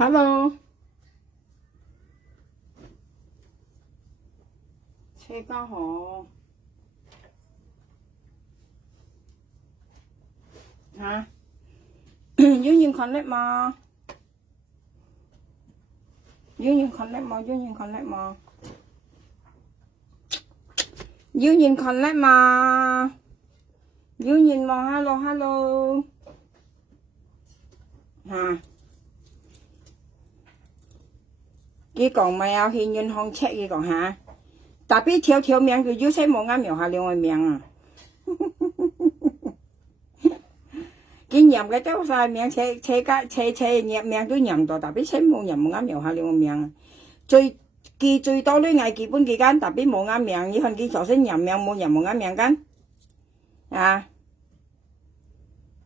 Hello， 車家好嚇，有人 connect 嗎？有人 connect 嗎？有人 connect 嗎？有人 connect 嗎？有人話 hello hello 嚇。佢講咪有現銀行 check 佢講嚇，特別條名佢要寫冇啱描下兩個名啊，佢念嘅都晒名車念名都念到，特別寫冇念冇啱描下兩個名啊，最多呢係基本期間特別冇啱名，你看佢頭先念名冇念冇啱名間啊，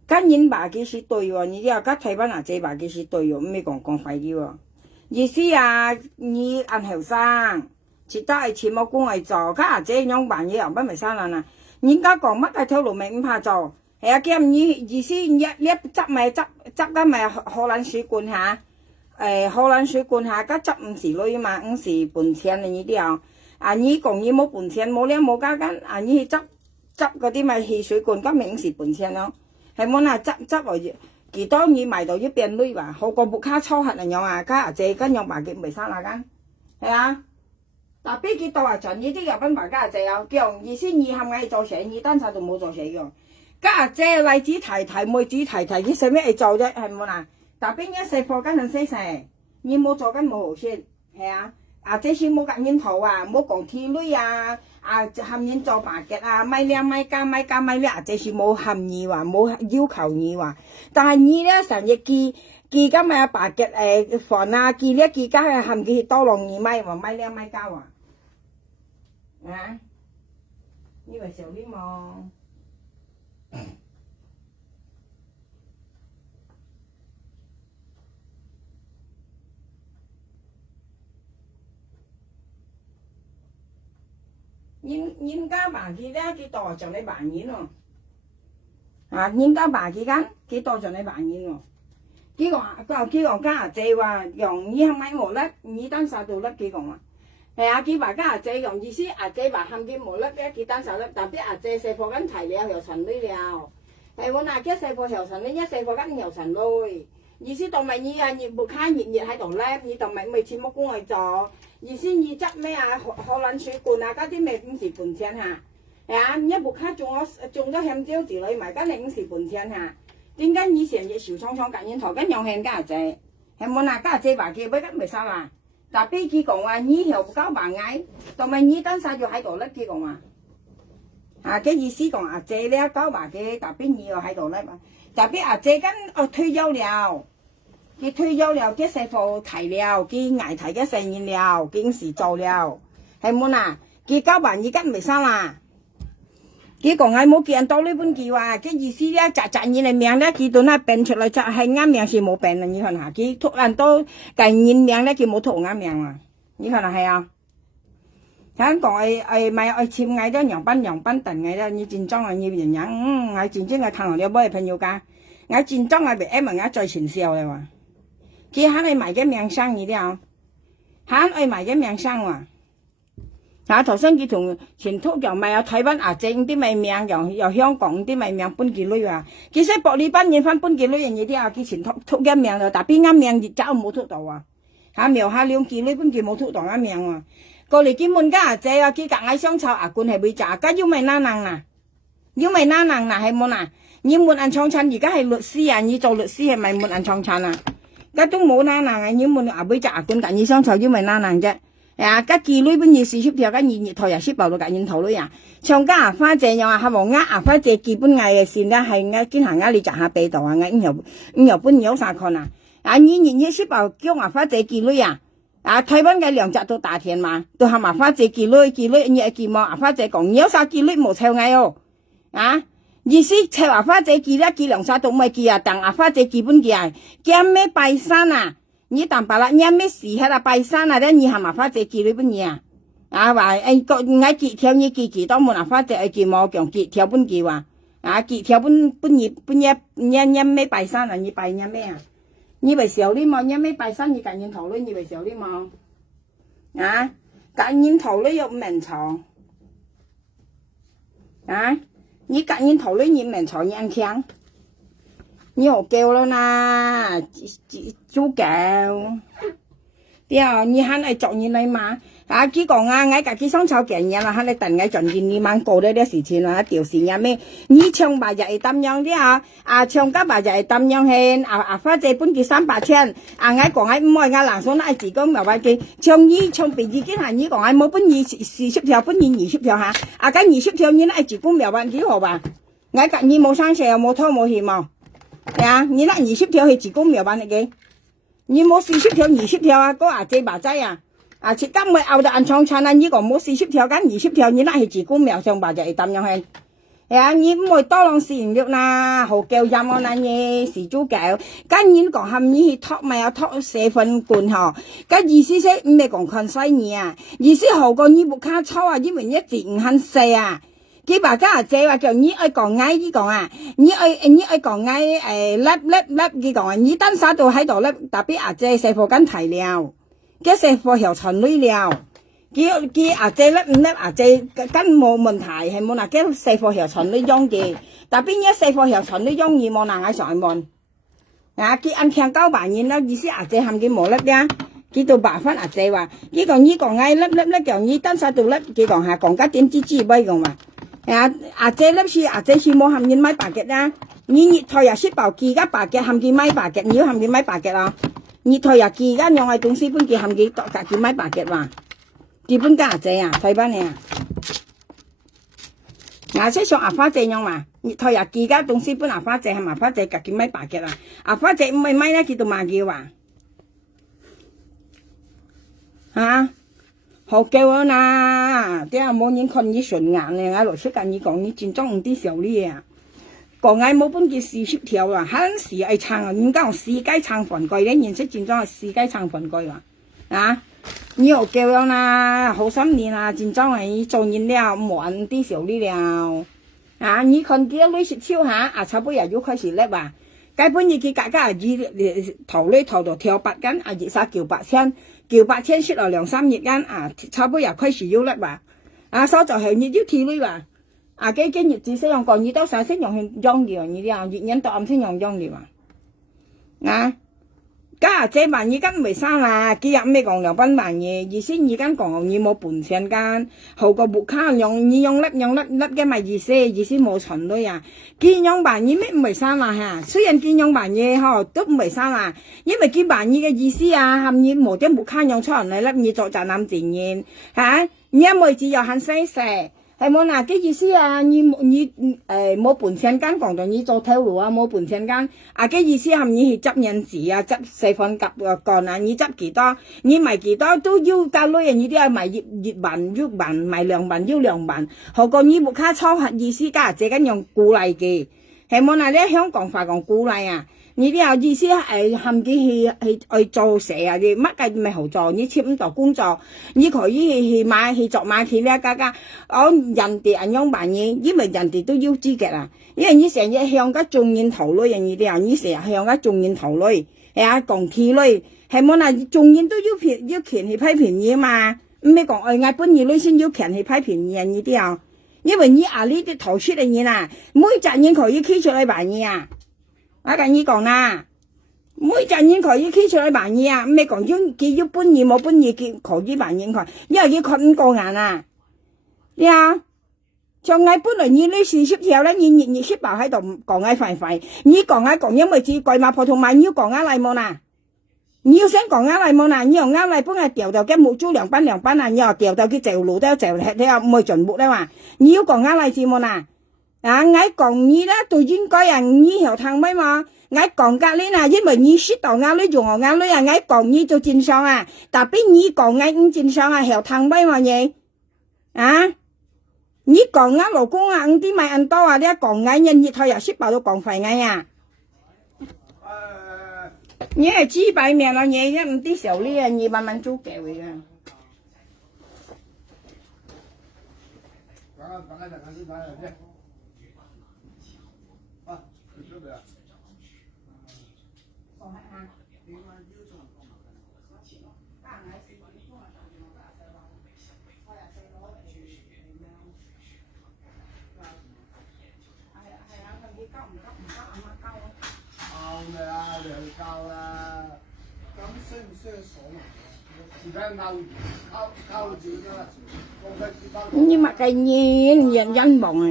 跟人話佢是對喎，你啲跟台灣阿姐話佢是對喎，唔係講快啲喎。意思啊，你按後生，切得係錢冇工嚟做，家阿姐樣辦嘢又不咪生啦。人家講乜係條路咪唔怕做，係啊，兼你意思一執咪執得咪荷蘭水罐下，荷蘭水罐下，家執唔是女嘛，唔是本錢你啲啊，啊你講你冇本錢冇咧冇家間，啊你去執嗰啲咪汽水罐，咁咪唔是本錢咯，係冇嗱執嚟。幾多你買到一邊女話，好過木卡抽核嚟樣啊！家阿姐跟樣辦嘅未生那間，係啊。但係佢到話盡呢啲日本話家阿姐啊，叫意思你係咪做寫？你單手就冇做寫嘅。家阿姐例子提妹子提，佢使咩嚟做啫？係冇嗱？但係邊一食貨跟人死成，你冇做緊冇好先，係啊。阿姐先冇夾煙頭啊，冇講鐵女啊。啊，含人做白嘅啊，咪靚咪加咧，這是冇含義話，冇要求你話。但係你咧成日記今日白嘅飯啊，記咧記家係含嘅多浪二咪話咪靚咪加話，啊？呢個小啲冇。人家辦佢咧，佢多上你辦嘢咯。啊，人家辦佢間，佢多上你辦嘢咯。佢講家阿姐話用你係咪冇甩？你單手度甩佢講話。係啊，佢話家阿姐用意思，阿姐話冚佢冇甩咧，佢單手甩。特別阿姐細貨緊提了又神女了。係我嗱，佢細貨又神女，一細貨緊又神女。意思當咪你啊，熱部卡熱喺度咧，你當咪咪錢冇工去做。意思你執咩啊？荷蘭水罐啊，嗰啲咪五時半錢嚇，係啊！一部卡中咗香蕉之類，埋緊你五時半錢嚇。點解以前嘅小倉夾煙頭跟樣向家姐，係冇嗱家姐話嘅，不過未收啦。但係佢講話你條交白矮，同埋你單晒就喺度甩佢講話，啊嘅意思講阿姐咧交白嘅，特別你又喺度甩嘛，特別阿姐跟退休了。佢退休了，佢細貨提了，佢捱提嘅成年了，佢時做了，係冇嗱？佢交辦而家未生啦。佢講係冇見到呢本句話，嘅意思咧，雜嘢嚟命咧，佢到那病出來就係啱命是冇病啦。你看下，佢突然都近年命咧，佢冇突啱命啊。你看下係啊。睇講咪簽嗌咗洋賓燉嗌啦，你戰爭啊，你人嗌戰爭係談了冇朋友家，嗌戰爭係俾嗌在前哨嚟話。佢肯去賣嘅命生意啲肯去賣嘅命生喎。嚇頭先佢同前突又咪有台灣阿正啲咪命，又香港啲咪命搬幾女啊。其實博你班人翻搬幾女人嘢啲啊，佢前突一命就但邊啱命熱走冇突到啊。嚇苗下兩幾女搬幾冇突到一命喎。過嚟見門家阿姐啊，佢隔嗌雙臭牙冠係會炸，家要咪嗱能啊，要咪嗱能嗱係冇嗱。你門銀創產而家係律師啊，你做律師係咪門銀創產啊？家都冇嗱能啊，你門阿妹炸罐緊，你雙臭要咪嗱能啫？啊，家幾女本嘢四十條，家熱台又識爆到隔煙頭女啊！唱家啊花姐又話係黃鴨啊花姐基本嗌嘅線咧係嗌經行嗌你摘下地度啊，嗌又本有啥看啊？啊你嘢識爆叫啊花姐幾女啊？啊台灣嘅兩隻都大田嘛，都係麻花姐幾女你見冇啊花姐講有啥幾女冇臭嗌哦？啊！意思赤華花姐記啦，記兩沙都咪記啊，但阿花姐基本記啊，驚咩拜山啊？你但白啦，你咩事喺啦拜山啊？咧你係麻花姐記呢本嘢啊？啊話個嗌記條你記幾多門阿花姐記冇講記條本記話，啊記條本嘢咩拜山啊？你拜咩啊？你咪少啲嘛，因為拜山你感應頭你咪少啲嘛，啊，感應頭你有門床，啊，你感應頭你門床你ăn強，你好叫了啦，豬腳，啲啊，你喊嚟做你嚟嘛？啊！佢講啊，我家己生炒嘅嘢啦，喺你等我盡見你晚過呢啲事情啦，調時呀咩？你唱白就係咁樣啲啊，唱家白就係咁樣係花姐本佢300千，我講唔愛我難數拉自己咪話佢唱鼻子機係你講冇本意40條本意20條嚇，咁20條你拉自己咪話幾好吧？我隔你冇生蛇又冇拖冇欠冇，係啊，你拉20條係自己咪話你嘅，你冇40條20條啊，嗰姐bà仔啊！切今咪拗到暗創產啊！呢個冇40條緊20條，你拉係自己苗上吧就係咁樣係。係啊，你唔會多浪試唔喐啦，好叫音我嗱嘢時租教。今年講含你去托咪有托4份罐嗬，咁意思係唔係講看細你啊？意思好過你冇卡抽啊，因為一字唔肯寫啊。佢爸家姐話叫你愛講嗌呢講啊，你愛講嗌甩佢講啊，你單殺到喺度甩，特別阿姐細貨緊提了。cái xe phò hiểu chuẩn lưỡi liao cái à chơi lớp à chơi căn một問題係冇嗱cái xe phò hiểu chuẩn lưỡi dùng kì但邊一xe phò hiểu chuẩn lưỡi dùng gì冇嗱ai sỏi mòn à cái ăn khen cao bản nhiên đó ý思à chơi hàm cái một lớp nha cái tụ bà phát à chơiว่าcái còn như còn ngay lớp kiểu như单杀到lớp cái còn hà còn các tiếng chi bay còn mà à chơi lớp si à chơi si冇hàm nhiên mấy bà kẹt nha như thôi à ship bảo kỳ các bà kẹt hàm cái mấy bà kẹt nhiều hàm cái mấy bà kẹt à你台呀，佢而家用係公司本佢含幾多格幾買白嘅話，基本價值啊，台灣嘅。我識上阿花姐用嘛，你台呀，佢而家公司本阿花姐係嘛花姐格幾買白嘅啦，阿花姐唔係買咧，佢都賣嘅話，嚇，好叫啊嗱，啲阿冇人看你順眼咧，我落出緊你講你轉裝唔啲小啲啊。講嗌冇本嘅40條啊，肯時係撐啊，唔講世界撐飯蓋咧，認識戰裝係世界撐飯蓋啊，啊，你好叫樣啦，好心年啊，戰裝係做燃料冇啲小啲了，啊，你看啲女食超下，啊，差不多又開始叻啊，基本嘢佢價格係頭呢頭度跳8間，啊，熱殺叫8000出嚟2-3日間，啊，差不多又開始要叻啊，啊，所就係你要跳呢話。啊！cái日子使用còn như đó sản xuất用用nhiều như thế nào, việt nhân tạm sử用nhiều à, cái chế bản như cái 13啦，幾日咩講2班版嘢，意思而家講你冇半成間，後個木卡用你用粒嘅咪意思冇存類啊，見用版嘢咩13啦嚇，雖然見用版嘢嗬都13啦，因為見版嘢嘅意思啊，含你冇啲木卡用出嚟粒你做就諗自然嚇，你一每次又肯細細。係冇嗱嘅意思啊！你冇半成間講到你做頭路啊，冇半成間啊嘅意思係你去執人字啊，執四份夾幹啊，你執幾多，你賣幾多都要加女人，你啲係賣月版要版，賣2版要2版，何過你冇卡抽核意思家這緊用鼓勵嘅，係冇嗱咧香港話講鼓勵啊！你啲有意思係含幾去做蛇啊？你乜嘅咪好做？你簽唔到工作，你可以去買去做買去咧，家我人哋人用辦嘢，因為人哋都要資格啊。因為你成日向個中年頭女人，你啲啊，你成日向個中年頭女，係啊，講企女，係冇嗱，中年都要權去批評嘢嘛，唔係講嗌本兒女先要權去批評嘢呢啲啊。因為你啊呢啲頭出嘅嘢啦，每隻人可以企出嚟辦嘢啊。我跟你講啦，每隻人可以企出嚟辦嘢啊，唔係講要本嘢冇本嘢佢可以辦嘢佢，因為佢看唔過眼啊。你啊，像我本來你40條咧，你識爆喺度講嗌快快，你講因為自貴馬普通話你要講嗌嚟冇嗱，你要想講嗌嚟冇嗱，你用嗌嚟幫佢調到嘅木珠2班啊，你又調到佢就路都就你又唔會盡木咧話，你要講嗌嚟至冇嗱。啊！我講你啦，都應該啊，你條湯咪嘛，我講隔籬啦，因為你識到啱你用我啱你啊，我講你做正常啊，特別你講我唔正常啊，條湯咪嘛嘢，啊！你講我老公啊，啲咪ăn多啊，你講我人熱頭又識爆到講廢我呀，你係幾百名啦，嘢一唔啲時候呢啊，你慢慢做嘅會㗎。嘅啦，兩溝啦。咁需唔需要鎖埋？自己溝住㗎啦。nhưng mà cái nhìn dân bồng à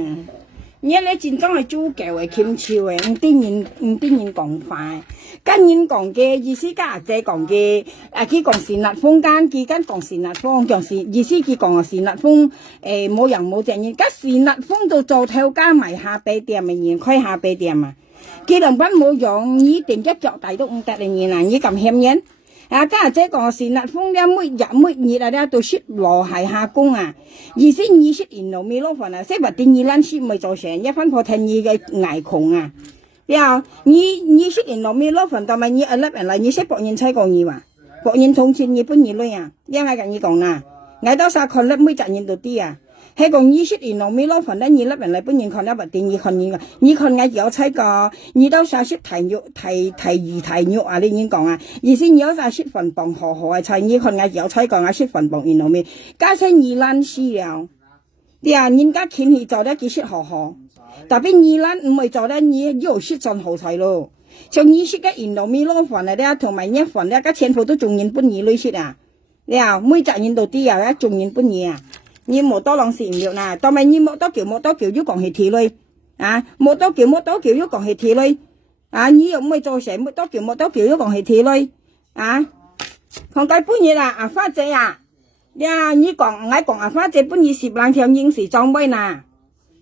nhớ lấy chính trong là chú kẹo ấy kim chiu ấy không tin nhìn còn phải cái nhìn còn cái gì xí cả cái còn cái cái còn xì nát phong cái cái còn xì nát phong còn xì gì xí cái còn xì nát phong冇人冇正nhìn cái xì nát phong都做theo cái mày下杯店咪nhìn開下杯店mà cái đồng bát冇用nhí tiền chất chọn tại都唔得嚟nhìn à nhí cầm hem nhén cái這個是那風咧，每日咧都識羅係下工啊，而且你識電腦咪攞份啊，識話電二撚識咪做成一分破聽二嘅捱窮啊，呀，你識電腦咪攞份，但係你一粒人嚟，你識博人猜過二嘛，博人同錢二本二類啊，因為咁你講啦，捱到晒看粒每賺人到啲啊。係講你識電腦咪攞份咧，你粒人嚟本人看一物電二看二個，你看我有猜個，你到晒識題肉啊，你已經講啊，而且你有晒識份磅何嘅猜，你看我有猜個，我識份磅電腦咪，加上二撚絲了，啲啊，人家傾去做咧幾識何，特別二撚唔係做咧，你又識盡好彩咯，像你識嘅電腦咪攞份嚟咧，同埋一份咧，個全部都仲人本二類識啊，你啊，每賺人到啲啊，仲人本二啊。你冇多浪事唔了嗱，但係你冇多叫要講係鐵類啊，冇多叫要講係鐵類啊，你又唔係做成冇多叫要講係鐵類啊，同佢搬嘢啦，阿花姐啊，呀你講我講阿花姐搬嘢10兩條應時裝杯嗱，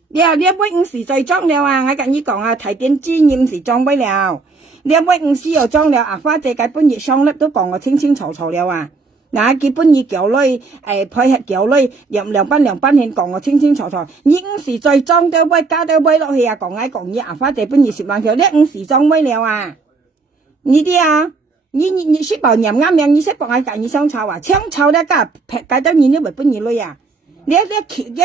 呀呢一杯5時就裝了啊，我跟你講啊，提點知應時裝杯了，呢一杯5時又裝了，阿花姐嘅搬嘢雙粒都講我清清楚楚了啊。嗱，基本要叫女，配合叫女，兩班先講我清清楚楚。你5時再裝多杯，加多杯落去啊！講你阿花這本20萬條，你5時裝杯了啊？你啲啊，你識報念啱命，你識報我教你香草啊？香草咧加劈解得你呢為本二女啊？你一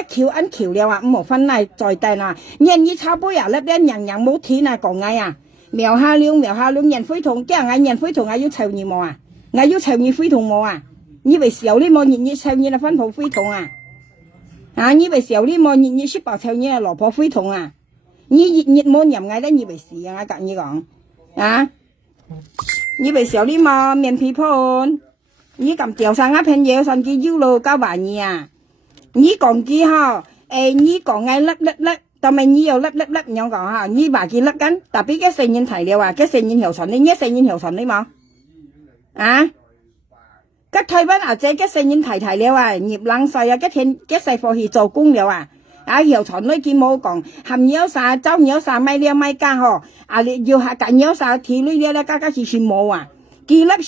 橋按橋了啊，唔好分嚟再低啦。你炒杯啊，咧人冇錢啊，講我啊，苗下了人灰桶，驚我人灰桶我要臭你冇啊？我要臭你灰桶冇啊？你為時候呢麼熱臭你係分泡灰桶啊？啊！你為時候呢麼熱識白臭你係蘿蔔灰桶啊？你熱麼入嗌得你為時啊？我跟你講啊！你為時候呢麼面皮盤，你咁掉晒一片嘢上去腰路交埋你啊！你講幾號？你講嗌甩，但係你又甩，咁樣講嚇，你話佢甩緊，特別嘅成人提了啊，嘅成人條唇，你一成人條唇你冇啊？cái thời bên ở trên cái sinh nhân thầy了à nhịp lăng xoay à cái xây phò hì做工了啊hiểu chọn lấy kim mô còn hầm nhớ xa cháu nhớ xa mai lia mai ca ho yêu hạ cả nhớ xa thì lấy lia các chỉ mô à kỳ lớp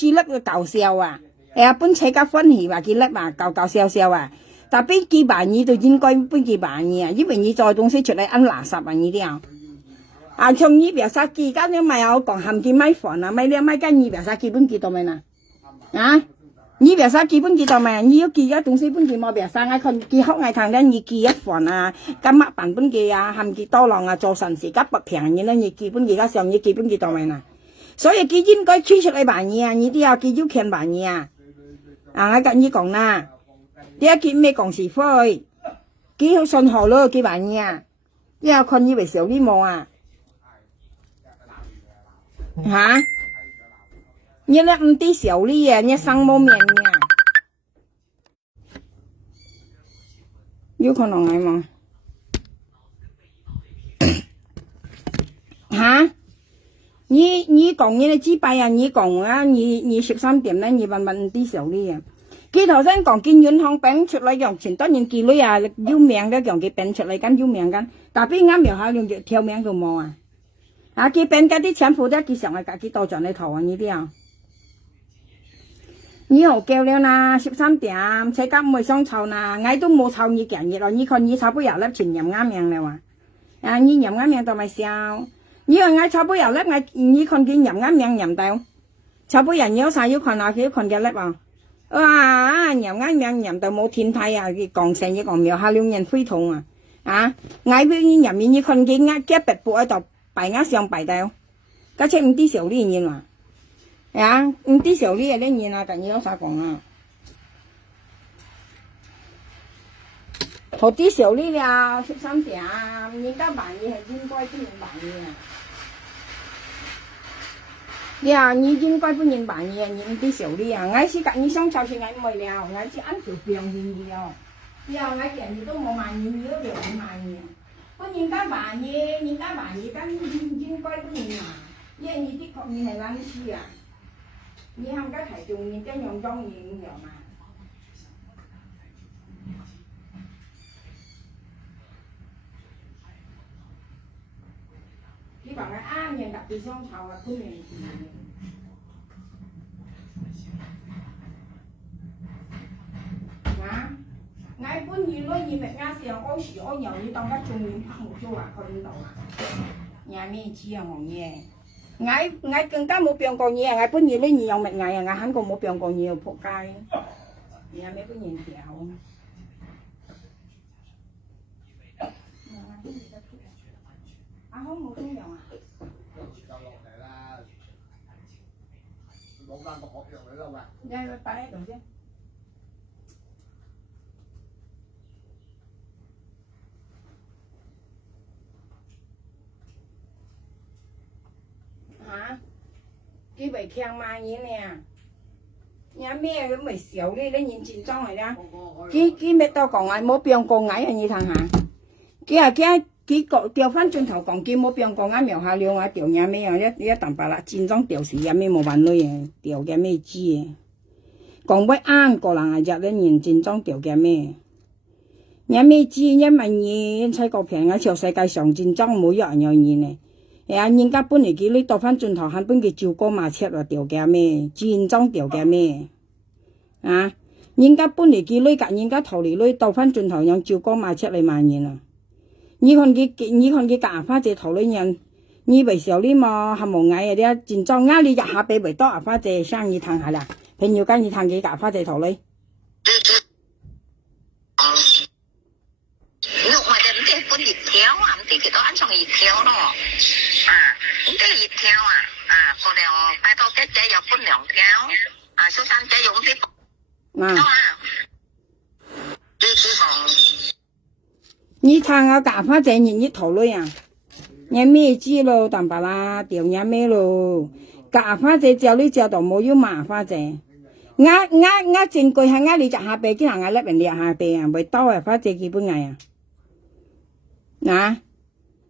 cào xèo à bên chế các phân hì và kỳ lớp mà cào xèo à tại bên kỳ bản nhị tôi應該bên kỳ bản nhị à因為你做東西出來ăn垃圾啊你啲啊從你別殺kỳ間你咪有講含kỳ咪煩啊咪lia mai ca你別殺kỳ本kỳ到咪嗱啊你別殺基本記到咪？你要記咗東西本記冇別殺，我看記好我看咧，你記一份啊，咁乜版本記啊，含記多浪啊，做神事急不平嘅咧，你基本記加上你基本記到咪嗱？所以記應該推出嚟辦嘢啊，你啲啊記要強辦嘢啊，我跟你講啦，啲一記咩講是非，記好信號咯，記辦嘢啊，啲啊看以為小啲冇啊，嚇？你咧唔啲小啲啊，你生冇命啊！有可能係嘛？嚇？你講你嘅資幣啊？你講啊？你13點咧？你問啲小啲啊？佢頭先講見銀行餅出嚟用錢，當然記女啊要命咧，用佢餅出嚟緊要命緊，但邊啱描下用條命都冇啊！啊，佢餅嗰啲錢付得佢上嚟，佢多賺你頭啊！呢啲啊〜你好叫了啦，13點，車架唔會上臭啦，我都冇臭你件嘢咯，你看你炒杯油粒全飲啱命了啊！啊，你飲啱命到咪笑？你話我炒杯油粒，你看佢飲啱命飲到，炒杯人有晒要看下佢看嘅粒啊！哇，飲啱命飲到冇天梯啊！佢講成嘢講苗下兩人灰桶啊！啊，我邊入面你看佢啱夾白布喺度擺啱上擺到，嗰隻唔啲小啲嘢嘛。啊，唔啲時候呢嘢咧，然啊，近嘢有啥講啊？學啲小哩了13點，人家辦嘢係應該不能辦嘢啊。呀，你應該不能辦嘢，人啲小哩啊，我是隔你上超市我沒了，我只按條標準了。呀，我店裡都冇賣嘢，你都別賣嘢。不人家辦嘢，人家辦嘢，咁應該不能賣。因為你的確你係冷氣啊，你冚家睇中人家用裝嘢唔了嘛。你話我啱人特別想炒啊，歡迎。啊！我本意攞二百啱時候，嗰時我由你當家仲要拍木咗話佢邊度啊？廿咩知啊我嘢？我更加冇變過嘢啊！我本意攞二有物藝啊！我肯過冇變過嘢又仆街，廿咩本嘢條？阿康冇中藥啊？就落嚟啦，攞翻個學藥嚟啦喂。你擺喺度先。嚇？幾圍強賣嘢呢？有咩咁咪少呢？你現錢裝嚟啦。幾咩都講嗌冇變過矮啊！你睇下，幾個調翻轉頭講，幾冇變過矮苗下了啊！調嘢咩啊？一啖白啦，錢裝調時有咩冇玩女啊？調嘅咩知啊？講不啱個人係入咧現錢裝調嘅咩？有咩知？因為你睇個平啊，全世界上錢裝冇一樣有嘢呢。呀，人家本嚟佢你倒翻轉頭，肯本佢照過馬車啊，調嘅咩？錢裝調嘅咩？啊！人家本嚟佢你夾人家頭嚟你倒翻轉頭，用照過馬車嚟賣嘢啦。你看佢夾花姐頭嚟人，你為少啲嘛，係無矮嘅啲錢裝啱你入下俾為多阿花姐生意談下啦。朋友間你談佢夾花姐頭嚟。你睇我夾花姐人一頭女啊，你咩知咯？但白啦，掉你咩咯？夾花姐叫你叫到冇要麻花姐，我證據係我你隻下臂，啲人我甩人哋下臂啊，為多啊花姐基本藝啊，嗱，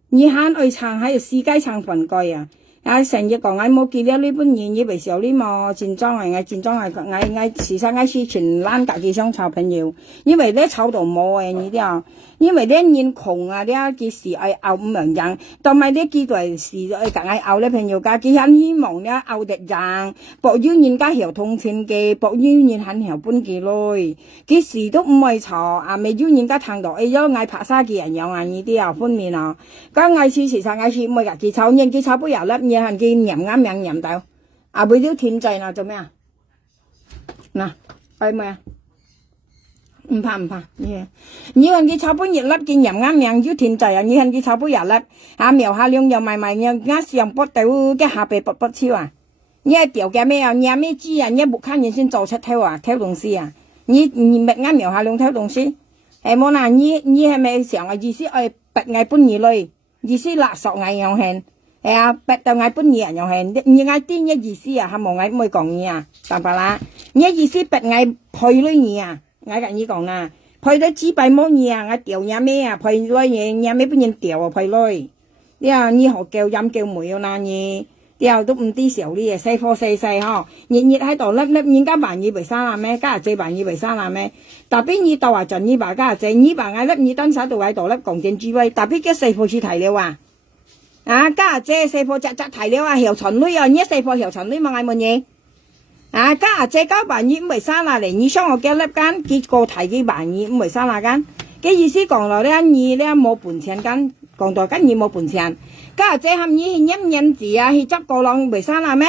你喊愛撐喺度試雞撐份蓋啊！啊！成日講我冇見了呢本嘢，以為少呢嘛錢莊係我錢莊係我事實我是全攬隔幾雙炒朋友，因為咧炒到冇嘅呢啲啊，因為咧人窮啊，啲幾時愛拗五樣樣，同埋咧幾代時愛夾愛拗咧朋友家，幾很希望咧拗得贏，博要人家曉通情嘅，博要人肯曉搬幾耐，幾時都唔會炒啊，未要人家聽到哎喲嗌拍沙嘅人有啊呢啲啊歡面啊，咁嗌事實嗌事唔會夾幾炒，人幾炒不入粒。嘢係見飲啱命飲到，啊為咗天際啦做咩啊？嗱，係咪啊？唔怕，你看佢炒半日粒見飲啱命要天際啊！你看佢炒半日粒，啊苗下兩又賣又啱上卜到嘅下邊卜超啊！你係調嘅咩啊？你咩知啊？你木卡人先做出偷啊偷東西啊！你咪啱苗下兩偷東西，係冇啦？你係咪上嘅意思愛拔嗌半二類，意思勒索嗌樣輕？係啊，拔到嗌半二人又係，你嗌啲嘅意思啊，係冇嗌唔會講嘢啊，明白啦？你意思拔嗌配女嘢啊，嗌緊你講啊，配到紙幣冇嘢啊，嗌調嘢咩啊，配女嘢嘢咩本人調啊配女，你啊你學叫飲叫梅要難嘢，調都唔啲少啲嘢，細貨細細嗬，日喺度粒粒，人家扮以為生啦咩，家下仔扮以為生啦咩，特別你到話盡你爸家下仔，你爸嗌粒你登晒度喺度粒講正智慧，特別嘅細貨似提了啊。啊，家姐細貨隻提了啊，條陳女啊，你細貨條陳女嘛嗌乜嘢？啊，家姐交辦嘢唔係生下嚟，你雙我幾粒間，結果提嘅辦嘢唔係生下間，嘅意思講落咧，你咧冇本錢間，講到間你冇本錢，家姐喊你印印字啊，去執個浪唔係生下咩？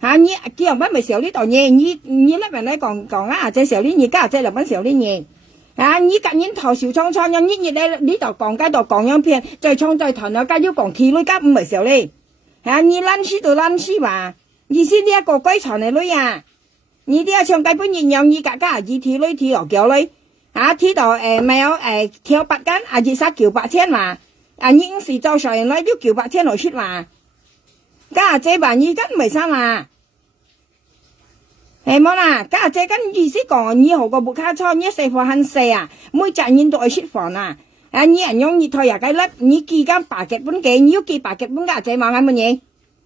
嚇你叫人乜咪時候呢度嘢，你粒人咧講啊，姐時候呢嘢，家姐粒乜時候呢嘢？啊！你隔年頭小倉倉有呢嘢呢度講街度講樣片，再創再談啊！家要講企女家唔係時候咧，啊！你撚書到撚書話，意思呢一個歸巢嚟女啊！你啲啊唱雞本現有你家家兒企女企落腳女，睇到沒有條八間熱殺900千嘛，應時做上來都900千落出嘛，家姐辦依間未生嘛，係冇啦，家姐跟意思講你好個不卡錯，你細貨很細啊，每隻人都愛出房啊，你人用熱台又計甩，你幾間8結本嘅，你要幾8結本家姐買緊乜嘢？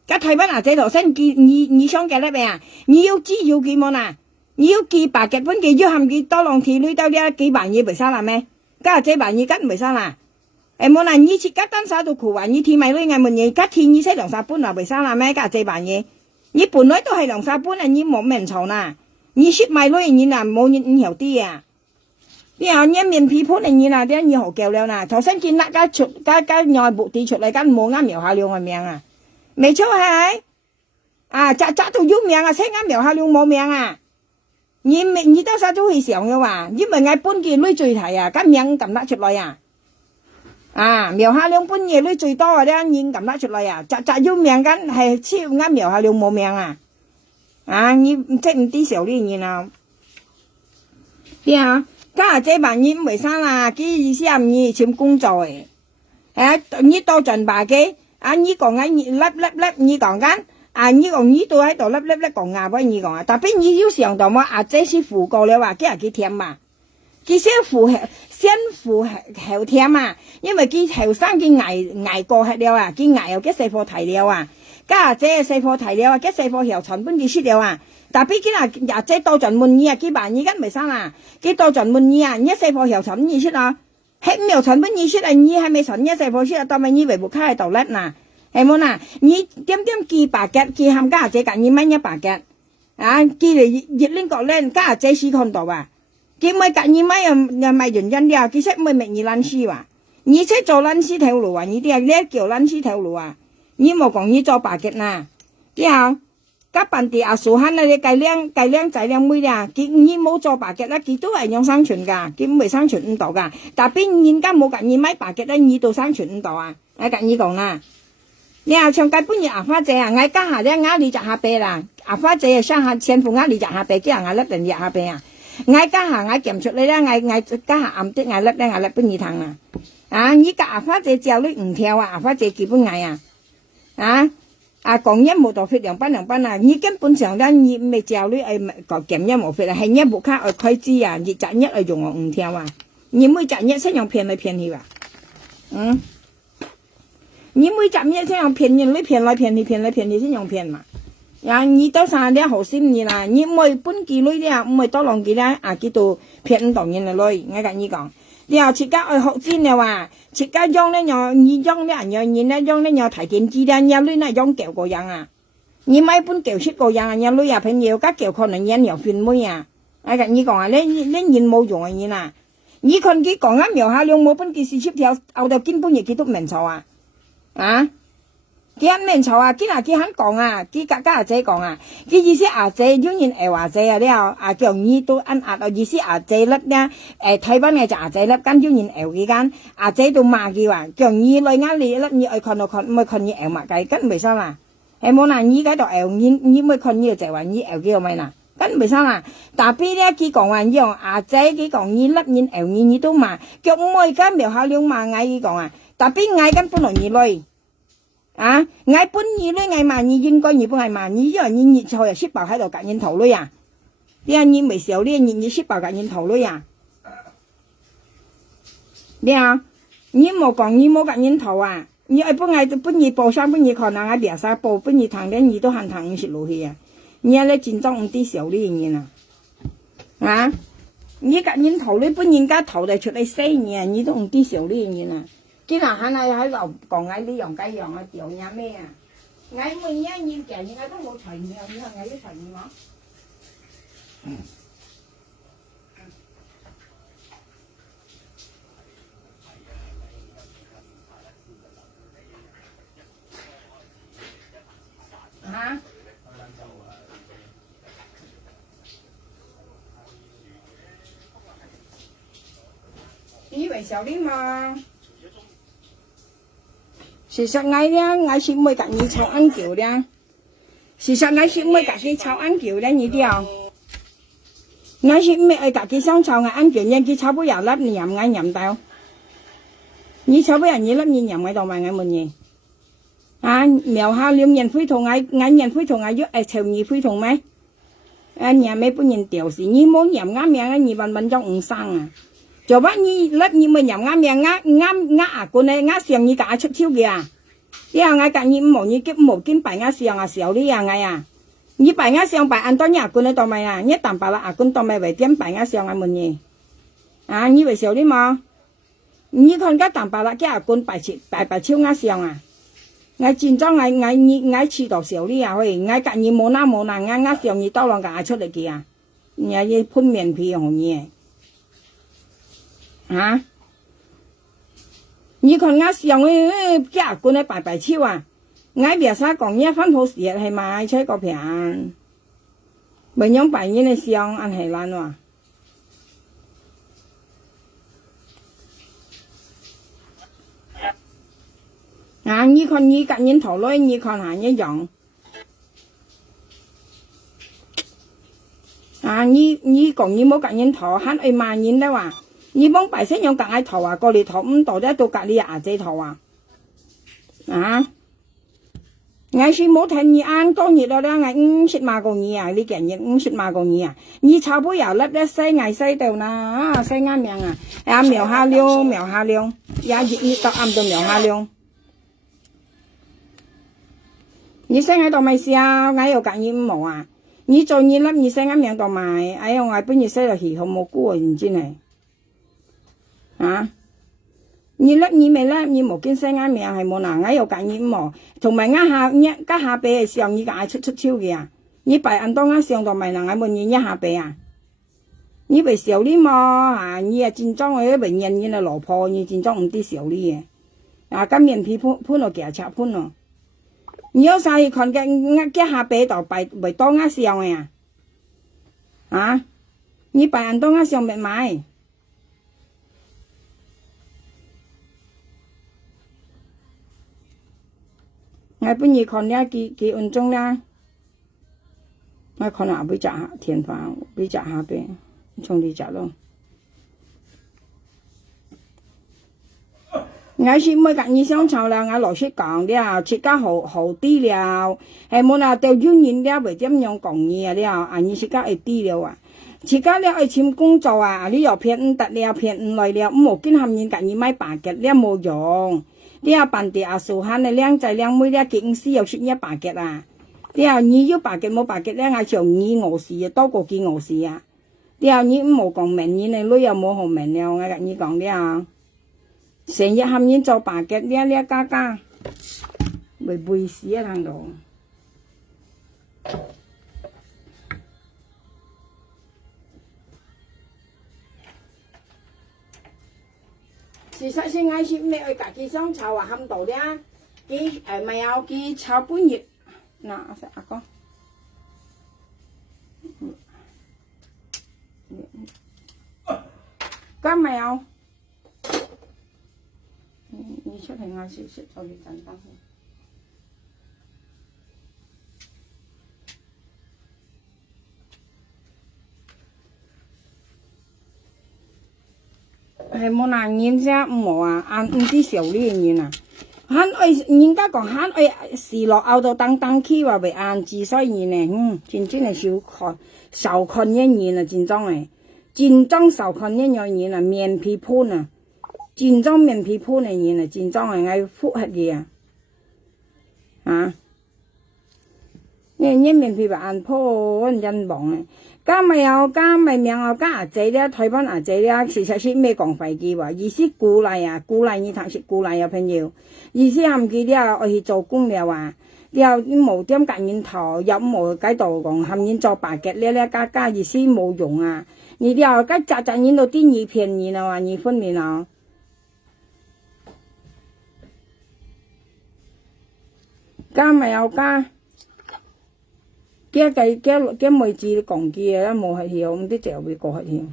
家台灣阿姐頭先你想計甩咩啊？你要知要幾冇啦？你要幾8結本嘅，要含幾多浪鐵女兜啲幾萬嘢未生啦咩？家姐萬嘢跟未生啦？冇啦，你切家單晒到苦話，你天米女嗌乜嘢？家天你識2、3半啦未生啦咩？家姐萬嘢，你本來都係2、3半啊，你冇命嘈啦，你識米女你嗱冇你唔曉啲啊？你後你面皮鋪你嗱啲你好夠了啦，頭先見那家出家外部地出嚟間冇啱描下了個名啊，未錯係扎到要命啊，先啱描下了冇命啊！你到時都會想嘅話，因為我搬嘅女最大啊，咁名撳得出來啊！苗下兩搬嘅女最多嘅咧，已經撳得出來啊！扎要命緊係超啱苗下兩冇命啊！你即唔啲時候呢嘢啊？啲啊，家姐辦嘢唔會生啦，幾意思啊？唔要簽工作嘅，你多盡把嘅，你講緊你講緊。你講你都喺度粒講俾你講啊，但係你要想到嘛，姐是扶過了話，幾甜嘛，佢先扶後甜嘛，因為佢後生佢捱過去了啊，佢捱又幾細貨提了啊，家姐細貨提了啊，幾細貨後全本佢出了啊，但係佢阿姐多盡滿意啊，佢辦而家未生啊，佢多盡滿意啊，一細貨後全本佢出啊，喺唔後全本佢出啊，你係咪純一細貨出啊，當咪以為部卡喺度甩嗱。係冇啦，你點幾8結，幾冚家姐隔2蚊100結，幾嚟熱拎角咧，家姐試看到啊，幾咪隔2蚊又賣原因啲啊，幾識咪名義撚絲話，你識做撚絲條路啊，你啲啊呢叫撚絲條路啊，你冇講你做8結啦，之後家本地阿嫂慳啊，你計靚仔靚妹啊，你冇做8結啦，佢都係用生存㗎，佢唔會生存唔到㗎，但係邊現家冇隔2米8結咧，你都生存唔到啊，隔你講啦。你啊，唱街半夜阿花姐啊，我家下咧你就下邊啦，阿花姐上下前夫你就下邊，叫人甩定日下邊啊，我家下我檢出嚟咧，我家下暗的我甩半二趟啊，依家阿花姐照你唔跳啊，阿花姐基本嗌講一冇到費2班啊，你根本上咧你未照你檢一冇費啊，係一冇卡開支啊，你賺一用我唔跳啊，你每賺一先用騙嚟騙去啊，你每集嘢先用騙人，你騙來騙去先用騙嘛。你到時你好心你啦，你唔係本幾女啲唔係多浪幾咧，佢都騙唔到人嚟女，我跟你講。你又自家愛學尖嘅話，自家用咧又你用咧人咧用咧又提電機咧，有女咧用舊個樣啊。你買本舊出個樣，有女又朋友家舊可能人又變妹啊。我跟你講你人冇用嘅人啊。你看佢講啊，描下兩冇本幾時出條，後頭根本嘢佢都唔錯啊。佢肯面嘈啊，佢肯講啊，佢家阿姐講啊，佢意思阿姐當然阿姐啊，了叫你都按意思阿姐甩咧，台灣嘅就阿姐甩，跟當然幾間阿姐都罵佢話，叫你來你甩，你愛看就看，唔愛看你罵計，跟未生啦，係冇啦，你喺度你唔愛看你就話你幾個咪啦，跟未生啦，但係咧佢講話用阿姐佢講你甩你都罵，叫唔愛跟苗下兩罵嗌佢講啊。但邊嗌緊本來二類，嗌本二類嗌萬二應該二本係萬二，因為你熱菜又雪白喺度夾煙頭類啊，你你未時候呢熱雪白夾煙頭類啊，你冇講你冇夾煙頭啊，你本二報三本二可能嗌別晒報本二堂咧，二都行堂食落去啊，你咧戰爭唔啲時候呢樣嘢你夾煙頭呢本人家頭就出嚟死嘢，你都唔啲時候呢樣嘢啊。今日喺度講呢樣嗰樣啊，調嘢咩啊？我每一樣嘢我都冇隨意，你係我要隨意嗎？你以為小啲嘛？事實我是每隔你炒安橋咧，事實我是每隔你炒安橋咧，你啲我是咩愛家己想炒我安全，人佢炒不了粒，你飲我飲到。你炒不了你粒，你飲我到埋我門嘢。啊，苗下兩人灰同人灰同喐誒潮二灰同咩？啊，nhà mấy bữa nhìn tiểu gì, như muốn nhầm ngã miệng như bạn trong ung sang à. Cho bác như lớp như mình nhầm ngã miệng ngã cô này ngã xiềng như cả chút chiêu kìa. Thế à ngay cả như một kim bài ngã xiềng à xéo đi à ngay à. Như bài ngã xiềng bài ăn to nhà cô này to mày à, nhất tầm bà là cô to mày về tiêm bài ngã xiềng ăn mình nhỉ. À như vậy xéo đi mà. Như con cái tầm bà là cái à cô bài chiêu ngã xiềng à. Ngay chính trong ngay chỉ đọc xíu đi à, thôi ngay cả như món nào ngay xíu như tao lòng cả出嚟kìa, nhà như phun miền phi hồng nhỉ, hả? Như còn ngay xíu cái à cô này bài chiêu à, ngay bây giờ còn nhớ phân hồ xịt hay mà chơi có phiền, bây nhóm bài như này xíu ăn hay lan à. À, như con như cả nhìn thổ lối như con hả như dọn à như còn như mỗi cả nhìn thổ hắn ai mà nhìn đâu à như bóng bài xếp nhau cả ai thổ à có đi thổ tổ ra tôi cả đi à dây thổ à ngày xưa mỗi thành như ăn có nhiều đó đó ngày xịt mà còn nhiều à đi kẻ những xịt mà còn nhiều à như cháu bố giờ lấp đấy xây ngày xây đều na xây ngang miệng à em mèo ha liêu giá gì như tao ăn được mèo ha liêu你生喺度咪試下，矮又隔熱毛啊！你做你粒你生喺命度埋，哎呀我本日生落去好蘑菇啊，唔知呢？啊！你粒你咪粒你冇見生喺命係冇嗱，矮又隔熱毛，同埋加下臂嘅時候，你嗌出超嘅啊！你擺按當啱上度咪嗱，矮冇你一下臂啊！你咪少啲嘛啊！你啊戰裝嘅病人你啊羅破，你戰裝唔啲少啲嘅，啊咁面皮潘落夾插潘咯。你要晒看嘅一下俾度擺為多啱上嘅啊！啊！你擺人多啱上咪買，我本意看呢幾分鐘啦，我看下俾炸田飯，俾炸下俾，從你炸咯。我是每隔你想炒啦，我老實講了，切家好啲了，係冇啦，掉軟軟了，為點樣講嘢了，啊你切家係啲了啊，切家了係簽工作啊，你又騙唔得了，騙唔來了，冇見含人隔你買白嘅了冇用，你又辦地啊數下你靚仔靚妹了，公司又出一白嘅啊，你又你要白嘅冇白嘅了，我就你我事啊，多過見我事啊，你又你冇講明，你女又冇好明了，我隔你講了。成日含煙做白嘅呢家，咪背死啊喺度。事實上我是咩去自己想炒啊冚到咧，佢咪有佢炒半日，嗱阿哥，咁咪有。你出嚟嗌少少，我哋陣間。係冇難言啫，冇啊，按唔啲少呢樣嘢啊。hắn ơi人家講hắn ơi時落out到當起話為按字所以呢，真係受困一年啊，真裝誒，真裝受困一樣嘢啊，面皮盤啊。戰裝面皮鋪嚟嘢啊，戰裝係嗌複合嘢啊，啊！你面皮白硬鋪人忙啊，加咪命啊，加牙仔咧，台灣牙仔咧，其實是咩講廢機話，意思鼓勵啊，鼓勵你睇識鼓勵啊朋友，意思係唔記得啊，我去做工了啊，你又冇點夾煙頭，又冇喺度講含煙做白嘅咧加意思冇用啊，你又加扎煙到啲二片煙啊，二分面啊。加咪有加，幾妹子講嘅啦，冇係條咁啲就會過係條，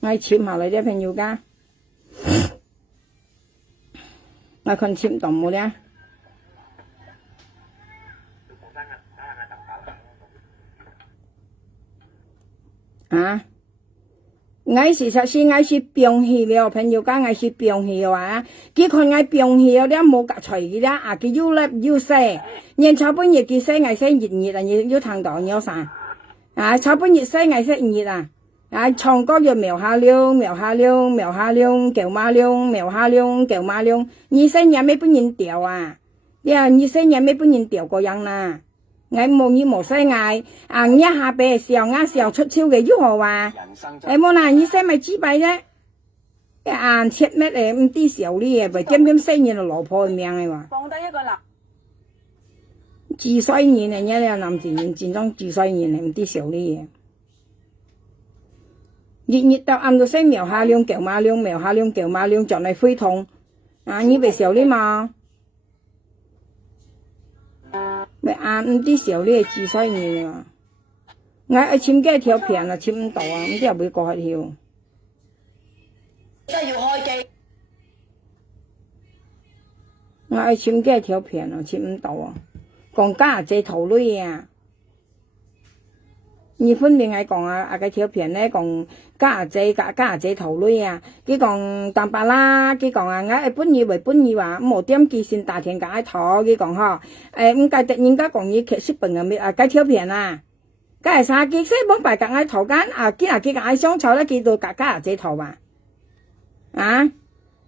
我簽下嚟啲朋友加，我看簽到冇咧。啊，我事實是我是病去了，朋友講我是病去了啊，佢看我病去了，冇夾除嘅啦，啊，佢又粒又細，人炒半日佢細我細熱啊，要聽到有啥？啊，炒半日細我細熱啊，啊，唱歌要苗下亮，苗下亮，苗下亮，叫馬亮，苗下亮，叫馬亮，你細日咩半人調啊？你細日咩半人調個樣啦？我冇你冇細嗌，啊，一下俾笑，啱笑出超嘅如何話？冇嗱，你細咪知弊啫，硬切咩嚟唔啲笑呢嘢，咪點點細嘢就老婆嘅命嘅話。放低一個男。自衰年啊，一兩男自然戰爭自衰年係唔啲笑呢嘢。熱到暗到聲苗下亮，叫馬亮，苗下亮，叫馬亮，就嚟灰痛。啊，你咪笑呢嘛？咪啱唔啲時候呢係自衰年啊！我簽幾條片啊，簽唔到啊，唔知又會過去條。真係要開機。我簽幾條片啊，簽唔到啊，講家姐頭女啊！你分明係講啊個條片咧講家姐頭女啊，佢講淡白啦，佢講啊我本以為話冇點記先大田解頭，佢講嗬，唔計突然間講嘢劇色笨啊咩啊個條片啊，梗係啥佢識幫白格解頭間啊，佢解雙手咧見到家姐頭啊，啊！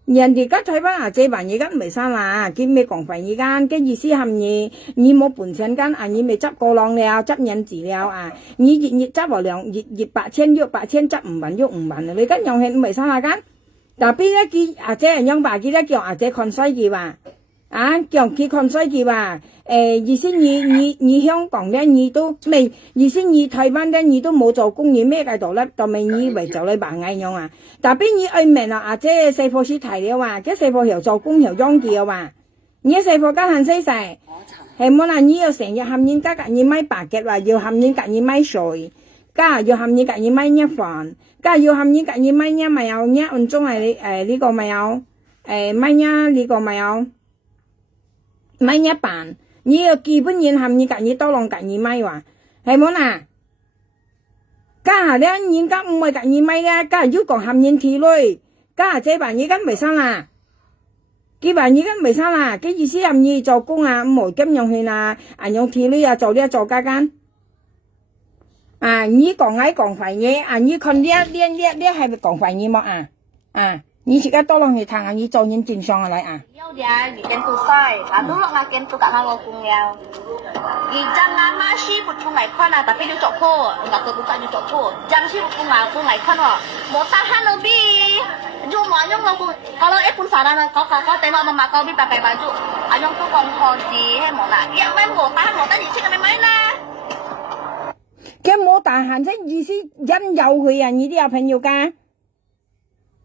人哋而家睇翻阿姐辦而家未生啦，佢咩講法而家？嘅意思係你冇本錢間啊，你咪執過浪了，執人字了啊！你日執和兩日8,000約8,000執唔穩喐唔穩啊！你跟用係未生啦間？但邊一件阿姐人樣吧？記得叫阿姐看衰佢話，啊叫佢看衰佢話，意思你香港咧，你都未意思你台灣咧，你都冇做工，你咩喺度咧？就咪以為就你扮藝樣啊？但邊你愛明啊？阿姐細貨是提了話，嘅細貨又做工又裝機啊話，你細貨家限死晒，係冇啦？你要成日含人家隔你買白嘅話，要含人隔你買水，家要含人隔你買一飯，家要含人隔你買一咪有一按鐘係呢個咪有買一呢個咪有買一bàn，你要基本人含人隔你多浪隔你買話，係冇啦？家下咧，人家唔係隔二米咧，家下要講含人鐵女，家下這辦而家未生啦，佢辦而家未生啦，佢意思係唔做工啊，唔冇金用錢啊，用鐵女啊做呢做家間，啊，你講係講廢嘢，啊，你看呢係咪講廢嘢麼啊？啊，你而家多浪去談啊，你做人正常嚟啊。Dia di tentu sai, lalu lo ngaken tu kat hang okung liao. Di jangan nasi pun ngai khan tapi dia cok po, enggak kebuka dia cok po. Jangan si pun ngai khan lo. Mau tahan lebih. Ju mau ayong lo kalau pun saran kau tengok mama kau bi pakai baju. Ayong tu kong koji he mau nak. Yang main mau tahan di sini main lah. 佢冇大限即意思引誘佢啊！你啲有朋友㗎？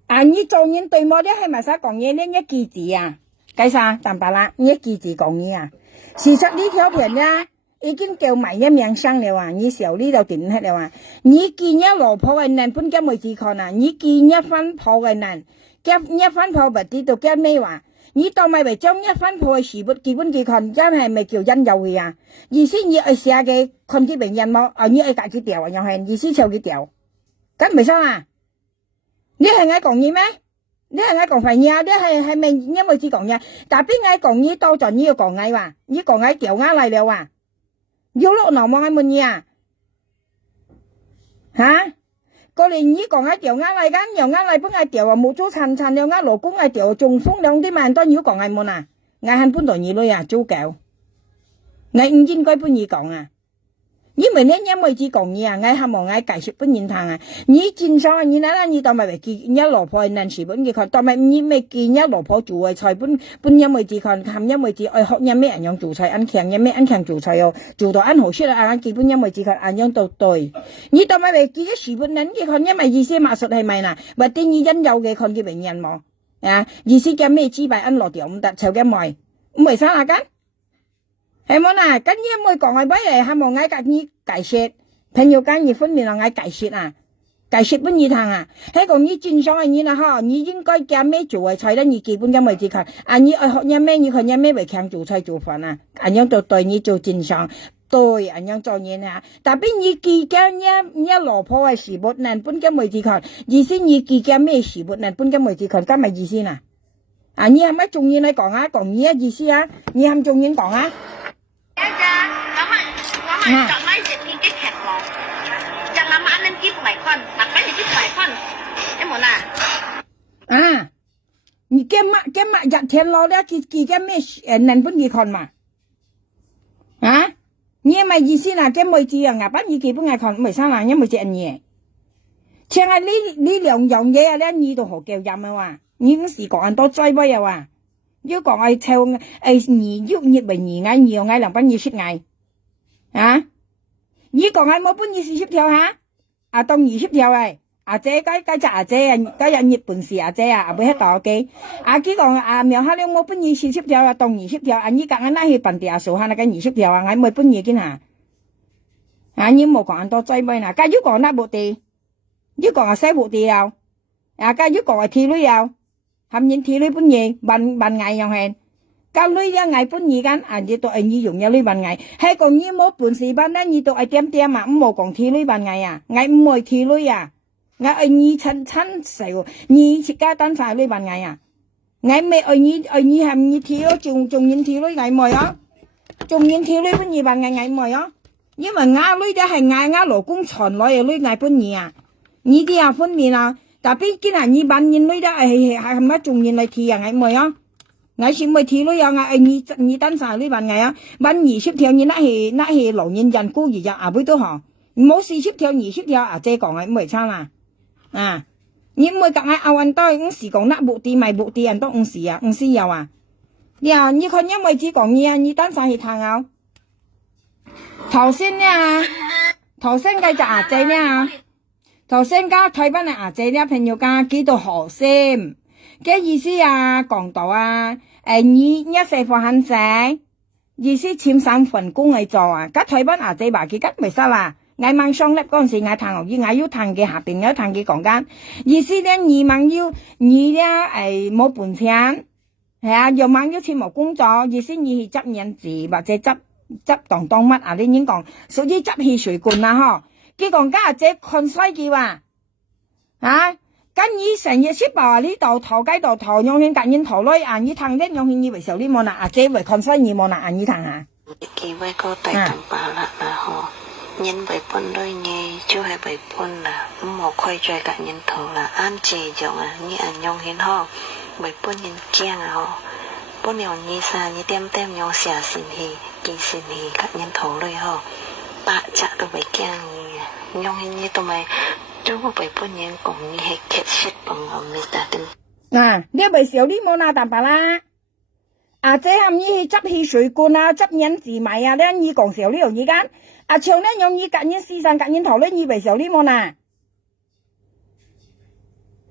啊！你做人對我啲係咪使講嘢呢一句字啊？計啥？淡白啦，一句字講嘢啊！事實呢條片咧已經叫埋一名聲了啊！你時候呢度點hết了啊？你見一羅婆嘅人本家未自看啊！你見一分婆嘅人，夾一分婆唔知道夾咩話？你當咪為將一分婆嘅事本基本自看，真係咪叫引誘佢啊？意思你愛寫嘅看啲病人麼？啊，你愛隔佢掉啊？又係意思抄佢掉，咁未生啊？你係愛講嘢咩？你係愛講廢嘢啊？你係咪因為只講嘢？但邊愛講嘢多咗，你要講嗌話，你講嗌掉啱嚟了啊？要落腦望嗌乜嘢啊？嚇？過年你講嗌掉啱嚟緊，又啱嚟邊嗌掉啊？冇做層層又啱羅公嗌掉，仲風兩啲萬多要講嗌乜啊？嗌係搬到二女啊，租狗，嗌唔應該搬二講啊？因為呢因為只講嘢啊，我係望我解釋本人聽啊，你正常啊，你嗱你當咪為見一羅婆係難事本嘅看，當咪你咪見一羅婆做嘅菜本因為只看，含因為只愛學因咩人樣做菜，按強因咩按強做菜哦，做到按好出嚟按基本因為只看按樣到對，你當咪為見一時本人嘅看，因為意思馬術係咪嗱，或者你因有嘅看嘅病人冇啊，意思嘅咩支擺按落掉唔得，湊嘅咪唔係生下間。係冇啦，跟住每講係俾嚟，係冇嗌隔你解釋，朋友間你分明係嗌解釋啊，解釋本意聽啊，係講你正常嘅嘢啦嗬，你應該叫咩做嘅菜咧，你基本因為只看，啊你愛學嘢咩，你看嘢咩為強做菜做飯啊，咁樣就對你做正常，對，人樣做嘢啊，但邊你記嘅一老婆嘅事物能搬嘅位置看，意思你記嘅咩事物能搬嘅位置看，咁咪意思啦。啊，你係咪中意嚟講啊？講你嘅意思啊？你係咪中意講啊？Jangan main jadi kek loh. Jangan main nanti pun ikon, makanya nanti pun ikon. Em mana? 啊，你嘅日天老咧，記嘅咩能搬佢看嘛？啊？你咪意思啦，嘅妹子啊，把你基本係看，咪生人，因為只嘢。像係呢兩樣嘢啊咧，你都好叫飲啊話，你嗰時講人多追威啊話，要講係抽你要熱為你嗌，你又嗌兩班你識嗌，啊？你講係冇搬你試協調下，啊當你協調誒，阿姐該隻阿姐啊，該有熱本事阿姐啊，唔會喺度嘅，阿幾講啊苗下兩冇搬你試協調啊，當你協調，啊你講緊拉去本地阿數下那個你協調啊，我冇搬你見下，啊你冇講人多追威啦，假如講那部地。如講係西部地有，啊，假如講係鐵女有，含認鐵女本嘢，問藝又係，假女一藝本嘢間，啊，你都係你用一女問藝，係講你冇本事班咧，你都係點點啊，唔冇講鐵女問藝啊，藝唔係鐵女啊，藝係你親手，你自家單塊女問藝啊，藝咪係你係你鐵女，仲認鐵女藝咪啊，仲認鐵女本嘢問藝藝咪啊，因為亞女嘅係亞老公傳來嘅女藝本嘢啊。你啲啊分面啊，但邊見係你扮人女的係咪仲人嚟睇啊？係咪啊？係先咪睇女啊？係你單晒女扮係啊？扮20條你那係老年人故意啊？會都好，冇40條20條啊！姐講係唔係差啦啊！你唔會講係阿運多五時講那目的咪目的人都五時啊，五時有啊！你看因為只講你啊，你單晒去睇啊！頭先嘅就阿姐呢？頭先家台灣嘅阿姐啲朋友家幾度學先，嘅意思啊講到啊，你一世放很細，意思簽3份工嚟做啊，家台灣阿姐話佢吉未失啦，嗌掹雙粒嗰陣時嗌談學語，嗌要談嘅下邊有談嘅講緊，意思咧你掹要你咧冇本錢，係啊，又掹要簽冇工作，意思你去執人字或者執當乜啊？你已經講屬於執汽水罐啦嗬。佢講家姐看衰佢話，啊，咁你成日識話呢度頭街度頭用錢夾人頭女啊，你談啲用錢以為受呢冇啦，阿姐為看衰你冇啦，啊你談下。kỳ với cô tại tầm bà là họ nhân bảy quân đôi nhì chú hay bảy quân là một khoai chơi cả nhân thầu là an trì giống à như anh nhông hiến ho bảy quân nhân chiang à họ quân nhiều nhì xa như tem nhau xả xin hì kỳ xin hì các nhân thầu đôi họ bà chạ tụi bảy kiang nhông hiến như tụi mày chú một bảy quân nhân cũng như hay kết shit bằng ở mình ta tin à nếu bảy xíu đi mô na tạm bà la à姐含你去執汽水罐啊，執人字米啊，咧你講少呢樣嘢間，啊長咧用你夾人思想夾人頭咧，你為少呢麼呐？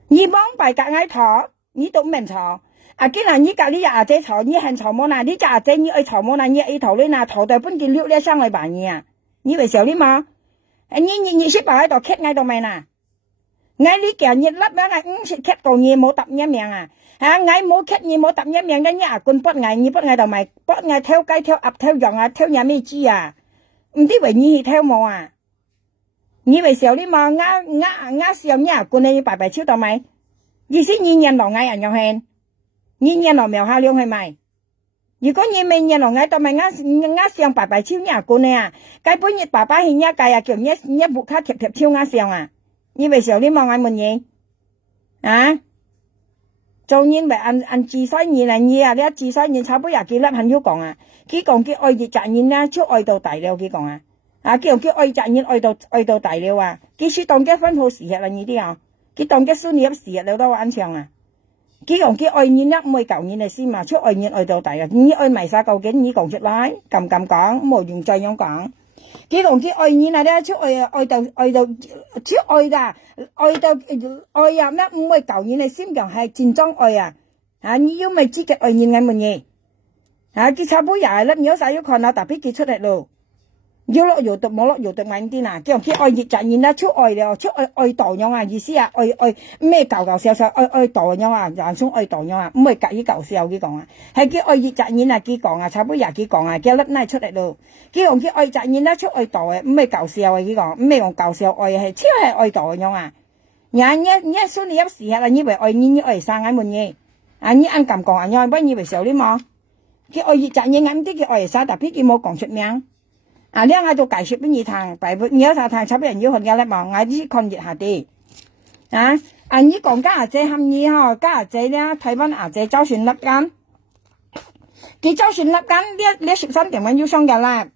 你幫拜夾嗌頭，你都唔明錯。啊，既然你夾你阿姐錯，你係錯麼呐？你隻阿姐你愛錯麼呐？你愛頭咧嗱，頭對本件溜咧上嚟扮嘢啊？你為少呢麼？你識擺喺度傾嗌到未呐？嗌你夾熱粒啦，嗌識傾講嘢冇答一名啊！à ngày mỗi khách như mỗi tập nhất miệng đấy nhá quân bắt ngày đầu mày bắt ngày theo cái theo ập theo dòng à theo nhà mấy chi à không biết vậy như theo mò à như vậy xíu đi mà ngã xíu nhá quân này bài bài chiếu tao mày gì xí như nhận lò ngay à nhau hèn như nhận lò mèo hai liêu hay mày như có như mình nhận lò ngay tao mày ngã xíu bài chiếu nhá quân này à cái bữa nhiệt bà hình nhá cái à kiểu nhá vụ khác thiệp chiếu ngã xíu à như vậy xíu đi mà ngay mình gì à做人咪按自細年嚟嘢啊！你一自細年差不多幾粒很要講啊！佢講佢愛嘅責任啦，超愛到大了佢講啊！啊，佢愛責任愛到大了啊！佢說當嘅分好時日啦呢啲啊，佢當嘅孫女時日了都安詳啊！佢講佢愛人啦，唔會舊人嚟先嘛，超愛人愛到大啊！你愛埋晒究竟你講出來，咁講，冇用再樣講。佢講佢愛人啊咧，超愛到超愛噶。愛人咧唔會舊人嚟先講係戰爭愛啊！啊，你要咪知嘅愛人嘅乜嘢？啊，佢差唔多廿粒，有晒要看啊，特別佢出嚟咯。要落油得冇落油得慢啲啦，叫佢愛熱雜然啦，出愛了，出愛度樣啊，意思啊，愛咩搞笑愛度樣啊，人送愛度樣啊，唔係隔意搞笑佢講啊，係叫愛熱雜然啊，佢講啊，差不多佢講啊，叫粒奶出嚟咯，佢講佢愛雜然啦，出愛度嘅，唔係搞笑嘅佢講，唔係講搞笑愛係超係愛度樣啊，你說你有時啦，你為愛你愛生眼門嘢，啊你按咁講啊，你不以為少啲麼？佢愛熱雜然啱啲，佢愛生，特別佢冇講出名。啊！你嗌做解釋俾你聽，大部你有啥聽，差別人要學嘅咧嘛，嗌啲抗熱下啲。你講家下姐喊你嗬，家下姐咧睇翻下姐周旋粒間，佢周旋粒間呢13點蚊要上嘅啦，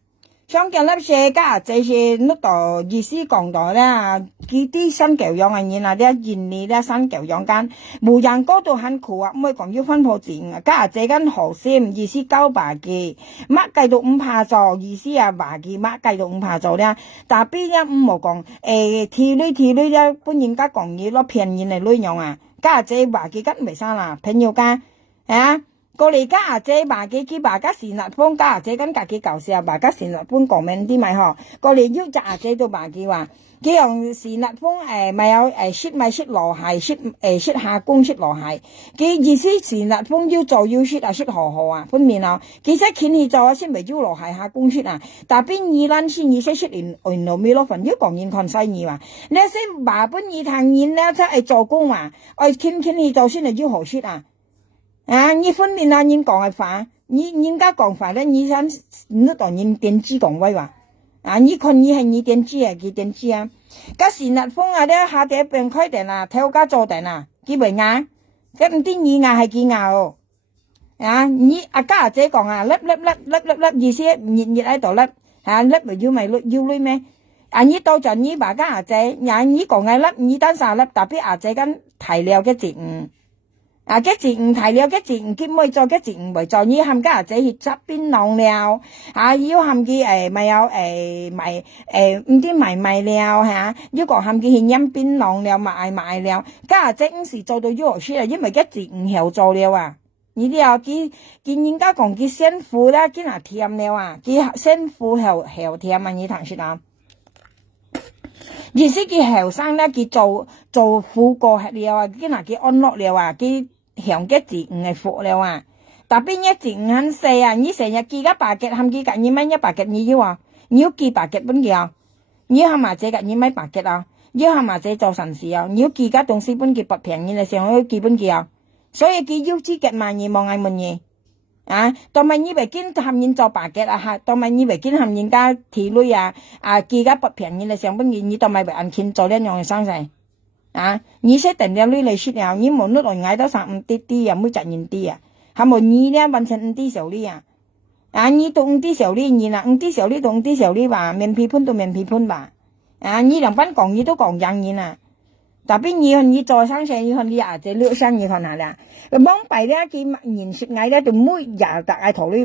上嘅粒些家下姐是呢度意思講到咧，佢啲新舊樣嘅嘢啊，啲現你咧新舊樣間，無人嗰度很苦啊，唔係講要分鋪錢啊，家下姐間河鮮意思9百幾，乜計到5怕做意思啊，話幾乜計到5怕做咧，但邊一唔冇講貼呢咧，本人家講嘢攞便宜嚟攞用啊，家下姐話幾間未生啦，朋友間過嚟家下姐話幾話家善立方家下姐跟家幾舊時啊，話家善立方講明啲咪嗬，過嚟要家下姐都話幾話。佢用善立風咪有説羅係説下工説羅係，佢意思善立風要做要説啊説何啊分面啊，其實見佢做先咪要羅係下工説啊，但邊二撚先意識説連原來未攞份要講現看西二話，你先話本二談現咧即係做工話，見佢做先係要何説啊，你分面啊現講係反，現家講法咧，你想呢度現電子講威話。你看你係你電子啊，佢電子啊，家善立風啊咧下底變開定啦，睇家做定啦，佢為嗌，咁唔啲意嗌係佢嗌哦，你阿家姐講啊，粒意思熱喺度粒，粒咪要女咩？你到陣你話家阿姐，你講嘅粒，你單晒粒，特別阿姐跟提料嘅節誤。嘅字唔提了，嘅字唔結妹做，嘅字唔為做，你冚家姐去側邊弄了，要冚佢咪有咪唔知咪了嚇，要個冚佢去陰邊弄了賣了，家姐唔是做到要學啊，因為嘅字唔曉做了啊，你啲啊佢人家講佢辛苦啦，佢嗱甜了啊，佢辛苦曉甜啊，你睇先啊。意思佢後生咧，佢做苦過了啊，佢嗱佢安樂了啊，佢向嘅字唔係服了啊。但邊一字唔肯寫啊，你成日記個白嘅，冚記隔二蚊一白嘅，你要記白嘅本嘅啊，你要冚這個二蚊白嘅啊，要冚這做神事啊，你要記個東西本嘅不平，你嚟上要記本嘅啊，所以佢要知嘅萬嘢望係乜嘢。當咪以為見含人做白嘅啊，當咪以為見含人家提女啊，記個不平你嚟上本嘢，你當咪為人見做呢樣嘅生勢，你識定了女嚟説了，你冇得來嗌到上5啲啊，冇責任啲啊，係冇你咧揾成5啲時候呢你到5啲時候呢，你啦5啲時候呢到5啲時候呢話面皮潘到面皮潘吧，你兩班講嘢都講樣嘢啊。特別你做生意，你看你阿姐掠生意看下啦，幫弊咧佢言説嗌咧就每日大嗌頭呢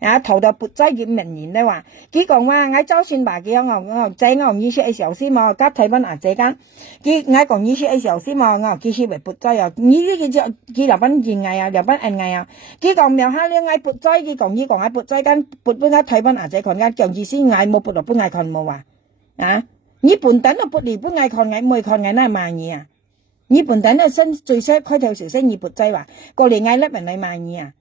話，頭到撥齋佢明言咧話，佢講話嗌周算吧，佢我仔我意思係時候先嘛，家睇翻阿姐間，佢嗌講意思係時候先嘛，我佢是為撥齋啊，你呢個就佢兩班言嗌啊，兩班人嗌啊，佢講苗下咧嗌撥齋，佢講呢講嗌撥齋間撥搬嗌睇翻阿姐看間，講意思嗌冇撥落搬嗌看冇話，你本等都撥嚟搬嗌看嗌，唔係看嗌那賣嘢啊！你本等都最識開頭時聲你撥劑話，過嚟嗌粒人嚟賣嘢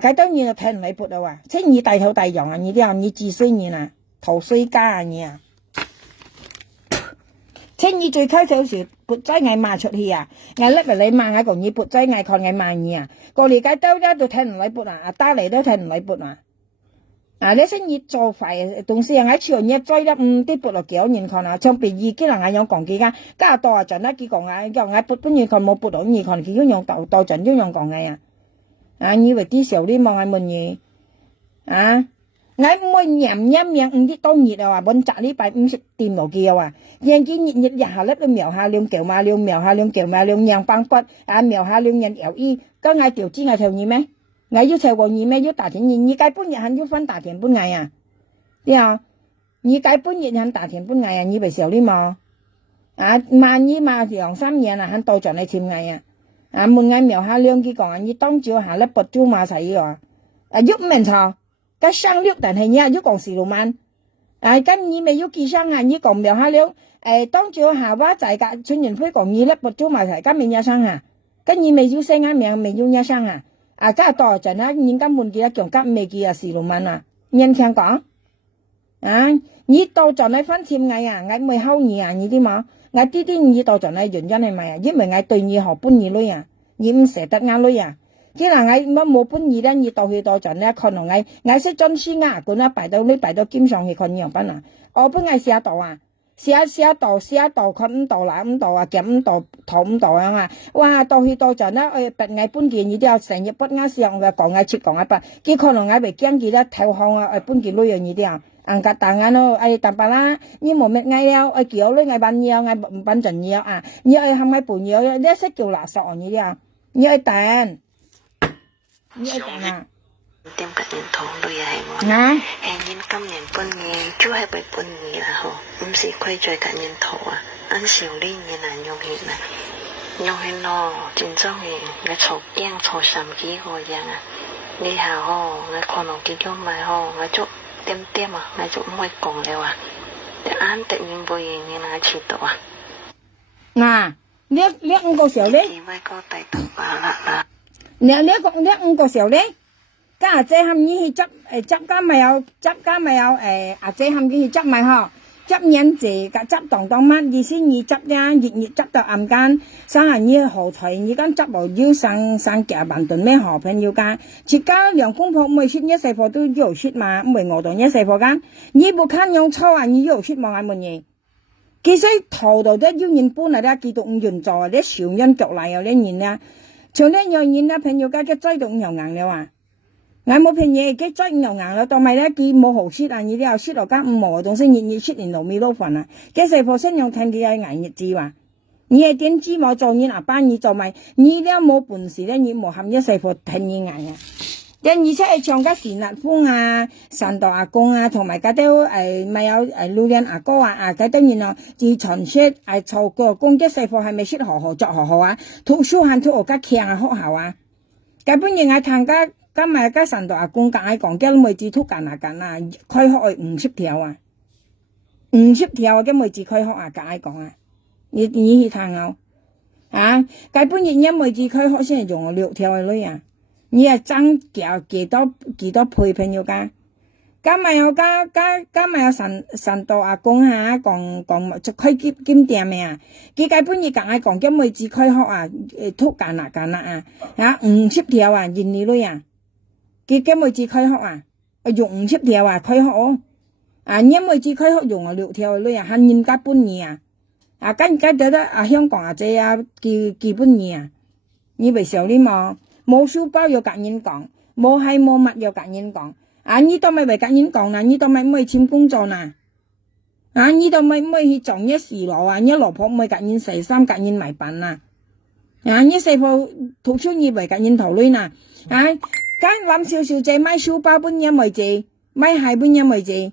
佢當然就睇人嚟撥啦話，即係你大頭大樣啊！你啲你自衰嘢啊，頭衰家啊嘢即係你最開頭時撥劑嗌賣出去啊，嗌粒人嚟賣嗌講你撥劑嗌看嗌賣嘢過嚟街兜一度睇人嚟撥打嚟都睇人嚟撥你先要做快東西喺處你追得啲撥落幾多年看像別意見人有講幾間加多陣啦，佢講撥本年看冇撥落年看，佢用多陣都用講以為啲時候啲望係乜嘢唔會nhầm nhầm啲當熱啊話本摘呢擺唔識掂落嘅話，人見日下粒都描下兩條馬兩描下兩條馬兩樣棒骨描下兩人油衣，咁嗌條枝嗌條嘢咩？我要求過你咩？要大田你該半日肯要分大田半ngày你該半日肯大田半ngày你為少啲嘛？萬一嘛2、3日肯到盡你簽ngày門嗌描下兩句講你當朝下粒撥招馬使喐唔明錯，個生喐但係你喐講時路慢今年未要記生啊，你講苗下了，當住下話在噶，春人會講你咧，不做埋題，今年一生啊，今年未要寫啱名，未要一生啊，家多陣啊，人家門記啊，強急未記啊，四六萬啊，人聽講，你多陣嚟分錢嗌啊，嗌未後你啊，你啲嘛，嗌啲你多陣嚟原因係咪啊？因為嗌對你學本意女啊，你唔捨得啱女啊。既然嗌冇本意咧，你到去多陣咧，可能嗌識真書啊，管啊擺到兼上去看樣品啊，我本嗌寫到啊，寫到看唔到啦，唔到啊，夾唔到，圖唔到啊，哇，到去多陣咧，白嗌本件，你都要成日不啱上嘅，講嗌切講嗌白，佢可能嗌未驚佢咧投降啊，本件女樣你啲啊，個大眼咯，大把啦，你冇咩嗌啊，叫你嗌扮嘢，嗌唔扮陣嘢啊，你係咪半嘢？你識叫垃圾你啲啊，你係蛋。點解人同類係冇？係人今年半年，主係為半年啦嗬，唔是虧在緊人頭啊，按少呢人難用起啦，用起咯，真中意，我嘈驚嘈三幾個人啊，你下嗬，我可能見咗咪嗬，我做點啊，我做唔會講了啊，你按突然背影你哪知道啊？你五個時候咧？以為個大頭髮啦。你五個時候咧，家阿姐喊你去執家咪有阿姐喊你去執咪嗬，執人字個執當乜？意思你執呀，熱執到暗間，生下你河台，你間執無要生夾萬頓咩河朋友間，自家兩公婆每説一世婆都要説嘛，唔係我當一世婆間，你不看用錯啊，你要説望眼門嘢。其實頭度都要人搬嚟啦，幾度唔人做，啲小人腳嚟有啲人啦。從呢樣嘢咧，朋友家嘅追到又硬了啊！我冇朋友嘅追又硬了，但係咧佢冇好説啊！你啲又説落家唔冇，總之日説年路未撈份啊！嘅細婆身樣睇佢係硬日子話，你係點知冇做你嗱班你做咪？你咧冇本事咧，你冇含一細婆睇你硬啊！而且係唱家善立風啊、神道阿公啊，同埋嗰啲咪有老人阿哥啊，嗰啲然後自傳説湊個公嘅細婆係咪識學作學啊？讀書限讀家強啊學校啊！嗰本嘢我聽家今日家神道阿公講嘅，啲妹子讀緊啊，開學50條啊，50條嘅妹子開學啊，講啊，你去聽我嗰本嘢一妹子開學先係用6條嘅女啊！你係增加幾多倍朋友家？今日有神道阿公嚇講就開兼店咩啊？佢基本嘢講嘅妹子開學啊，讀緊啊50條啊，印尼女啊，佢嘅妹子開學啊，用50條啊開學哦，一妹子開學用6條女啊，係人家本嘢啊，跟得香港啊姐啊基本嘢啊，你未少啲嘛？冇書包又夾人講，冇係冇物又夾人講，你都咪為夾人講啦，你都咪唔去簽工作啦，你都咪唔去做一時羅啊，一老婆唔去夾人洗衫夾人埋板啦，一細婆讀書以為夾人頭女啦，咁諗少姐買書包本嘢咪字，買鞋本嘢咪字，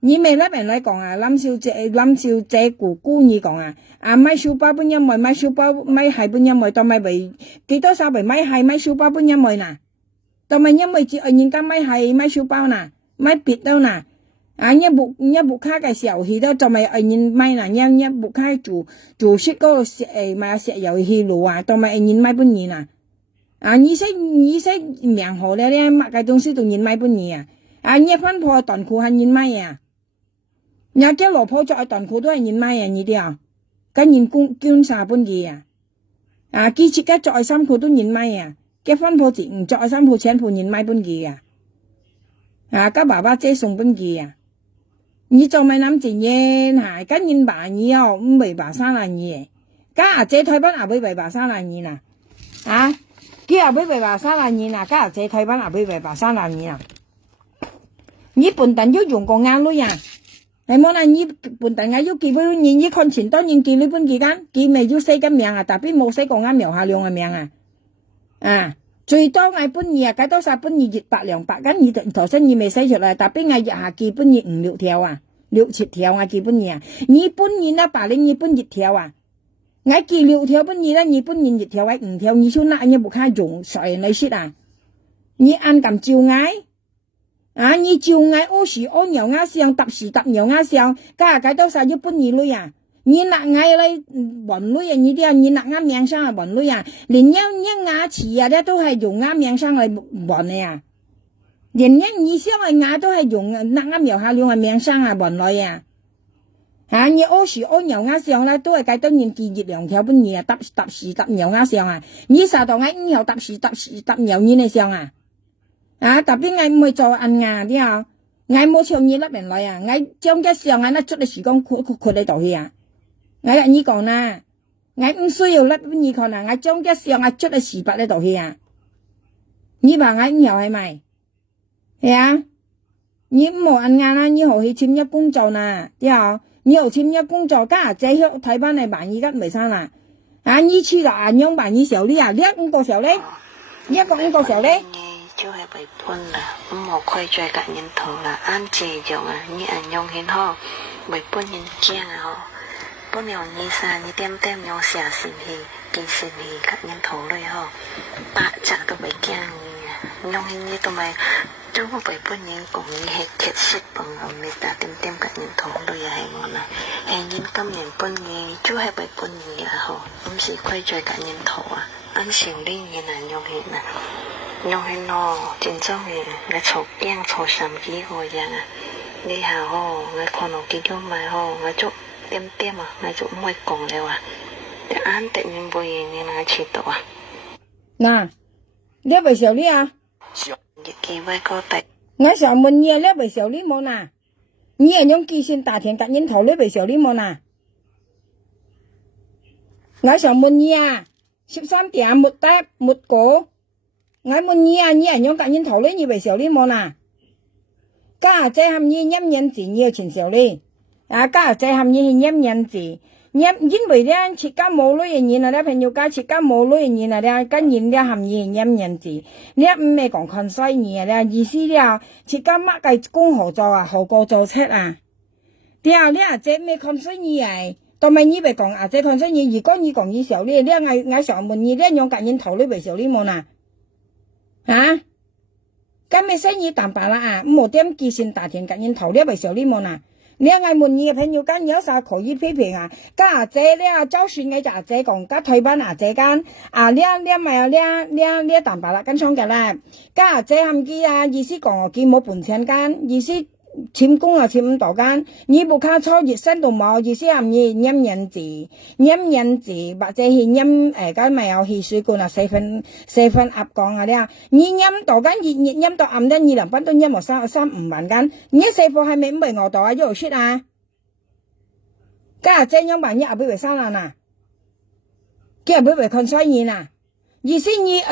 你未甩人嚟講啊，諗少姐姑姑你講啊。買書包本因為買書包買鞋本因為當咪為幾多少為買鞋買書包本因為嗱，當咪因為只人家買鞋買書包嗱，買別到嗱，一部卡嘅時候去到就咪人買嗱，一部卡做識嗰個買石油氣爐啊，當咪人買本嘢嗱，你識名號咧乜嘅東西都人買本嘢你翻破短褲係人買啊，人家老婆着短褲都係人買啊，你啲啊。跟人捐晒本嘢佢自己着衫褲都人買啊，結婚鋪時唔着衫褲請鋪人買本嘢家爸爸姐送本嘢你做咪諗住嘢跟人扮嘢唔為爸生爛嘢，家阿姐退班阿妹為爸生爛嘢啦佢阿妹為爸生爛嘢啦，家阿姐退班阿妹為爸生爛嘢啦，你笨蛋要用個眼女啊！係冇啦，你本大家要記本嘢，你看前當然記呢本期間，記咪要寫個名啊，特別冇寫個啱描下兩個名最多嗌本嘢幾多曬本嘢熱白涼白間，你頭先你未寫出嚟，特別嗌日下記本嘢5、6條6、7條記本嘢你本嘢啦，白領你本熱條嗌記6條本嘢啦，你本嘢熱條係5條，你想拿你部卡用誰嚟説你按咁照嗌啊，你就愛屙屎屙尿啊上，揼屎揼尿啊上，家下都晒要搬你女啊，你拿愛來揾女啊，你啲啊，你拿啱命上嚟揾女啊，連一牙齒啊咧都係用啱命上嚟揾嘅啊，連一以上嘅牙都係用拿啱苗下用嘅命上嚟揾女啊，啊，你屙屎屙尿啊上咧都係計到年紀熱兩條半年啊，揼屎揼尿啊上啊，你啥到愛以後揼屎揼尿你嚟上啊？啊！特別我唔會做按牙啲啊，我冇像你那邊來啊，我將個上啊，那出嚟時光括喺度去啊，我跟你講啦，我唔需要甩你看啊，我將個上啊出嚟時白喺度去啊，你話我以後係咪？係啊，你唔好按牙啦，你好去簽約工作啦，啲啊，你好簽約工作，家下仔去睇翻嚟辦而家未生啦，啊，你去到按樣辦嘅時候呢啊，呢一個時候咧，呢個時候咧。chú hay bảy phun là mò quay chơi cả nhân thầu là an chè dòng như anh nhông hiến ho bảy phun nhân chiang ho phun nhiều như xa như tem nhau xả xỉn hì kỳ xỉn hì các nhân thầu rồi ho bạ chả tụi bảy kiang nhông hiến như tụi mày chú có bảy phun nhân cũng như hết chết xích bằng ông người ta tem các nhân thầu rồi hay ngon à hay nhân căm nhân phun như chú hay bảy phun như ho ông chỉ quay chơi cả nhân thầu à anh xỉn đi như là nhông hiến à nhông hay nó chính trong thì người chọc đen chọc sầm ký hồi dạng à đi hà hồ người con nó kí cho mày hồ người chụp tiêm à người chụp môi cổng đều à để ăn tự nhiên bồi nên người chỉ tổ à nè lấy về xử lý à những cái vai có tay ngay sợ mình nhia lấy về xử lý món nè nhia nhông kỳ xin tả thiện cả nhân thầu lấy về xử lý món nè ngay sợ mình nhia 13點một tép một cổ ngay một nhia nhông cả nhân thầu lấy như về xử lý món nè cả trái hàm như nhâm nhân chỉ nhiều chuyện xử lý à cả trái hàm như nhâm nhân chỉ nhâm因為咧切家冇女嘅嘢啦，朋友家切家冇女嘅嘢啦，咧跟住咧含嘢nhâm nhân字，你唔係講看衰嘢咧，意思咧切家乜嘅公何做啊，何個做出啊？啲啊，你阿姐咩看衰嘢嚟？當咪你咪講阿姐看衰嘢，如果你講嘅時候咧，你嗌上門嘢咧用隔人頭你為時候你冇啦，啊？咁咪生意淡白啦啊，冇點計算大田隔人頭你為時候你冇啦。你嗌門兒嘅朋友間有啥可以批評啊？家阿姐咧，就算嘅阿姐講，家退班阿姐間啊，你咪啊，你淡白啦，跟廠嘅啦。家阿姐含機啊，意思講佢冇半錢間，意思簽工啊簽唔到間，你部卡初熱身都冇，意思含義nhâm nhân字或者係nhâm cái咪有汽水罐啊，四分鴨講啊啲啊，你nhâm到間熱nhâm到暗得2-2分都nhâm冇3-5萬間，你四貨係咪唔係我度啊？又出啊？家下姐nhâm bạn你阿妹為啥啦嗱？佢阿妹為看衰你嗱？意思你唔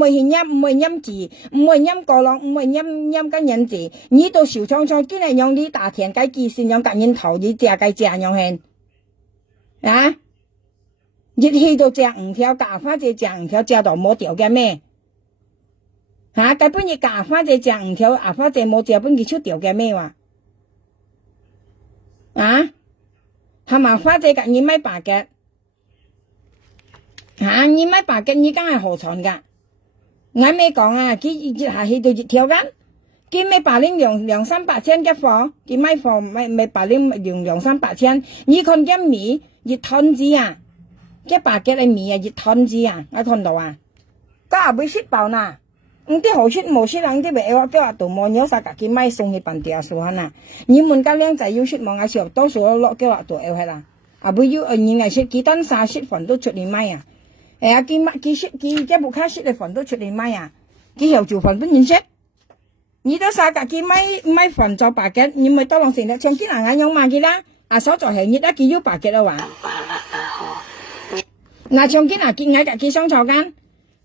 會nhâm唔會nhâm字，唔會nhâm個浪，唔會nhâm跟人字，你到小倉倉見係用你大田雞記先用隔人頭，你隻雞隻用係啊？熱氣到隻5條，夾翻隻5條，隻到冇條嘅咩？嚇！根本你夾翻隻5條，夾翻隻冇條，本佢出條嘅咩話？啊？係咪花隻隔二米八嘅？2米8嘅你梗係何長噶？我未講啊，佢熱下氣到熱跳緊，佢咪白領2-3千一貨，佢咪貨咪白領用2-3千，你看嘅米熱吞子啊，嘅白嘅嘅米啊熱吞子啊，我看到啊，家下會雪爆呐，啲好雪冇雪人啲咪我叫話度望有啥佢咪送去辦掉數下呐，你們家靚仔要雪望嘅時候，多數落叫話度要係啦，啊會要你藝術幾單啥雪份都出嚟賣啊！啊！佢一部卡雪嘅份都出嚟賣啊！佢又做份都認識，你都晒架佢買份做白嘅，你咪多兩成啦。像佢嗱眼用賣嘅啦，啊手在係熱啦，佢要白嘅啦話。嗱像佢嗱佢嗌架佢雙炒間，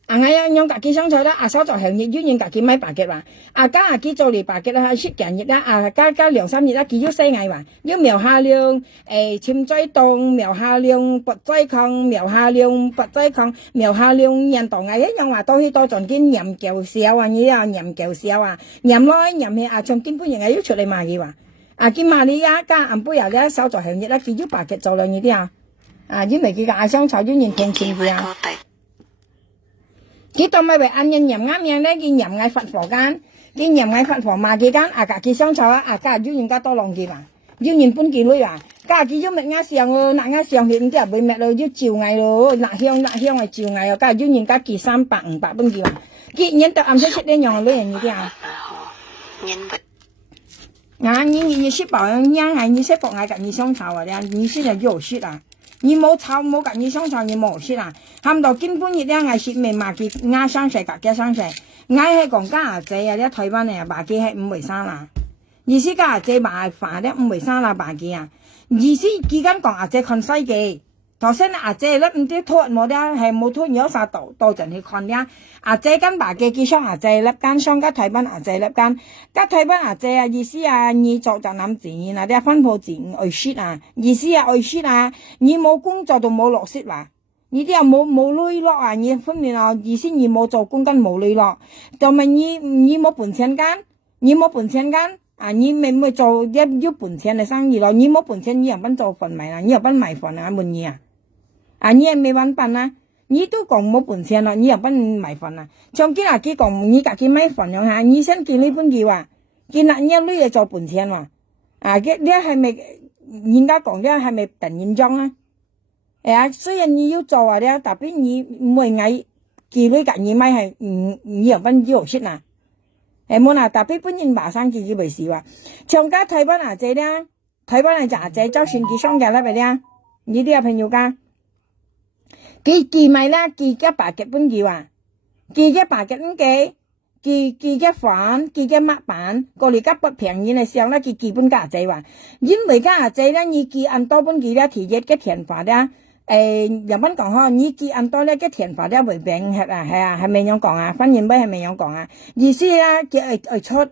啊嗌用架佢雙炒啦，啊手在係熱要用架佢買白嘅話，啊家佢做嚟白嘅啦，雪嘅熱啦，啊加2-3日啦，佢要西嗌話，要苗下量潛水凍，苗下量拔劑礦，苗下量拔劑礦，苗下量人當嗌一樣話多去多盡見任舊少啊，你啊任舊少啊，任來任去啊，從根本人係要出嚟賣嘅話，啊見賣你啊家暗杯啊咧手在係熱啦，佢要白嘅做兩嘢啲啊，啊因為佢個嗌雙炒要認聽聽嘅啊。佢當咪為按人任啱樣咧，見人嗌罰貨間，今年我發房買幾間啊，家己雙手啊，家要人家多兩件嘛，要人半件女啊，家己要乜嘢上哦，哪樣上去唔知啊，未乜咯，要照嗌咯，哪香係照嗌哦，家要人家寄300、500半件嘛，寄人到暗出出啲樣女人啲啊，你識保養樣啊，你識保愛家己雙手啊，你識就有識啊。你冇炒冇家己雙手，你冇識啦。喊到根本一啲係識未買嘅，啱生勢，家己生勢。嗌係講家下仔啊，啲台灣嘅買嘅係5為3啦。意思家下仔買飯啲5為3啦買嘅啊。意思幾間講下仔看西嘅，頭先阿仔咧唔知拖冇啲係冇拖有啥到陣去看啲。阿仔跟買嘅幾雙阿仔粒間雙家台灣阿仔粒間，家台灣阿仔啊意思啊，你做就諗錢啊，啲分鋪錢愛蝕啊，意思啊愛蝕啊，你冇工作就冇落蝕啦。你啲又冇累落啊，你分面啊，意思你冇做工跟冇累落，同埋你冇本錢間，你冇本錢間啊，你咪做一要本錢嘅生意咯，你冇本錢你又奔做份賣啦，你又奔賣份啊滿意啊，啊你又未揾笨啊，你都講冇本錢啦，你又奔賣份啊，像今日佢講你家己買份樣下，你先見呢本句話，見嗱你女嘢做本錢喎，啊呢係咪人家講呢係咪鄧彥章啊？雖然你要做啊咧，特別你唔會嗌叫你家己買係你又奔要識啦，冇啦，特別本人馬上自己為事話，長家台灣阿姐咧，台灣嘅阿姐就算佢雙嘅啦咪咧，你啲朋友家，佢買啦，佢100嘅本叫啊，佢100嘅咁嘅，佢嘅飯，佢嘅麥板，過嚟家不平嘢嚟上啦，佢基本家姐話，因為家阿姐咧，你佢按多本佢咧，提熱嘅甜法咧。日本講嗬，你記按多咧嘅甜法咧會病係啊，係咪樣講啊？反言咩係咪樣講啊？意思啊，叫出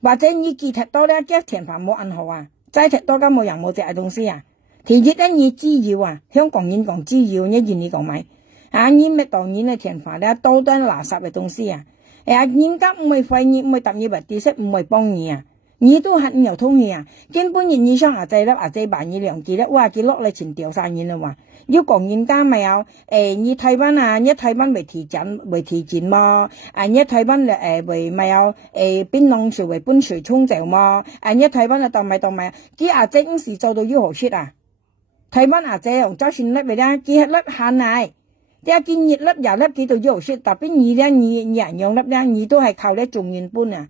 或者你記太多咧，嘅甜法冇按好啊，齋太多咁冇人冇食嘅東西啊。提熱咧你滋擾啊，香港人講滋擾，一言你講咪啊？你咪當然嘅甜法咧多啲垃圾嘅東西啊！人家唔會廢你，唔會揼你白地色，唔會幫你啊！你都係唔有通氣啊！根本人你想阿仔咧，阿仔扮你兩記咧，哇！佢落嚟全掉晒人啦話。要講人家咪有你台灣啊，你台灣為提前嘛，你台灣為咪有檳榔樹為搬水沖走嘛，你台灣啊當咪，佢阿姐嗰時做到要何出啊？台灣阿姐用周旋粒咪咧，佢係粒限奶，啲見熱粒廿粒幾度要何出，特別你咧你人用粒咧，你都係靠咧種原本啊。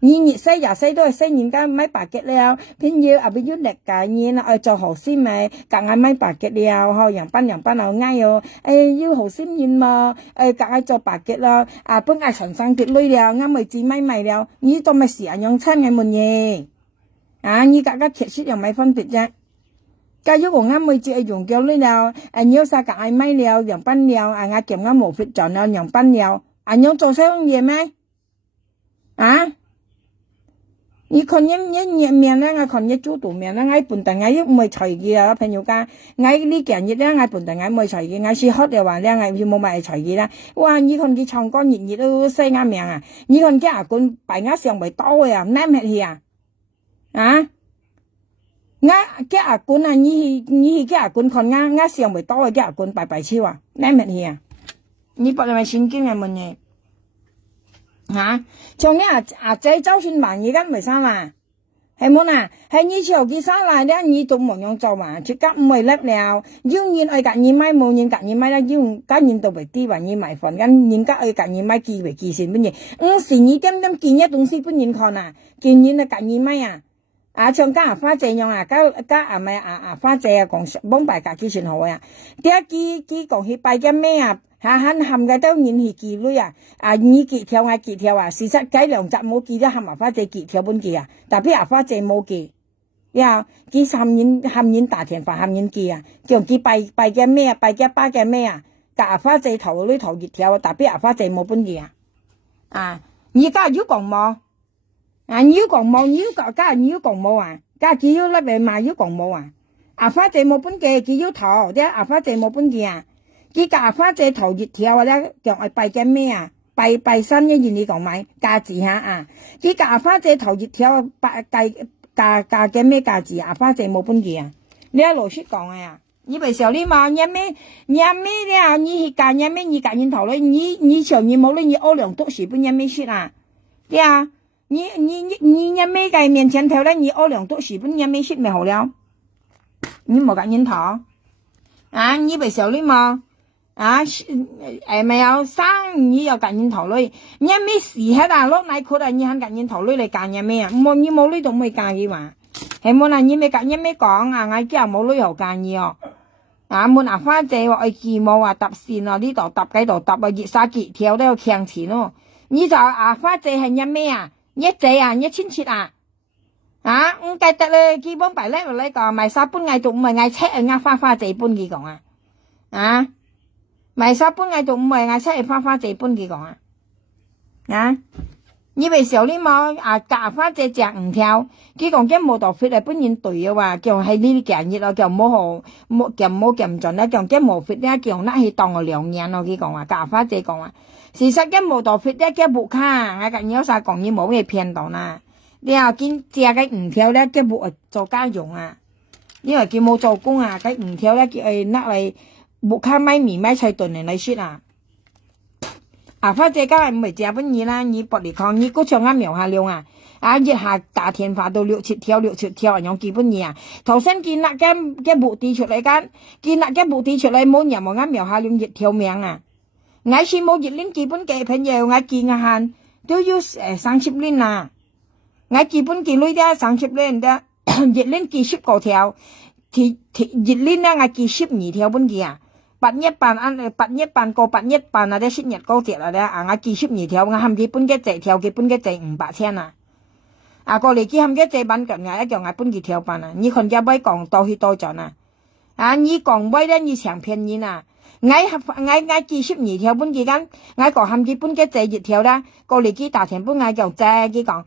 你熱西廿西都係西人家買白吉了，偏要啊要力㗎，你啦做好心咪，夾硬買白吉了，嗬人班又嗌哦，要好心人嘛，夾硬做白吉啦，本嗌陳生結女了，啱咪自買了，你都咪時人用親嘅門嘢，你夾夾其實又咪分別啫，假如我啱咪自用叫女了，你要晒夾硬買了，人班了，夾啱冇fit咗啦，人班了，你做啥嘢咩？你看一面咧，我看一豬肚面咧，我本地我唔會隨意啊，朋友家，我呢件嘢咧，我本地我唔會隨意，我是學嘅話咧，我要冇買隨意啦。哇！你看佢唱歌熱都西啱命啊！你看佢阿管擺我上圍多啊，啱乜嘢啊？我佢阿管啊，你佢阿管看我上圍多嘅佢阿管擺超啊，啱乜嘢啊？你博你咪神經嘅問嘢。像你阿仔就算忙而家唔係生啦，係冇啦，係你朝佢生啦咧，你都冇樣做嘛，出家唔會甩了，要人愛隔人買冇人隔人買啦，要隔人都為啲話你買飯緊，人家愛隔人買幾為幾錢乜嘢，時你點見一東西本人看啊，見人啊隔人買啊，像家花姐樣啊，家咪花姐啊講幫拜隔幾錢好啊，第一佢講去拜嘅咩啊？含嘅都演去記女啊！你記條我記條啊！事實計兩集冇記咗，含花姐記條本記啊！特別花姐冇記，記含演大田飯含演記啊！叫記拜嘅咩啊？拜嘅巴嘅咩啊？夾花姐頭女頭熱條，特別花姐冇本記啊！而家要講冇，你要講冇，你要家你要講冇啊！家只要甩嚟賣要講冇啊！花姐冇本記，佢要頭啲花姐冇本記啊！佢夾花姐頭熱條咧，就係拜嘅咩啊？拜新一件你講咪價字下佢夾花姐頭熱條拜價嘅咩價字花姐冇本事啊！你阿老師講啊，你咪小你嘛，你咩咧？你去夾咩？你夾人頭咧？你上你冇咧？你屙兩篤屎本咩事啊？对啊，你也没在面前头了，你熬两多水本也没食咪好了，你冇甲人頭啊？你袂小你嘛？啊，咪有生你又甲人頭女，你咩事喺度落奶殼啊？你肯甲人頭女嚟幹嘢咩啊？冇你冇女都冇幹嘅嘛？係冇啦，你咪甲人咩講啊？我叫冇女又幹嘢哦。啊，冇拿花姐話字幕話搭線啊，呢度搭嗰度搭啊，熱沙結條都要強錢咯。你就花姐係一咩啊？一姐啊，一千切啊？啊，唔記得咧，基本擺叻嚟講，賣沙搬嗌到唔係嗌車嗌花姐搬佢講啊？啊，賣沙搬嗌到唔係嗌車係花姐搬佢講啊？啊，你為小你冇夾花姐隻唔跳，佢講嘅冇道fit係本人對嘅話，叫係呢啲嘅熱咯，叫冇好冇咁盡咧，叫嘅冇 fit 咧，叫嗱去當我2年咯，佢講話夾花姐講話，事實嘅冇道 fit 咧嘅冇卡，我講有啥講你冇嘅騙到啦，你又見隻嘅唔跳咧嘅冇做家用啊，因為佢冇做工啊，佢唔跳咧叫佢嗱嚟冇卡買米買菜燉嚟嚟食啊。花姐梗係唔係借本嘢啦，你薄嚟講，你嗰場啱描下量啊，一下大天花到6、7條，用幾本嘢啊？頭先見那嘅目的出嚟間，見那嘅目的出嚟冇人冇啱描下量1條命啊！我先冇熱鏈基本嘅朋友，我見我限都要30鏈啊！我基本見女啲30鏈的，熱鏈幾10個條，熱鏈咧我幾12條本嘅啊！81版個81版啊！啲新日高節啊！啲我幾12條，我含基本嘅借條，基本嘅借500千啊！過嚟幾含嘅借版緊啊！一叫我本幾條版啊！你看家位講多去多盡啊！你講位咧，你搶便宜啊！我幾12條本幾間，我講含基本嘅借熱條啦，過嚟幾大田本我叫借幾講，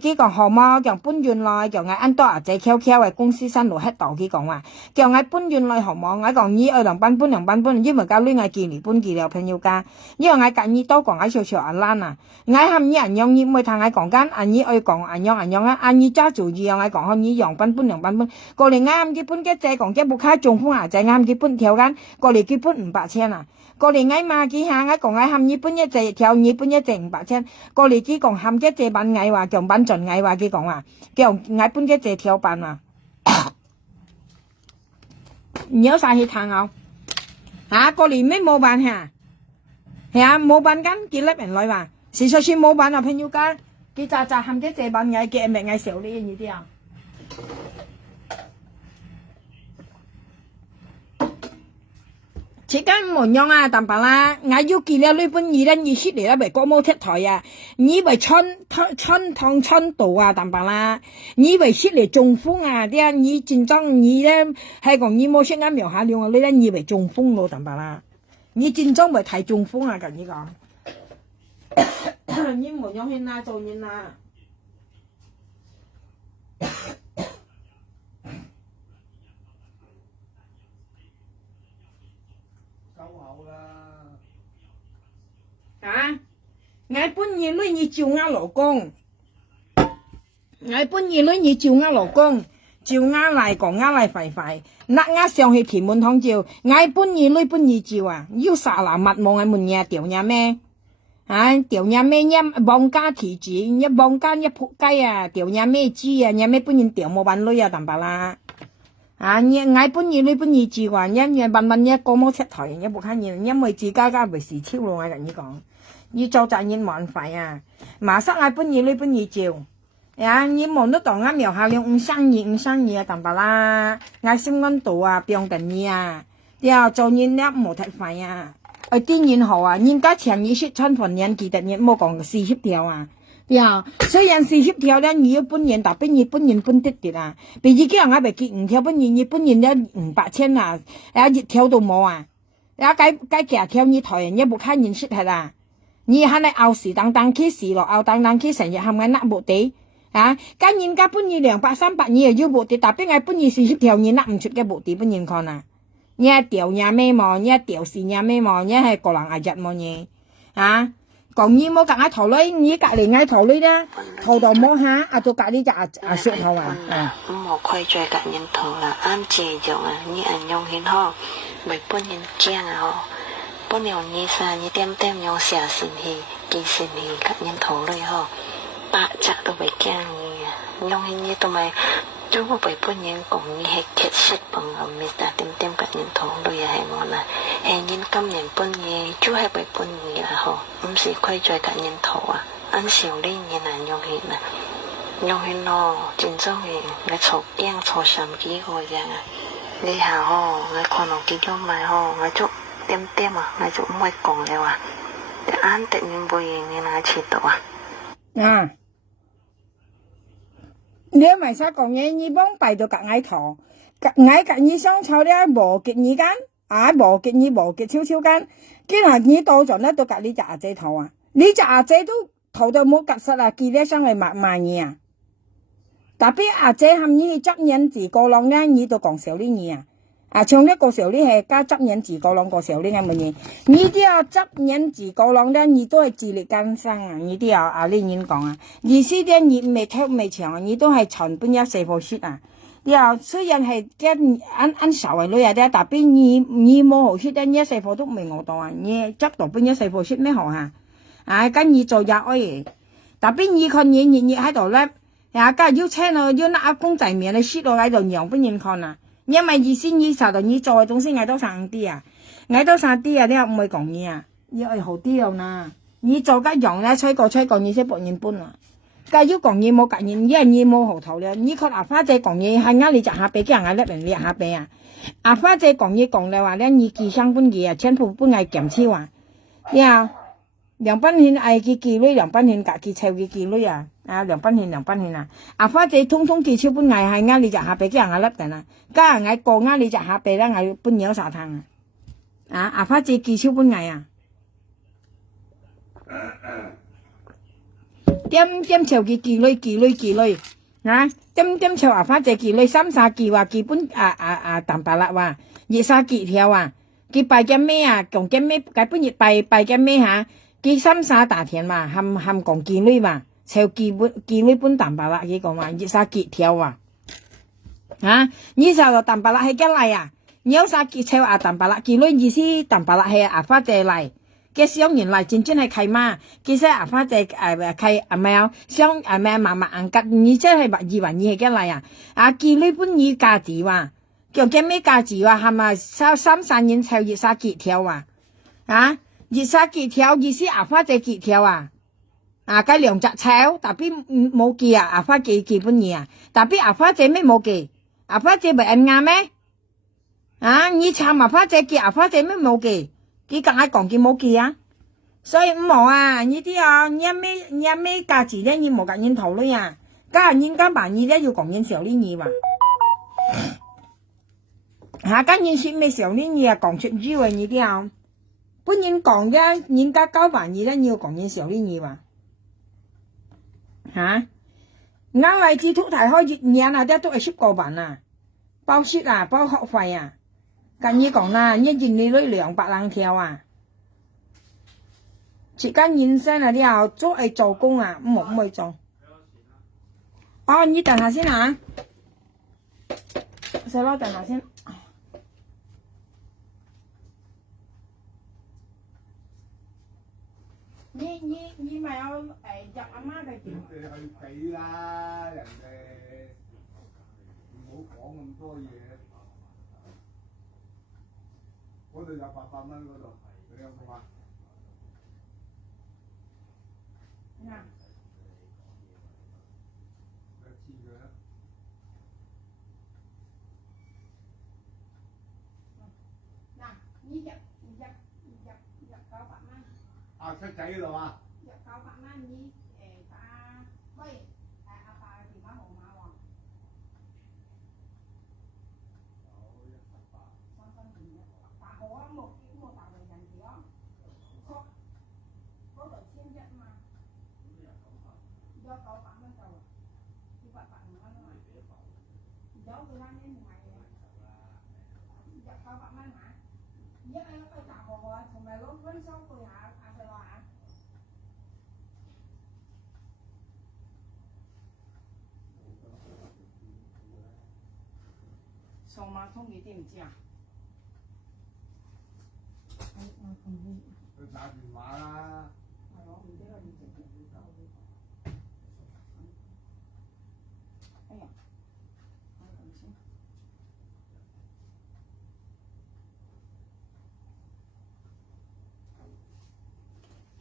幾講項目叫搬原來叫我按多啊借 QQ 嘅公司新路喺度幾講話，叫我搬原來項目，我講你2班搬，因為教你我見你搬幾條朋友家，因為我介意多講我悄悄爛啊，我含你人用你每趟我講緊，你愛講人用啊，你揸住意我講你2班搬，過嚟我含基本嘅借講嘅冇卡中風啊，借啱基本條間，過嚟基本500千啊，過嚟嗌嘛幾下，我講嗌含日本一隻條，日本一隻500千，過嚟幾講含一隻版嗌話，叫版盡嗌話幾講話，叫嗌本一隻條版啊，你有啥去談啊？過嚟咩冇版嚇？係啊，冇版緊幾粒人來話，事實上冇版啊，朋友家幾扎含一隻版嗌嘅咪嗌少呢樣啲啊？切間唔用啊，但白啦，我要見了呢本二咧，你出嚟啦，咪國冇出台啊，你咪春度啊，但白啦，你咪出嚟中風啊，啲啊，你戰爭你咧係講你冇識啱描下量啊，你咧以為中風咯，但白啦，你戰爭咪太中風啊，咁呢個，你唔用去哪做人啊？我本兒女你照啱老公，我本兒女你照啱老公，照啱嚟講啱嚟快快，嗱啱上去田門堂照，我本兒女本兒照啊，要撒嗱密望喺門嘢掉嘢咩？掉嘢咩一望家提子，一望家一仆街啊，掉嘢咩豬啊，嘢咩本人掉冇揾女啊，淡白啦。你我本兒女本兒照啊，因為問一個冇出台，一冇看見，因為自家為事超咯，我同你講。你做責任還費啊！馬上我本兒女本兒照，你望得到我描下用5生意啊，淡白啦！我心安度啊，變緊你啊！又做人咧冇睇費啊！啲人好啊，人家請你說穿份人記得你冇講40條啊！雖然40條咧，你要本人但本人本得啲啊！譬如叫我咪結5條本人，你本人咧500千啊！1條都冇啊！該幾條你台人一冇看人識係啦！你喺你拗時當起時落拗當起成日係咪甩目地跟人家本意200、300你又要目地，但邊係本意40條你甩唔出嘅目地本人看啊！你係掉嘢咩嘛？你係掉事嘢咩嘛？你係個人藝術麼嘢講你冇隔嗌頭女，你隔離嗌頭女咧，頭度摸下到隔離就雪頭啊！冇虧罪隔人頭啦，啱借用你人用顯呵，咪本人正啊！ bữa nào nhí xa nhí tem nhau xả xin hi kỳ xin hi cả nhân thấu rồi ho bạ chạ tụi bay kia nhí nhau hi nhí tụi mày chú mà bay bữa nhí còn nhí hay kết shit bằng mình đã tem cả nhân thấu rồi hay ngon à hay nhân căm nhân bữa nhí chú hay bay bữa nhí là ho xí quay chơi cả nhân thấu à ăn xỉu đi nhí là nhau hi nè nhau hi nó chính xác hi cái chọc yên chọc sầm kí hồi ra đi hà ho cái con nó kí cho mày ho cái chỗ tem à cái chỗ mày còn đâu à để ăn tự nhiên bồi như là chỉ tổ à nếu mà sao còn nghe như bóng bày được cả ngày thọ cả như sáng sau đấy bộ kịch như cán bộ kịch chiếu cán cái là như to rồi nó tôi cả đi trả dây thầu à đi trả dây都thầu到冇夾實啊，記得上嚟賣嘢啊。特別阿姐含呢執引字個浪咧，呢度講少啲嘢啊。啊，唱呢個少啲係加執引字個浪個少啲咁嘅嘢。呢啲啊執引字個浪咧，呢都係自力更生啊。呢啲啊呢演講啊，意思啲嘢未聽未長啊，呢都係全本一四部書啊。又雖然係驚按少嘅女啊啲，特別你冇好書啲一四部都未我到啊，你執到本一四部書咩好啊？跟住做日嘢，特別你看嘢喺度咧，家要請咯，要拿公仔麵嚟輸落喺度養俾人看啊，因為意思你實在你做嘅東西嗌多上啲啊，你又唔會講嘢啊，要係好啲樣啦，你做嘅樣咧吹過你先博人搬啊，家要講嘢冇夾人，因為你冇好頭咧，你看阿花姐講嘢係啱你就下俾叫人嗌甩人你下俾啊，阿花姐講嘢講嘅話咧，你記上半嘢啊，全部搬嗌減超啊，呀。梁賓憲嗌佢記女，梁賓憲夾佢湊佢記女啊！梁賓憲啊！阿花姐通通記超搬嗌係啱你隻下臂，叫人嗌甩人啊！加人嗌過啱你隻下臂咧，嗌搬嘢沙灘啊！阿花姐記超搬嗌啊！點湊佢記女啊！點湊阿花姐記女，三沙記話記搬淡白啦話，熱沙記條啊！記拜嘅咩啊？講嘅咩？解搬熱拜嘅咩嚇？佢三沙大田嘛，含講見女嘛，就見女搬淡白啦，佢講嘛，熱沙結條啊，呢時候淡白啦係幾嚟啊？有沙結條淡白啦，見女意思淡白啦係阿花姐嚟，嘅雙人嚟真係契嘛，其實阿花姐契唔係啊，雙唔係嫲嫲硬吉，你真係以為你係幾嚟啊？見女搬依價字話，叫嘅咩價字話係咪三三人就熱沙結條啊？熱沙結條意思阿花姐結條啊，cái兩隻炒，特別冇記啊，阿花姐記本嘢啊，特別阿花姐咩冇記，阿花姐咪按啱咩？你炒阿花姐記，阿花姐咩冇記，佢梗係講佢冇記啊，所以唔好啊，呢啲啊，你咩價值咧，你冇夾人頭女啊，家人家辦嘢咧要講人少啲嘢嘛，家人說咩少啲嘢啊，講出豬為呢啲啊。本人講啫，人家交辦嘢咧要講嘢少啲嘢嘛，啱為至ทุก題開業年啊，都係10個版啊，包雪啊，包學費啊，跟你講啦，一年你攞200人跳啊，時間人生啊，你又做係做工啊，唔去做，你等下先啊，細佬等下先。你咪有入阿媽嘅電。你去俾啦，人哋唔好講咁多嘢。嗰度有800蚊嗰度，你有冇啊？一次佢啦。你入900蚊。七仔嗰度啊？入900蚊，你打喂阿爸嘅電話號碼喎。8號啊，冇大圍人哋啊，嗰度11嘛，有900蚊就180蚊啊嘛，有佢啱啱唔係入900蚊嚇，而家去大號啊，同埋攞分收據下。上馬通你知唔知啊？佢打電話啦。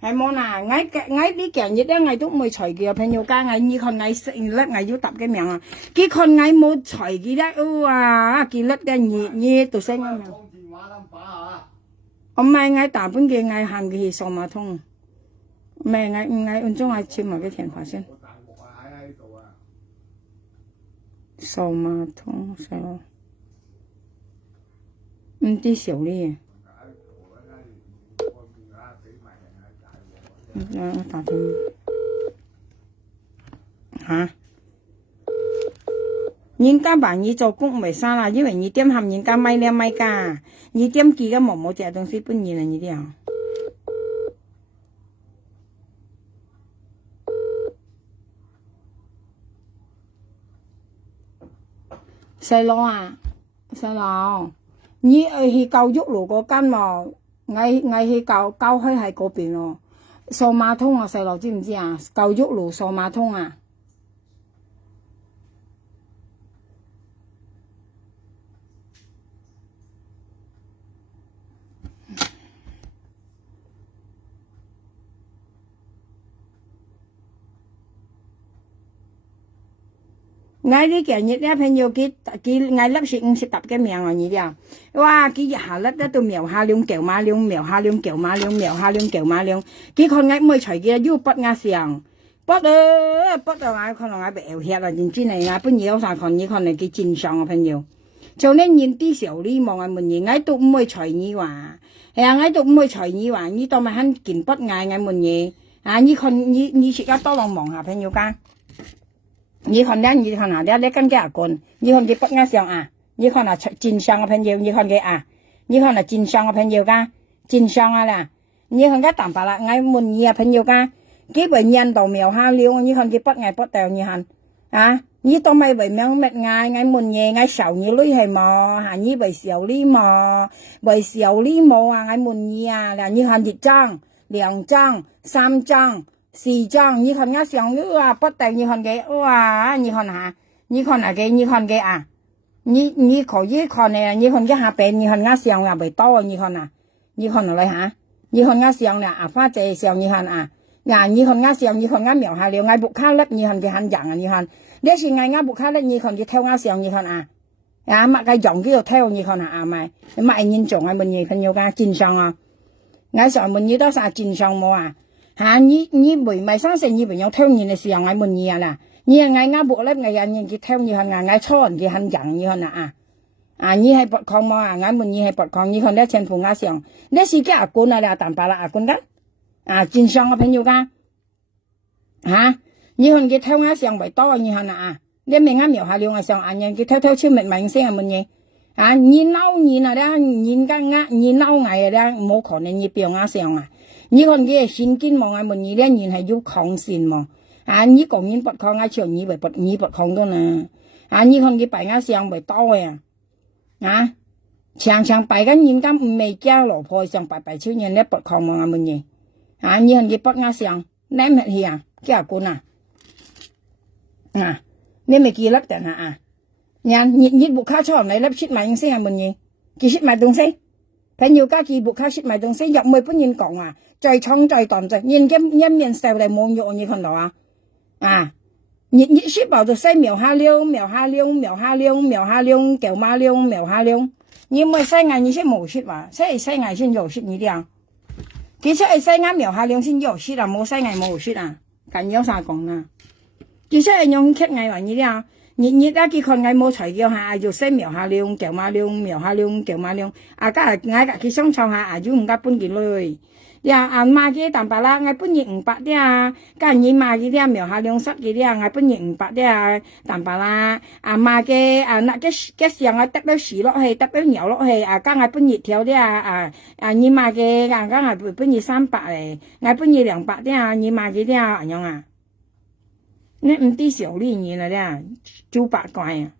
係冇啦，我啲嘅日咧，我都冇隨嘅朋友家，我依看我識叻，我要答嘅名啊，佢看我冇隨嘅咧，哇，佢叻嘅你讀聲啊嘛。講電話 number 啊。我唔係我大本嘅，我喊嘅係數碼通，唔係我按中我簽埋嘅電話先。個大鑊啊喺度啊。數碼通係咯，唔啲少呢。我打電嚇，人家話你做工唔生啦，因為你點含人家買了買㗎，你點幾個冇隻東西本人啊你啲啊。細佬啊，細佬，你去教育路嗰間喎，我去教開喺嗰邊喎。數碼通啊，細路知唔知啊？教育路數碼通啊，我啲嘅日咧朋友佢我粒是50揼嘅名啊你啲啊，哇佢下粒得到苗下兩舊馬兩苗下兩舊馬兩苗下兩舊馬兩，佢看我每隨嘅要不啱上，不到我看我被搖嚇啦，認真係我本嘢我上看你看嚟佢真相啊朋友，就呢年啲時候呢望我問嘢，我都唔會隨你話，係啊我都唔會隨你話，你當咪肯見不嗌我問嘢啊，你看你而家多浪望下朋友間。你看咧，你看下咧，你跟嘅阿棍，你看佢不啱上啊，你看下真相嘅朋友，你看佢啊，你看下真相嘅朋友噶，真相啊啦，你看佢淡白啦，我問你啊朋友噶，佢為人道苗下了，你看佢不嗌不掉，你看啊，你當咪為명乜嗌，我問嘢，我受你女係冇，嚇你為受你冇，為受你冇啊，我問你啊，嗱你看1張、2張、3張。4張，你看我上啊，不但你看佢，哇，你看下，你看下佢，你看佢啊，你可以看咧，你看佢下邊，你看我上啊未多，你看啊，你看落嚟嚇，你看我上啦，花姐上，你看啊，你看我上，你看我描下了，我木卡粒，你看佢很人啊，你看，呢是我木卡粒，你看佢偷我上，你看啊，乜個用佢度偷，你看下啊咪，乜人做啊問嘢朋友噶真相啊，我上問嘢都啥真相冇啊？你未咪生成你朋友偷人嘅時候，我問你啊啦，你係我部粒嘅人佢偷你係我錯人嘅很人你看啊你係拔礦冇啊，我問你係拔礦，你看呢全部我上，呢是叫阿官啊啦，淡白啦阿官噶，真相嘅朋友噶，你看佢偷我上為多，你看啊，你明啱描下兩個上，人佢偷超密明星啊問你，你嬲你啊啦，人家你嬲我啦，冇可能你表我上啊。你看佢先見望啊問你咧，人係要抗線嘛？你講人不抗，我像你為不你不抗到呢？你看佢擺我上為多呀？常擺緊人家唔未嫁老婆上擺超人咧不抗望啊問你，你看佢不我上，你唔係啊？叫官啊？你咪記得定啊？你不靠錯，你粒切埋聲啊問你，佢切埋東西。朋友家佢不靠切埋東西，入每本人講啊。再衝再蕩着，人家一面受嚟侮辱，你看到啊？你書包就寫描下了，描下了，描下了，描下了，叫馬了，描下了。你唔係寫眼，你先冇寫話，寫眼先有寫你啲啊？其實係寫眼描下了先有寫啊，冇寫眼冇寫啊，咁樣啥講啊？其實係用劇眼話你啲啊？你家佢看眼冇材料下，就寫描下了，叫馬了，描下了，叫馬了。家佢想唱下，就唔加搬幾類。呀，買嘅淡白啦，我本月500啲啊，家人買嘅啲描下兩室嘅啲啊，我本月500啲啊，淡白啦，買嘅那嘅上啊得到樹落去，得到牛落去，家我本月條啲你買嘅家我本月300嚟，我本月200啲啊，你買嘅啲啊，樣啊，你唔啲少呢嘢啦啲，做八怪啊，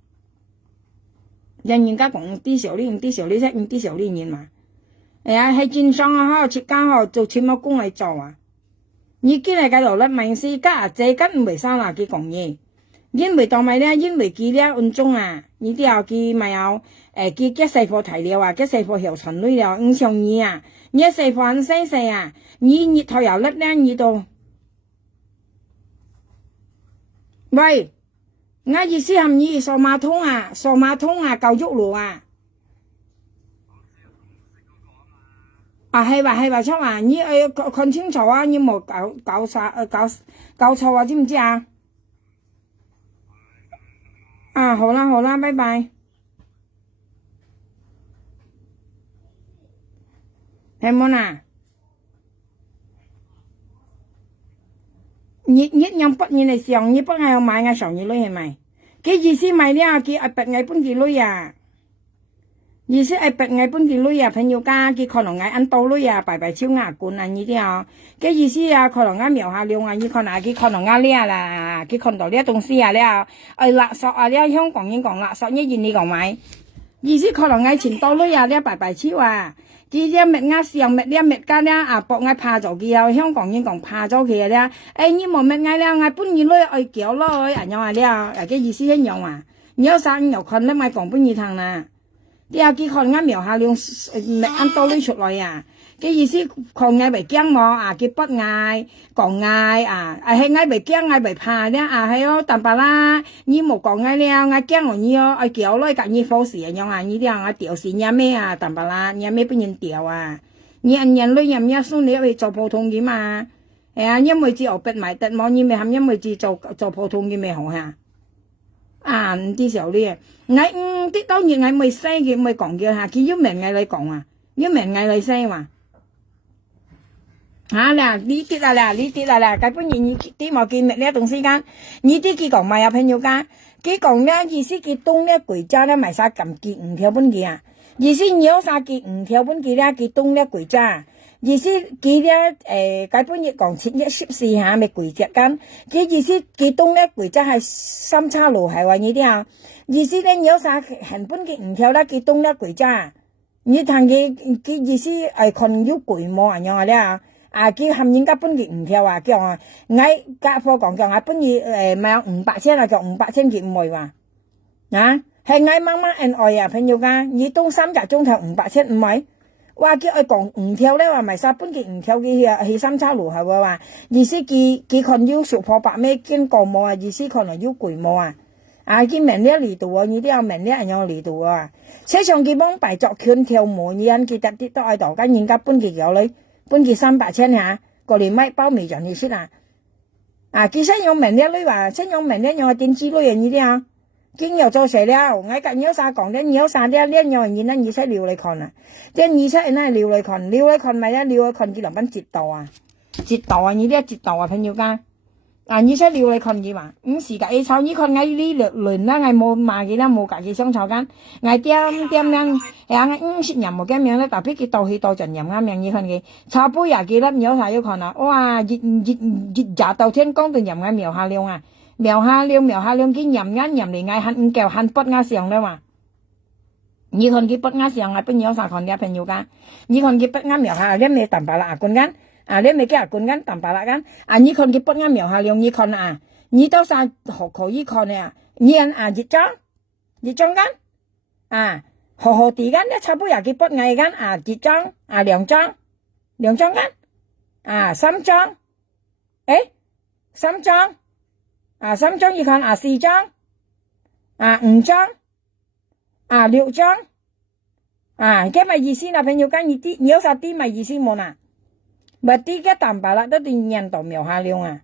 人家講唔啲少呢，唔啲少呢啫，唔啲少呢嘢嘛。哎呀，係真爽啊！嗬，出家嗬做錢冇工嚟做啊！你今日喺度咧，明事家這根唔會生啦，佢講嘢，因為當咪咧，因為佢咧運中啊，你啲後佢咪有佢嘅細貨提料啊，嘅細貨條陳女料唔上你啊，你細貨很細細啊，你頭又甩咧，你度，喂，我意思係你掃馬桶啊，夠喐路啊！啊係話出啊！你看清楚啊！你冇搞錯啊！知唔知啊？啊好啦，拜拜。係冇啊？你樣不你嚟上，你不係買我上你女係咪？佢意思咪咧？佢係白我搬佢女啊！意思係白我搬佢女啊，朋友家佢可能我按到女啊，白超牙冠啊呢啲啊，嘅意思啊，可能我描下了啊，佢可能我咧啦，佢看到呢東西啊咧，垃圾啊咧，香港人講垃圾，一言你講咪，意思可能我前到女啊咧，白超啊，佢咧滅我上滅咧滅家咧啊，博我怕咗佢啊，香港人講怕咗佢咧，你冇滅我咧，我搬佢女叫咯，人樣啊咧，嘅意思一樣啊，你有啥又看咧咪講搬佢趟啦。啲阿佢看我描下量按多啲出來啊！嘅意思看我未驚我啊，佢不嗌講嗌啊，係我未驚我未怕咧啊，係咯，但係啦，你冇講嗌咧，我驚我你哦，叫咯，隔你火事樣啊，你啲我調事嘢咩啊，但係啦，嘢咩不人調啊？你人類人咩送你去做普通嘅嘛？係啊，因為只學別埋得冇，你咪係因為只做普通嘅咪好嚇。啊，唔啲時候呢，啲當然我咪聲嘅，咪講嘅嚇，佢要明嗌你講啊，要明嗌你聲話。嚇啦，呢啲啦，基本上你啲冇見呢段時間，呢啲佢講咪有朋友家，佢講咧意思佢東咧貴家咧咪曬咁結5條本嘅啊，意思你有曬結5條本嘅咧，佢東咧貴家。意思佢咧基本嘢講切一14下咪貴隻咁，佢意思佢東咧貴則係三叉路係話呢啲啊，意思咧有啥根本嘅5條咧，佢東咧貴則，你睇佢意思看要貴冇人樣咧啊，佢含應該本嘅5條啊，叫我家貨講叫我本嘢咪有500千啊，叫500千佢唔會話，啊係媽媽and愛啊朋友家，你東3個鐘頭500千唔係。話叫佢講5條咧，話咪殺本嘅5條嘅去三叉路係話，意思佢可能要熟破白咩經過冇啊，意思可能要攰冇啊，佢明呢嚟度啊，呢啲有明呢人有嚟度啊，車上佢幫擺作拳跳舞，呢人佢特啲都喺度，跟人家本嘅有女，本嘅300千嚇，過年咪包未盡你先啊，佢先用明呢女話，先用明呢用電子女人呢啲啊。經又做成了，我隔有啥講的，有啥的，呢有人呢，你才撩嚟看啊，即係你才那撩嚟看咪呀，撩嚟看佢兩班折道啊，你啲折道啊，朋友家，你才撩嚟看佢話，時間一炒，你看我呢輪啦，我冇買嘅啦，冇隔嘅相炒間，我點樣，我食人冇咁樣咧，特別佢到去到盡人啱樣，你看佢炒杯呀幾粒有啥要看啊，哇，熱到天光都人啱描下量啊！描下量佢任嚟嗌恨叫恨不啱上咧話，你看佢不啱上啊，邊有啥看嘅朋友家，你看佢不啱描下咧咪淡白啦罐間，咧咪叫罐間淡白啦間，你看佢不啱描下量，你看啊，你都啥學可以看啊，你熱裝間，何地間咧差不多佢不啱間熱裝兩裝間3裝，3裝。3張一看4張5張6張咁咪意思啦，朋友間你有啥啲咪意思冇啦，咪啲嘅淡白啦，都對人度描下量啊，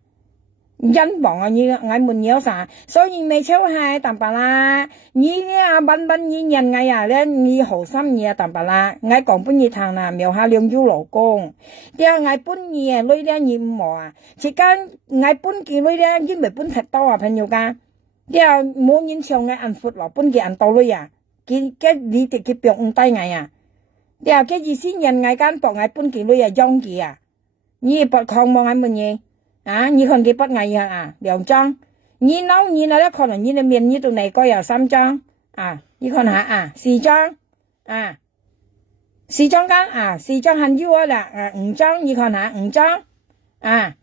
人忙啊你嗌門有啥，所以咪超係淡白啦，你呢笨你人嗌啊咧，你好心意啊淡白啦，嗌講本嘢談啦，描下量要勞工，啲嗌本嘢女咧你唔忙啊，時間嗌本嘅女咧因為本太多啊朋友家，啲冇人唱嘅按闊落本嘅按多女啊，佢你哋佢表唔低嗌啊，啲嘅意思人嗌間博嗌本嘅女啊裝嘅啊，你博抗望嗌乜嘢？你看佢不嗌啊，2張，你撈咧可能你嘅面呢度嚟個有3張，你看下4張， 4張間啊，4張很優啊啦，5張你看下5張啊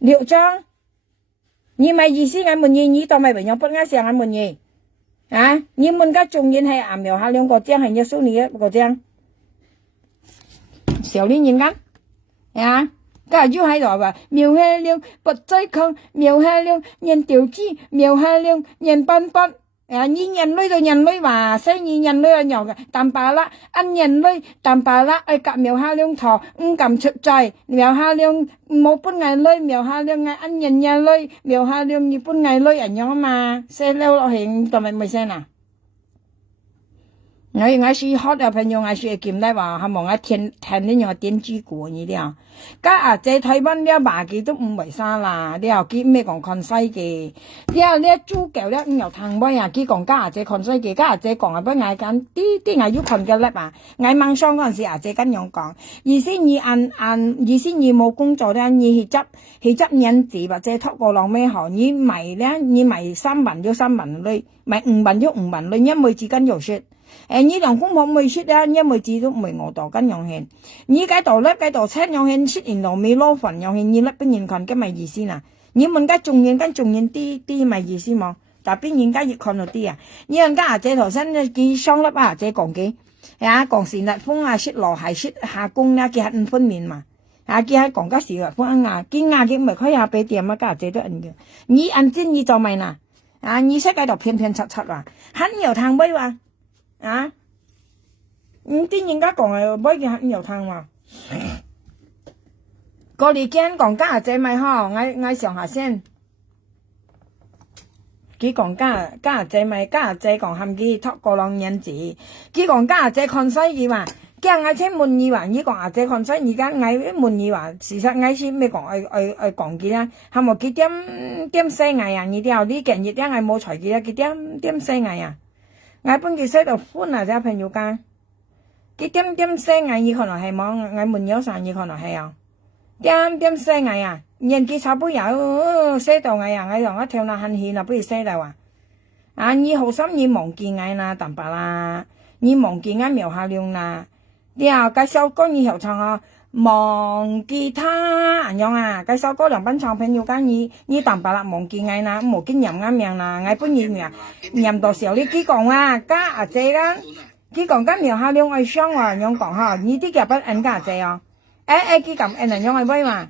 ，6張，你咪意思我問你當咪朋友不啱上我問你啊，你問個重點係苗下兩個張係要收你一個張，小李人間啊。家就喺度話苗下亮不再抗，苗下亮人調機，苗下亮人奔奔。你人類就人類話，所以人類係牛嘅，但罷啦，按人類但罷啦，夾苗下亮頭唔敢出ใจ，苗下亮冇搬藝類，苗下亮係按人類，苗下亮要搬藝類人樣嘛，寫溜落去咁咪聲啊！我是好的朋友，我是見嚟話，希望我聽呢樣點知故呢啲啊。家啊，在台灣呢麻記都唔為啥啦，你又見咩講看西嘅？呢豬腳呢又湯妹啊，佢講家啊姐看西嘅，家啊姐講啊不嗌緊啲嗌要看嘅粒啊，嗌晚上嗰陣時啊姐咁樣講，意思你意思你冇工作咧，你去執銀紙或者托個浪咩行，你賣3萬要3萬類，賣5萬要5萬類，一每次跟又說。你兩公婆未出啊，因為自都未我度跟用現，你解度粒解度七用現出現到未攞份用現，你粒邊人看嘅咪意思啦？你問解重現跟重現啲咪意思冇？但邊人家越看到啲啊？你人家阿姐頭先幾雙粒啊？姐講幾啊？講是日風啊，出落係出下工啦，佢係5分面嘛？啊，佢係講家時日風啊，佢牙佢咪開下俾店啊，家阿姐都按嘅，你按真你就咪啦？啊，你識解度偏偏七七啊，很有湯味話。啊！啲人家講係買件黑油湯嘛，個嚟驚講家下仔咪嗬，我上下先。佢講家下仔咪家下仔講含佢托個兩銀紙，佢講家下仔看西嘅話，驚我請問你話，你講下仔看西，而家我問你話，事實我先咩講愛講佢啦，係咪佢點西藝啊？你啲呢件嘢點係冇財嘅啦，佢點西藝啊？我本佢寫到歡啊，隻朋友間，佢點寫藝，你可能係冇，我問有啥，你可能係啊，點寫藝啊，人佢差不多寫到藝啊，我讓我跳那很遠啊，不如寫到話，啊，你好心你忘記藝啦，淡白啦，你忘記藝苗下亮啦，你啊，介紹歌你又唱啊。忘記他咁樣啊！嗰首歌兩班唱朋友間你淡白啦，忘記藝啦，冇見人啱命啦，藝本人啊，人到時候你幾講啊？家阿姐啦，幾講家苗下兩愛雙啊，樣講嚇，你啲夾不按家阿姐啊？幾咁按人樣愛威嘛？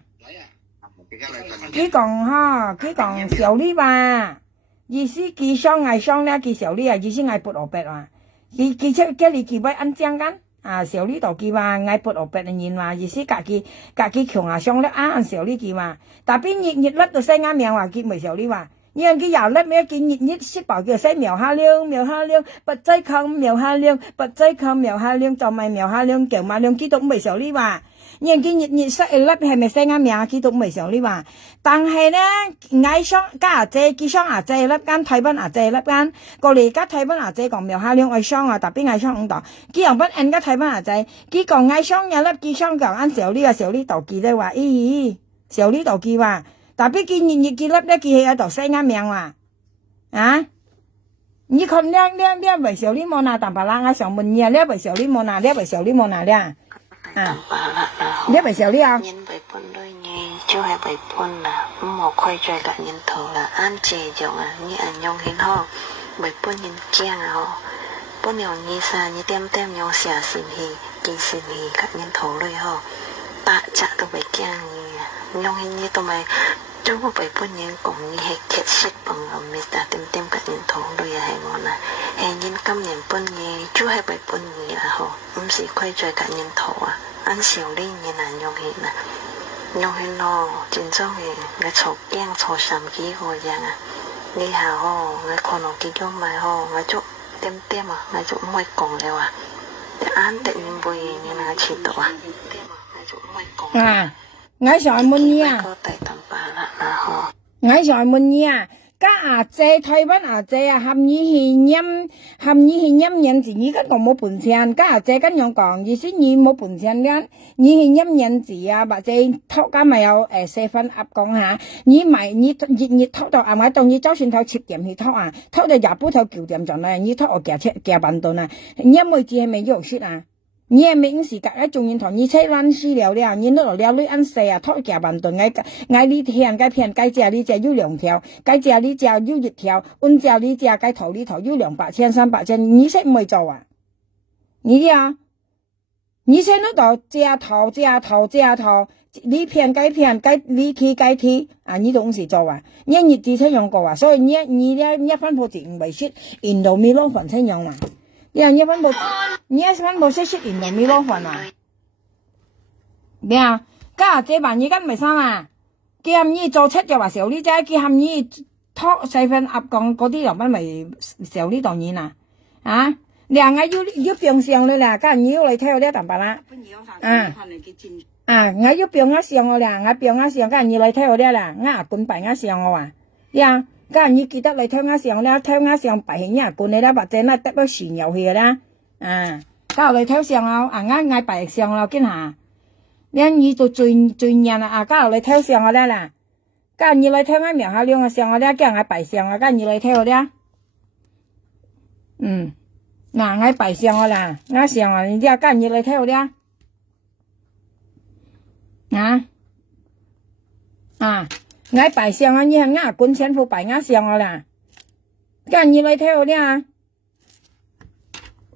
幾講嚇，幾講小李吧？意思幾雙愛雙咧，幾小李啊，意思愛撥我白啊，幾出幾你幾位按正間？啊，小李度佢話嗌撥我別人言話，意思家己強下上咧啱小李佢話，但邊熱甩到西啱命話佢咪小李話，因為佢又甩咩見熱識爆叫西苗下亮，不濟抗苗下亮，不濟抗苗下亮就咪苗下亮叫馬亮基督咪小李話。因見熱塞粒係咪西啱命基督咪上呢話，但係咧嗌雙家下姐幾雙下姐粒間台灣下姐粒間，過嚟家台灣下姐講苗下兩嗌雙啊，特別嗌雙五度，幾樣不按家台灣下姐，幾個嗌雙有粒幾雙講按小呢啊小呢度記咧話，小呢度記話，特別見熱幾粒咧記喺度西啱命話，啊？你看呢為小呢冇拿淡白啦，我想問你啊，呢為小呢冇拿，呢為小呢冇拿咧？nhớ bài xèo đi không? Nhân bài pun đôi nhé, chú hay bài pun là mò khoai chơi cả nhân thầu là ăn chè dòng à, như ăn nhông hình ho, bài pun nhân chiang à ho, pun nhau như xa như tem nhau xả xin hì, kỳ xin hì các nhân thầu đôi ho, tạ chạ tụi bài chiang như nhông hình như tụi mày chú có bài pun nhân cũng như hay kết shit bằng ở mê ta tem các nhân thầu đôi à hay ngon à, hay nhân căm nhân pun nhé, chú hay bài pun nhé à ho, xì khoai chơi cả nhân thầu à. Ăn xỉu đi như là nhông hình nó chính xác thì người chọc keng chọc sắm ký hồ dạng à đi hà hồ người còn nó ký cho mày hồ người chụp tem à người chụp môi cổng đều à để ăn tệ nhìn bùi như là chỉ tổ à ngay giỏi muốn nha ngay giỏi muốn nha các à姐台灣啊姐啊含義係音人字，而家講冇本錢，các à姐咁樣講，意思你冇本錢嘅，你係音人字啊，或者偷家咪有四分噏講下，你咪你偷到啊買到你周算偷7點去偷啊，偷到廿杯偷9點鐘啦，你偷我夾板凳啊，因為字係咪有説啊？你也沒時間，仲要同你車爛死了了，你那了女安死啊，拖夾板凳，愛你片該片，該隻你隻有兩條，該隻你隻有一條，阮隻你隻該頭你頭有200千300千，你識唔會做啊？你啊，你識那度隻頭，你片該片，該你去該去啊，你都唔是做啊？你日子才用過啊，所以你分佈就唔會識印度米羅粉才用嘛。你分佈識印度米羅粉啊？咩啊？家姐辦嘢緊咪生啊？佢含你做出就話小呢仔，佢含你拖細份鴨講嗰啲人品咪小呢當然啦。啊，兩個要變相了啦，家你要嚟睇我啲蛋白啦。我要變啊相我啦，我變啊相，家你嚟睇我啲啦，我管擺啊相我話，呀。家你記得嚟聽我上啦，聽我上白起呀，管你啦，或者那得到船遊戲啦，家嚟聽上啊，我白上啦，見下，你就最人啦，家嚟聽上我啦，家你嚟聽我苗下兩個上我啦，叫我白上啊，家你嚟聽我啦，我白上我啦，我上啊，你家你嚟聽我啦，我擺上啊，你係我管錢付擺我上啊啦，咁你嚟睇我啦，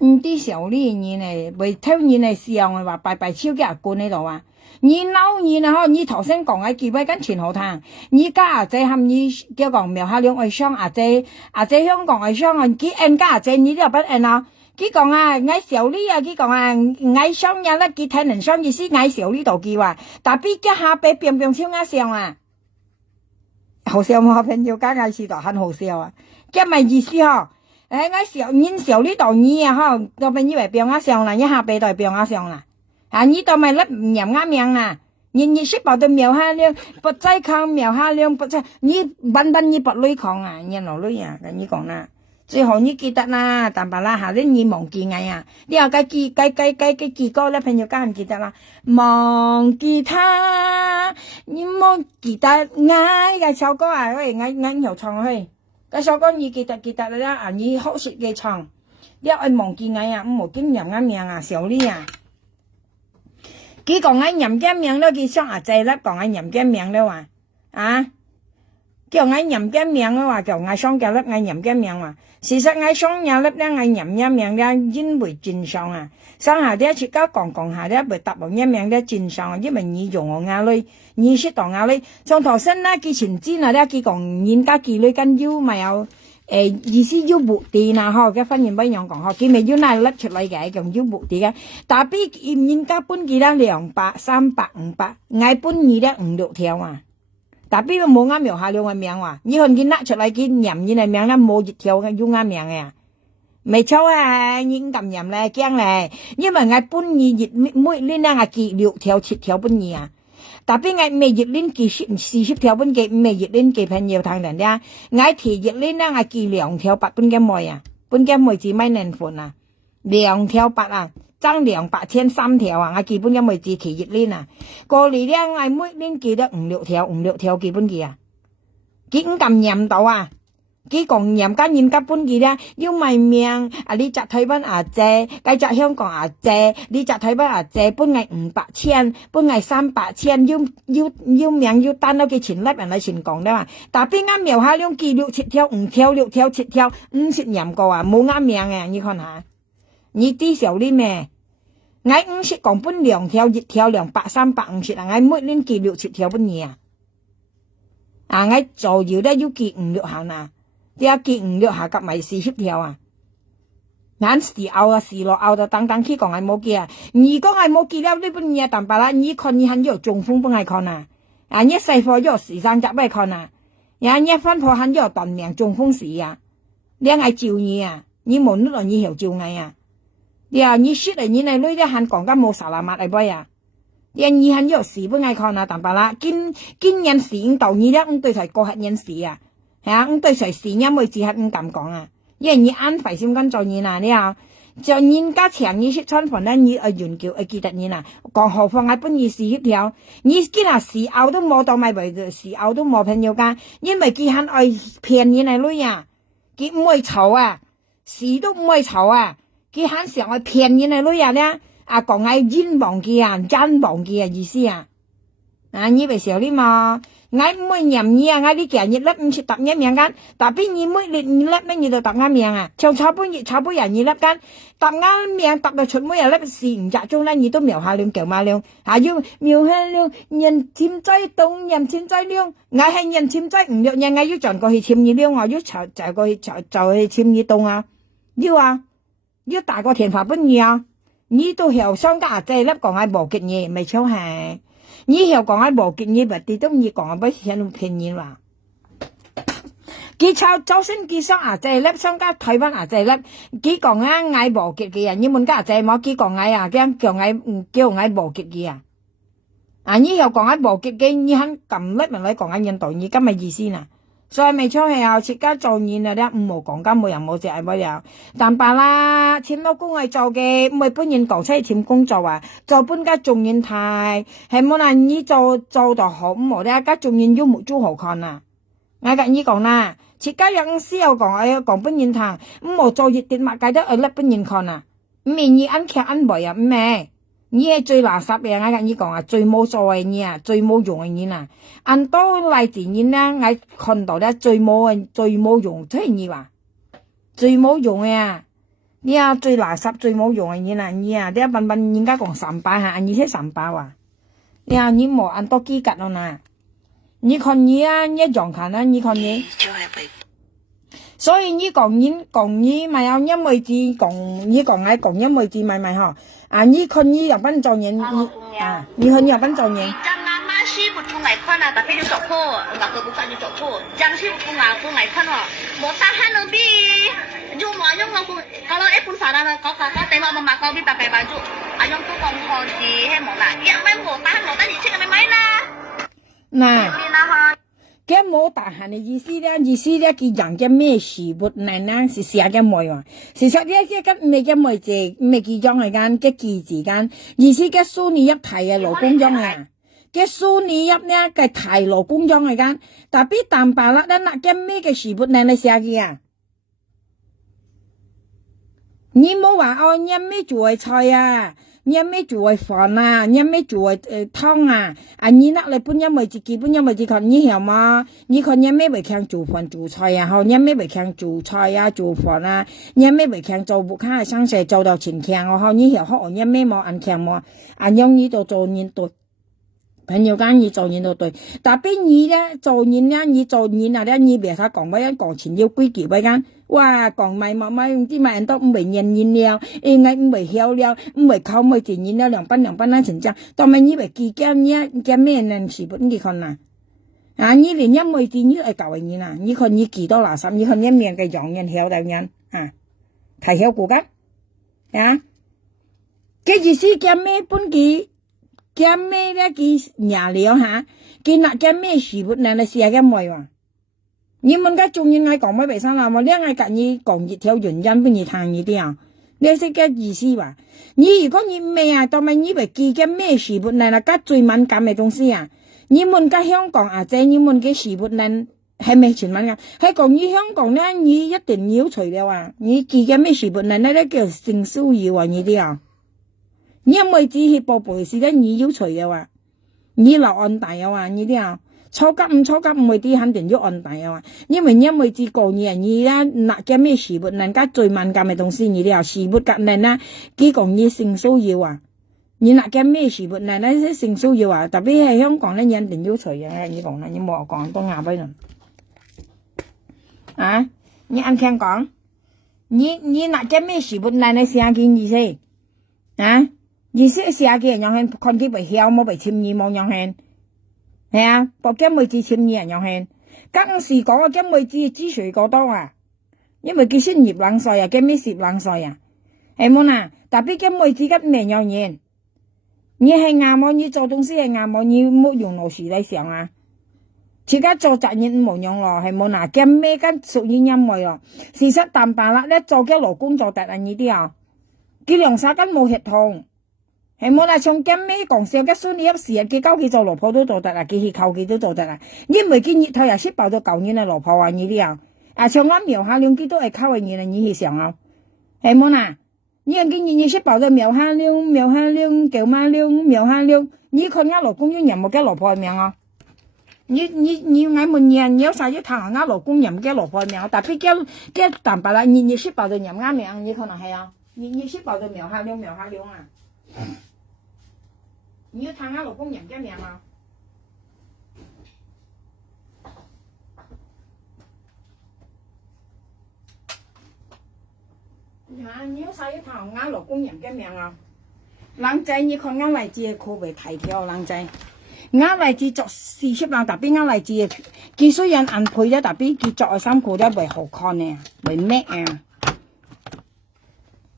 啲小李你呢，未睇你呢上啊話擺超嘅管喺度啊，你嬲你呢嗬，你頭先講嘅幾位跟全好聽，你家阿姐含你叫講苗下兩外商阿姐香港外商啊，佢按家阿姐你都不按啊，佢講啊，我小李啊，佢講啊，我商人咧，佢睇人商意思，我小李度佢話，但係佢下邊變超我上啊。好笑嘛，朋友家時代很好笑啊！咁咪意思嗬？我小呢度你啊嗬，我咪以為變我上啦，一下背就變我上啦。你度咪甩唔入啱命啦？你識報到苗下亮，不再抗苗下亮，不再你笨你不累抗啊！你老累啊，跟你講啦。最後你記得啦，但係啦，下啲你忘記我啊！你又記歌咧，朋友家唔記得啦，忘記他，你忘記得我嘅首歌啊！喂，我又唱去，嗰首歌你記得啦，你好識嘅唱，你愛忘記我啊，唔好經人嘅名啊，小李啊！佢講我人嘅名咯，佢想仔啦，講我人嘅名咯話，叫我人嘅名咯話，叫我想叫粒我人嘅名話。事實我想有粒咧，我人一名咧，因為正常啊。生下啲出家講下咧，會答我一名咧正常，因為你用我眼淚，你識當眼淚。從頭先咧，佢前知啊咧，佢講人家妓女跟腰咪有意思要目的啊，嗬，嘅婚姻不一樣講嗬，佢咪要拉甩出嚟嘅，咁要目的嘅。但係人家搬佢咧200、300、500，我搬佢咧5、6條啊。但係冇啱苗下兩個名話，你看佢拿出嚟佢任意嘅名咧冇一條嘅要啱名嘅，未錯啊！你咁任咧驚咧，因為我搬二每年咧我記6條7條搬二啊，但係我每月年記40條搬記，每月年記朋友談人咧，我提月年咧我記2條8搬嘅妹啊，搬嘅妹子咪年款啊，2條8啊。爭200千3條啊！我基本因為自提熱鏈啊，過嚟咧我每年記得5、6條基本記啊，幾咁嚴到啊！幾講嚴間人家本記咧要賣命啊！你摘台灣啊借，計摘香港啊借，你摘台灣啊借，本係500千，本係300千，要命要單到幾錢粒人嚟錢講咧嘛！但邊啱苗下兩記6、7條、5條、6條、7條，50嚴過啊！冇啱命嘅，你看下，你啲小啲咩？我50講本2條1條200、300、50啊！我每年記6、7條本嘢啊！我做要咧要記5、6下啊！你一記5、6下夾埋40條啊！眼時拗啊時落拗就等佢講係冇記啊！如果係冇記了呢本嘢但白啦，你看你喺呢度中風幫係看啊！一細貨呢度時生集俾看啊！一分貨喺呢度斷命中風時啊！你係照你啊！你冇呢度你又照我啊！你說嚟你嚟女啲喊講緊冇沙拉麥嚟杯啊！你喺呢度時幫係看啊但白啦，見人時應到你咧，對台過黑人時啊！對誰時因為只係咁講啊！因為你安排先跟做你啊！你啊，就人家請你識穿份咧，你原叫記得你啊！更何況係本意40條，你見下時拗都冇到咪為時拗都冇朋友間，因為佢肯愛騙你嚟女啊！佢唔會嘈啊，時都唔會嘈啊！佢肯上愛騙你嚟女啊咧，啊講嗌煙忘記啊，真忘記啊意思啊。啊，你別笑你嘛，嗌每年你啊，嗌你今日粒唔是答一名間，但邊你每年你粒咧你就答一名啊，像炒杯人你粒間，答一名答到出每日粒是唔集中咧，你都描下量叫馬量，啊要描下量人簽仔動人簽仔量，嗌係人簽仔唔約人，嗌要轉過去簽你量啊，要就過去就去簽你動啊，要大個田法本嘢啊，你都後商家仔粒講係無結嘢，咪超係。你又講喺無見嘢，咪啲都唔講俾人騙人話。佢炒周星佢商啊，仔粒商家台灣啊，仔粒佢講啊嗌無結嘅人，你問家仔冇佢講嗌啊，驚叫嗌無結嘅啊。啊，你又講喺無結嘅，你肯撳粒咪嚟講喺印度，你今日意思啦。所以咪出去啊，設家做嘢啊，啲唔好講家冇人冇隻係乜嘢，但罷啦，簽老公係做嘅，唔係本人講出嚟簽工作啊，做本家仲人太係冇人你做到好唔好咧？家仲人要冇做好看啊！我跟你講啦，設家有時又講本人太唔好做熱點物計都係甩本人看啊，唔係你按劇按背啊，唔係。你係最垃圾嘅，我跟你講啊，最冇所謂嘅啊，最冇用嘅嘢啊，按多例子嘢咧，我看到咧最冇用，即係你話最冇用嘅啊，你啊最垃圾最冇用嘅嘢啦，你啊，你一笨笨人家講3百嚇，你先3百啊，你啊你冇按多幾格咯嗱，你看你啊，你樣看啊，你看你。所以你講你咪有因為字講你講嗌講因為字咪嗬啊你看你入班做人啊你看你入班做人 jangan masih berpungai kana tapi dia cokpo enggak kebuka dia cokpo jangan sih pungai kana mau tahan lebih jom ayong aku kalau pun saran kau tengok mama kau pakai baju ayong tu kong si he mau nak ya main mau tahan di sini main lah nah cái冇大限嘅意思咧，佢人嘅咩事活難咧，是寫嘅咩話？事實咧，即係咩嘅咩字，咩記章嚟間，嘅記字間，意思嘅蘇尼一提嘅勞工章啊，嘅蘇尼一咧嘅提勞工章嚟間，但係但罷啦，咧嗱嘅咩嘅事活難嚟寫嘅啊？你冇話哦，你咩做嘅菜啊？你咩做嘅飯啊？你咩做嘅湯啊？啊，你那嚟本因為自己本因為自己你曉嗎？你看你咩為強做飯做菜啊？好，你咩為強做菜啊做飯啊？你咩為強做不卡上社做到前強哦？好，你曉好，你咩冇按強冇？按用你都做人對，朋友間你做人都對，但係你咧做人咧，你做人啊咧，你別他講乜嘢講錢要規矩乜間。哇，講咪唔知咪人都唔會認認了，嗌唔會曉了，唔會靠唔會自認了，兩班啦成章，當咪你會記驚你驚咩人事本你看呐？啊，你連一每字你都係教人嘢呐，你看你幾多垃圾，你看一面嘅洋人曉得人啊，提曉過㗎啊，嘅意思驚咩本佢驚咩咧佢nhà了嚇，佢嗱驚咩事本嚟寫嘅咩話？你問家中人嗌講乜為啥啦？我呢嗌隔你講一條原因，不如談一啲啊？你識嘅意思話？你如果你咩啊，當咪你為記嘅咩事本嚟啦？家最敏感嘅東西啊！你問家香港啊，即係你問嘅事本嚟係咪全敏感？係講你香港咧，你一定要除了啊！你記嘅咩事本嚟咧叫性騷擾啊！呢啲啊，你因為只係報報事咧，你要除嘅話，你留案大嘅話呢啲啊。初級唔會啲肯定要按大啊嘛，因為自個人而家嗱嘅咩事物，人家最敏感嘅東西，你哋事物隔人啦，幾講你性騷擾啊，你嗱嘅咩事物，人咧性騷擾啊，特別係香港咧，一定要除嘅，你講啦，你冇講都啱俾人啊，你按聽講，你嗱嘅咩事物，人咧寫件意思啊，意思寫嘅人樣係看佢被曉冇被簽意冇樣係。係啊，博金妹子簽二人又係，當時講個金妹子支持過多啊，因為佢先葉冷帥啊，金妹攝冷帥啊，係冇啦，特別金妹子嘅名有嘢，你係硬冇，你做東西係硬冇，你冇用腦時嚟想啊，而家做責任冇用咯，係冇啦，金妹跟屬於因為咯，事實但罷啦，咧做嘅勞工做得人呢啲啊，佢兩沙根冇協同。係冇啦，從今尾講笑嘅孫你一時啊，佢交佢做羅婆都做得啦，佢去扣佢都做得啦。你唔係見熱頭又識爆到舊年嘅羅婆啊呢啲啊，啊像我描下兩機都係扣嘅嘢啦，你去上啊，係冇啦。你看你是抱着苗下亮叫嘛亮苗下亮，你看我老公要任冇嘅老婆名啊？你嗌問人，你有啥要談我老公任嘅老婆名？特別嘅淡白啦，你是抱着任啱名，你可能係啊，你是抱着苗下亮啊？你要談我老公任嘅名啊？你有啥要談我老公任嘅名啊？人仔，你看我嚟自嘅褲未提條，人仔。我嚟自作40人，特別我嚟自嘅，佢雖然硬配咧，特別佢作嘅衫褲咧為好看嘅，為咩啊？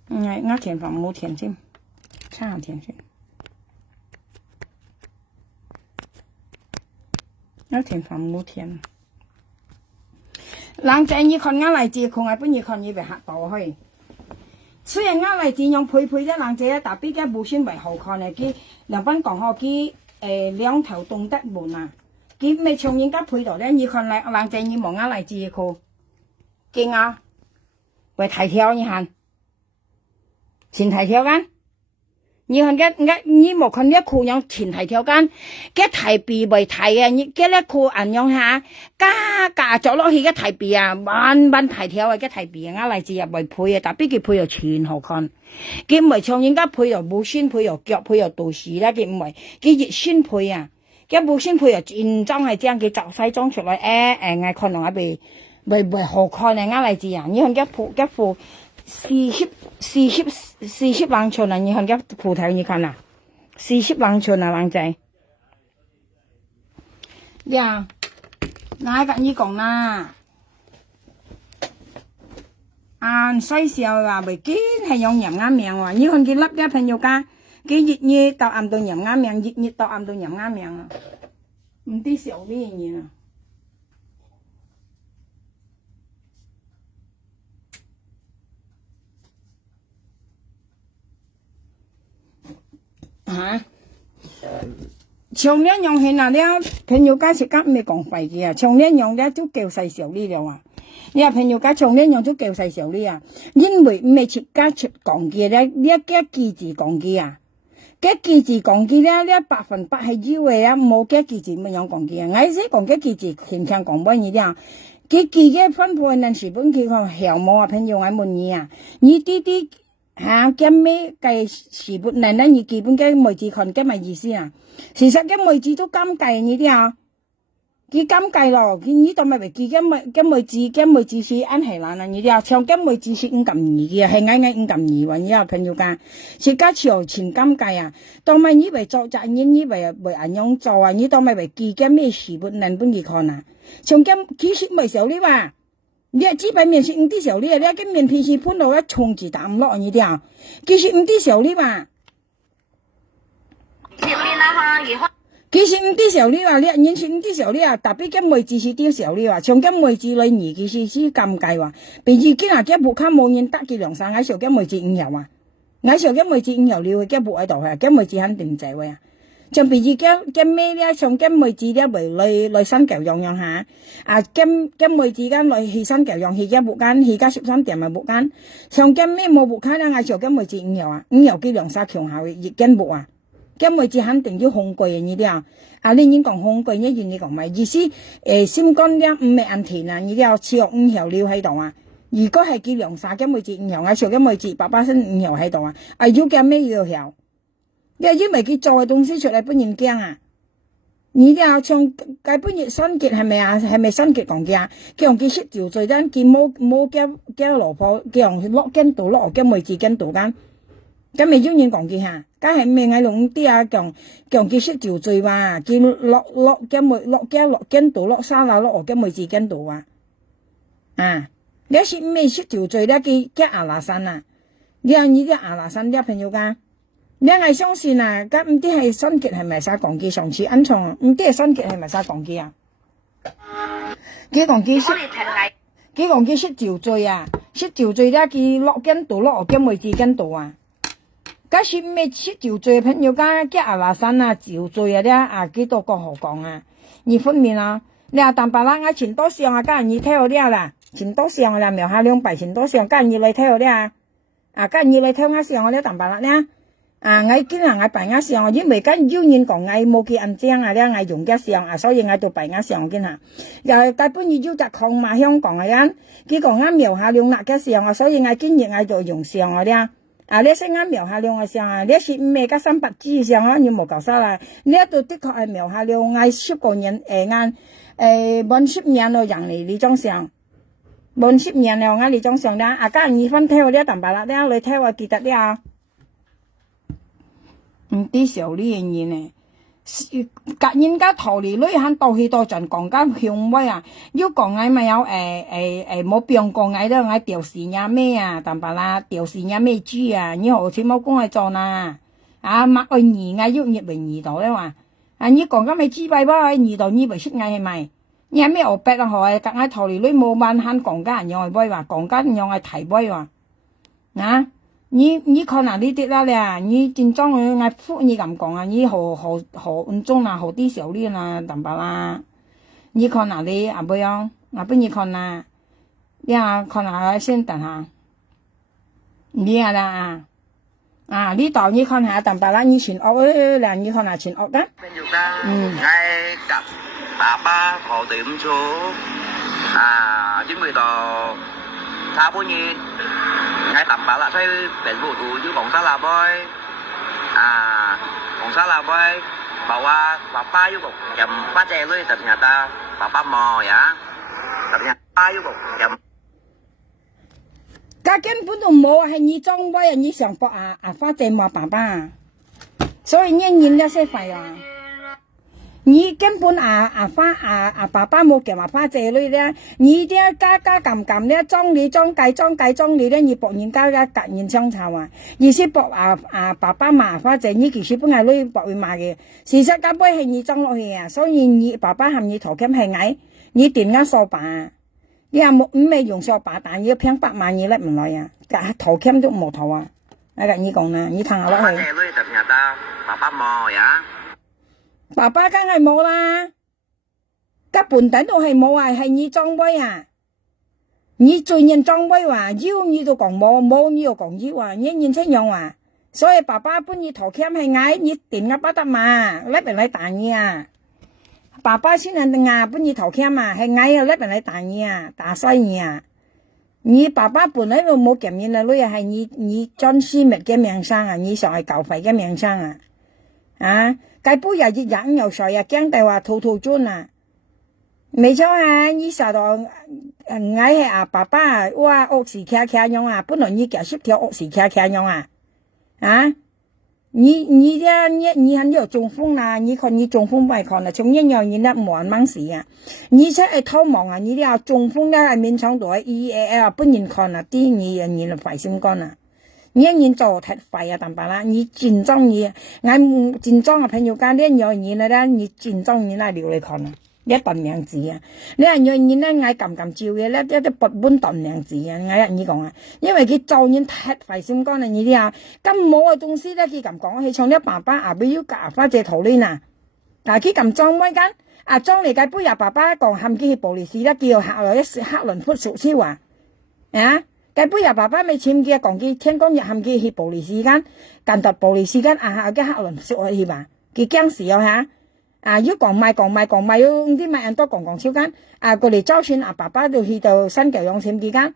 我填房冇填先，差下填先。我填房冇填。人仔，你看我嚟自嘅褲，我本你看你為嚇到去。雖然我嚟自用配咧，人仔特別嘅無線為好看嘅，佢兩班講好佢。兩頭洞得門啊！佢咪從人家配到咧，你看人仔你望下嚟自佢，勁啊！為提條你看，前提條間，你看你冇看啲褲樣前提條間，嘅提鼻為提啊！你嘅咧褲銀樣下，加咗落去嘅提鼻啊，慢提條啊嘅提鼻啊，嚟自入為配啊，特別佢配又全好看。佢唔係從人家配又冇先配又腳配又到時啦，佢唔係佢熱先配啊，佢冇先配又原裝係這樣，佢就西裝出來我看到為好看啊，嚟自啊，你看佢褲40冷寸啊，你看佢褲頭你看啦，40冷寸啊，靚仔呀，嗱跟你講啦。細時候話未見係用任啱名喎，你看佢粒嘅朋友家，佢熱到暗到任啱名，熱到暗到任啱名啊！唔知笑咩嘢啊！長年用係嗱啲朋友家食間未講廢嘅啊，長年用咧都叫細小呢了啊！你話朋友家長年用都叫細小呢啊，因為唔係切家出講嘅咧，呢一幾字講嘅啊，幾字講嘅咧，呢100%係以為啊冇幾字乜樣講嘅啊，我先講幾字輕輕講乜嘢啲佢嘅分配陣時本佢個項目啊，朋友我問你啊，你啲嘅咩計時本嚟咧，你基本嘅妹子看嘅咪意思啊，事實嘅妹子都咁計呢啲啊。佢咁計咯，佢呢度咪為佢嘅妹子是安係難啊！你哋唱嘅妹子是5.2嘅，係啱5.2喎。你話朋友間，是家朝前咁計啊，當咪以為做責任，以為為人樣做啊，你當咪為佢嘅咩事本能本佢看啊？唱嘅其實咪少啲話，你只係面是5啲少啲啊！你嘅面皮是搬到一重字淡落你哋啊，其實5啲少啲話。其實唔啲時候呢話，你認識唔啲時候呢啊，特別嘅妹子是啲時候呢話，從嘅妹子裏兒其實是咁計話，譬如今日嘅部卡冇人得嘅兩三，我時候嘅妹子5油啊，我時候嘅妹子5油了，嘅部喺度係，嘅妹子肯定唔制位啊，像譬如嘅咩咧，從嘅妹子咧為來新舊樣下，啊嘅妹子間來起新舊樣起嘅部間，起家13點嘅部間，從嘅咩冇部卡咧，我時候嘅妹子5油啊，5油嘅兩三強下嘅熱根部啊。咁妹子肯定要紅貴嘅呢啲啊！啊，你已經講紅貴呢樣你講咪意思？先講啲唔係銀田啊，呢啲有似5條料喺度啊！如果係叫兩沙嘅妹子5條，我上嘅妹子爸身5條喺度啊！啊，要嘅咩要條？你因為佢做嘅東西出嚟本人驚啊！你啲啊，從計本日新結係咪啊？係咪新結講嘅啊？叫人佢識條罪單，佢冇嘅老婆，叫人落跟度落嘅妹子跟度間。咁咪要人講嘅嚇，梗係咩嗌弄啲啊？強佢識條罪話，佢落嘅妹落跟度落沙啦落嘅妹子跟度啊！啊，你識咩識條罪咧？佢阿拉山啊！你話你啲阿拉山啲朋友㗎，你係相信啊？咁唔知係新結係咪曬講嘅？上次暗藏唔知係新結係咪曬講嘅啊？佢講佢識條罪啊！識條罪咧，佢落跟度落嘅妹子跟度啊！假使咩識條罪朋友家嘅阿拉山啊，條罪啊啲啊幾多個何講啊？二分面啊，你話淡白啦，我錢多上啊，家人你睇我啲啦，錢多上啦，苗下200錢多上，家人你睇我啲啊， à cái như lại theo ngã xiang ở tạm bà nè à ngay cái là ngay bài ngã xiang因為跟要人講ngay冇去按正啊咧ngay用嘅xiang啊所以ngay做bài ngã xiang嘅嚇又大本要就抗嘛香港嘅人佢講啱描下量辣嘅xiang啊所以ngay今日ngay做用xiang啊咧啊你先啱描下量嘅xiang啊你是咩嘅300支xiang啊你冇搞曬啦呢一度的確係描下量ngay10個人啱滿10年咯人嚟呢種xiang滿10年了我呢種xiang啦啊家二分聽呢淡白啦咧你聽我記得咧啲小呢樣嘢呢，隔人家逃離女肯到去到陣講緊向威啊，要講嗌咪有冇變過嗌都嗌調時呀咩啊，淡白啦，調時呀咩豬啊，你好似冇講係做啦，啊乜愛二嗌要入嚟二度咧話，啊你講緊咪豬幣吧，二度你咪出嗌係咪？你係咩學白啊？學隔嗌逃離女冇萬肯講緊人用係威話，講緊用係提威話，啊？你看哪里的啦咧？你真裝我phụ你咁講啊？你好安中啦，好啲小啲啦，淡白啦。你看哪里啊？不樣啊？不你看啦？你啊看哪先等下？你啊啦啊！呢度你看下淡白啦，你全屋啦，你看下全屋噶。ngay cặp bà ba họ tiệm số chính vì đó tha bố nhiên ngay tầm bà là thấy bệnh vụ tù chứ còn xa là bơi còn xa là bơi bảo qua bà ba với cục chầm ba chè với tập nhà ta bà ba mò vậy tập nhà ba với cục chầm cái根本都冇係你裝威啊！你想博發展嘛爸爸，所以人人都識費啊！你根本爸爸冇叫發展女咧，你啲加撳咧裝你裝計咧，你博人家隔人相湊啊！而是博爸爸嘛發展，你其實本係女博會買嘅，事實根本係你裝落去啊！所以你爸爸含你頭殼係矮，你點解掃把？你又冇唔係用掃把，但要平8萬你甩唔來啊！頭殼都冇頭啊！我跟你講啦，你睇下落去。爸爸mò vậy爸爸梗係冇啦，根本頂都係冇啊，係你裝威啊！你最人裝威話，腰你都講冇你又講腰啊，你認清樣啊！所以爸爸本你頭殼係矮，你點解不得嘛？甩唔嚟彈你啊！爸爸先係牙本你頭殼嘛，係矮啊，甩唔嚟彈你啊，打衰你啊！你爸爸本來都冇檢驗啦，女係你裝私密嘅名聲啊，你上係舊費嘅名聲啊！啊！計杯又熱飲又水啊，驚地話吐磚啊！未錯啊！你實到矮係爸爸哇屋時卡樣啊，本來你夾10條屋時卡樣啊！啊！你很有中風啦！你看你中風咪看啦，從一樣嘢咧冇人掹事啊！你出係偷望啊！你啲中風咧係面廠度EAL 本人看啊，啲你就費心肝啊！你人做太廢啊，淡白啦！你真中意，我真中嘅朋友間呢樣嘢咧，你真中意啦，撩你看啊，一頓名字啊！呢樣嘢咧，我撳照嘅咧，一啲不本頓名字啊！我人你講啊，因為佢做人太費心肝啦，你啲啊，咁冇嘅東西咧，佢咁講，佢從啲爸爸不要夾花隻頭呢嗱，佢咁裝威間，裝嚟計杯入爸爸講冚佢暴利士咧，叫客來一客輪闊熟超啊，計杯入爸爸未簽嘅講佢天光日冚佢去暴利士間，近到暴利士間嘅客輪熟去嘛，佢驚死啊嚇！要講賣，要啲賣人多講超間，過嚟周旋爸爸就去到新舊養錢之間，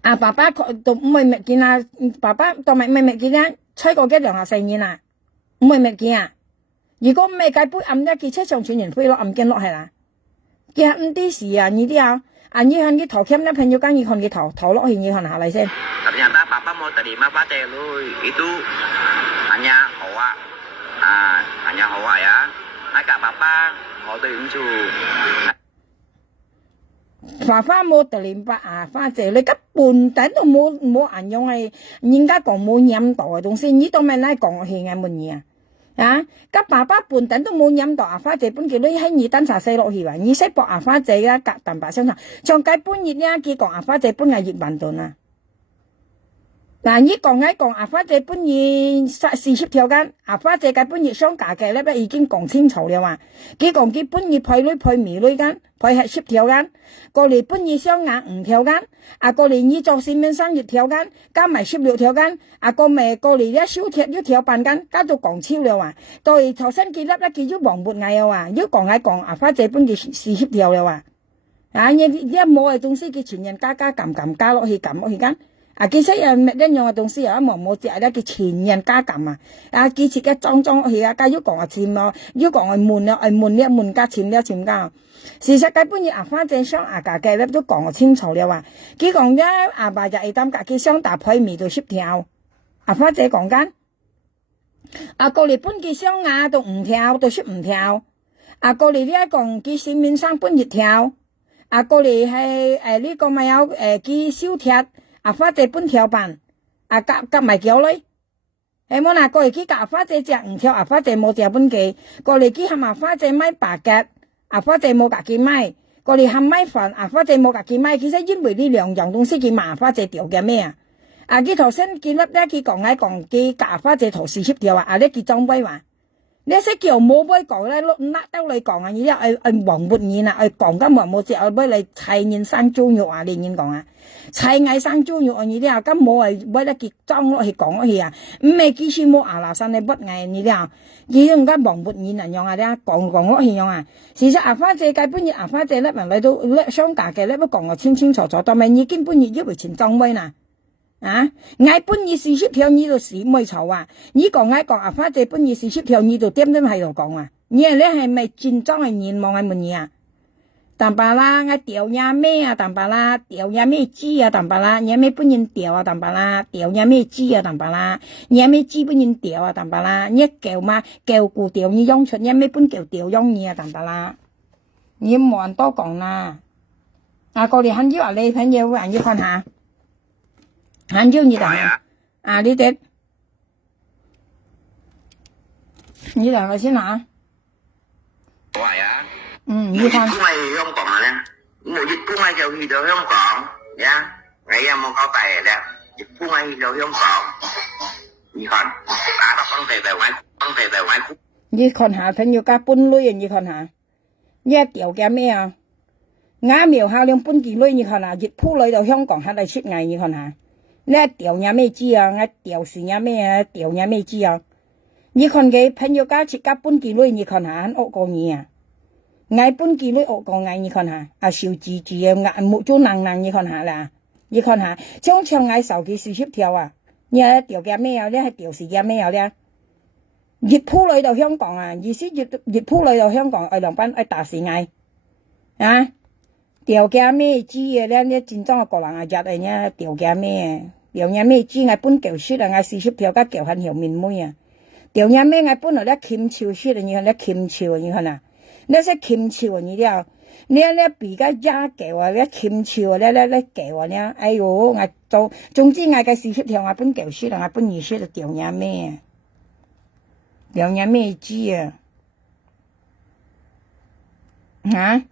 爸爸都唔係未見啊，爸爸都未見啊，吹過幾24年啦，唔係未見啊，如果唔係計杯暗咧，佢車上傳人飛落暗鏡落係啦，佢係啲事啊，你啲你看佢頭鉗咧，朋友間你看佢頭落去，你看下嚟先。ternyata papa mau terima pacar lu itu hanya Hoa ya. Kak papa mau tìm chủ. 爸爸冇特連巴花姐，你根本頂都冇人用係，人家講冇飲到嘅東西，你都咪嚟講係嘅乜嘢啊？咁爸爸半頂都冇飲到花姐本叫你喺你等茶細落去啊！你識博花姐啦，隔淡白相茶，像計半熱咧，佢講花姐本係熱運動啊！嗱，呢講阿花姐本意40條間，阿花姐嘅本意商價嘅咧已經講清楚了嘛。佢講佢本意配女配美女間，配係10條間，過嚟本意雙眼5條間，過嚟呢做市面生1條間，加埋16條間，過嚟咧小貼1條半間，加到講超了嘛。到頭先佢粒佢要黃末藝啊，要講阿花姐本意40條了嘛。呢冇嘅東西佢全人加撳加落去間。其實又乜一樣嘅東西又一模冇隻咧，佢全人加撳啊！佢自己裝去啊，加要講啊錢咯，要講係悶加錢加。事實基本上阿花姐商價嘅咧都講清楚了啊！佢講咗阿爸就係擔價，佢商搭配味到10條。阿花姐講緊，過嚟本佢商價到5條到15條，過嚟呢一講佢市面上本1條，過嚟係呢個咪有佢燒鐵。阿花姐半條半，夾埋腳女，係冇嗱過嚟佢阿花姐隻5條，阿花姐冇隻半幾，過嚟佢係阿花姐買白嘅，阿花姐冇夾佢買，過嚟係買飯，阿花姐冇夾佢買，其實因為呢兩樣東西佢麻花姐掉嘅咩啊？佢頭先佢粒咧佢講佢夾阿花姐頭40條啊，咧佢裝杯話。你識叫冇杯講咧，甩得你講啊！而家黃末年啊，講緊冇隻，俾你砌年生豬肉啊！你點講啊？砌藝生豬肉啊！而家咁冇俾得佢裝落去講落去啊！唔係幾時冇牙拿生你不藝而家，而家黃末年啊樣啊咧講落去樣啊！事實阿花姐基本阿花姐咧咪嚟到咧商價嘅咧都講個清楚，但係已經本意為前裝威啦。嗌本意40條呢度屎妹嘈啊！呢個嗌阿花姐本意40條呢度點喺度講啊？你係咪轉裝係願望係乜嘢啊？淡白啦，嗌掉呀咩啊？淡白啦，掉呀咩知啊？淡白啦，你咩本意掉啊？淡白啦，掉呀咩知啊？淡白啦，你咩知本意掉啊？淡白啦，你叫嘛叫固掉你用出，你咩本叫掉用你啊？淡白啦，你冇人多講啦。過嚟很少話你朋友還要看下。很少你等你哋你兩個先嚇。我係啊。你看。熱搬去香港咧，冇熱搬就去到香港，呀，你有冇交大咧？熱搬去到香港，你看打到幫地位。你看下朋友家搬女啊，你看下，一條嘅咩啊？啱苗下兩搬件女，你看下，熱鋪女到香港喺度出藝，你看下。你掉嘢咩知啊？我掉是嘢咩啊？掉嘢咩知啊？你看佢朋友家自家搬幾女，你看下惡過你啊！我搬幾女惡過我，你看下小豬豬啊，木咗硬，你看下啦，你看下將長我手機40條啊！你係掉嘅咩啊？你係掉是嘅咩啊？咧熱鋪女到香港啊！意思熱鋪女到香港，兩班打死我啊！掉嘅咩知啊？你戰爭個人日呢掉嘅咩？掉嘅咩知？我搬舊書啊！我40條加舊很條面妹啊！掉嘅咩？我搬落咧黔潮書啊！你看咧黔潮啊！你看啊！你識黔潮啊！你啲你比較加舊啊！咧黔潮啊！咧舊啊！咧哎呦！我總之我嘅40條我搬舊書啊！我搬2書就掉嘅咩？掉嘅咩知啊？嚇！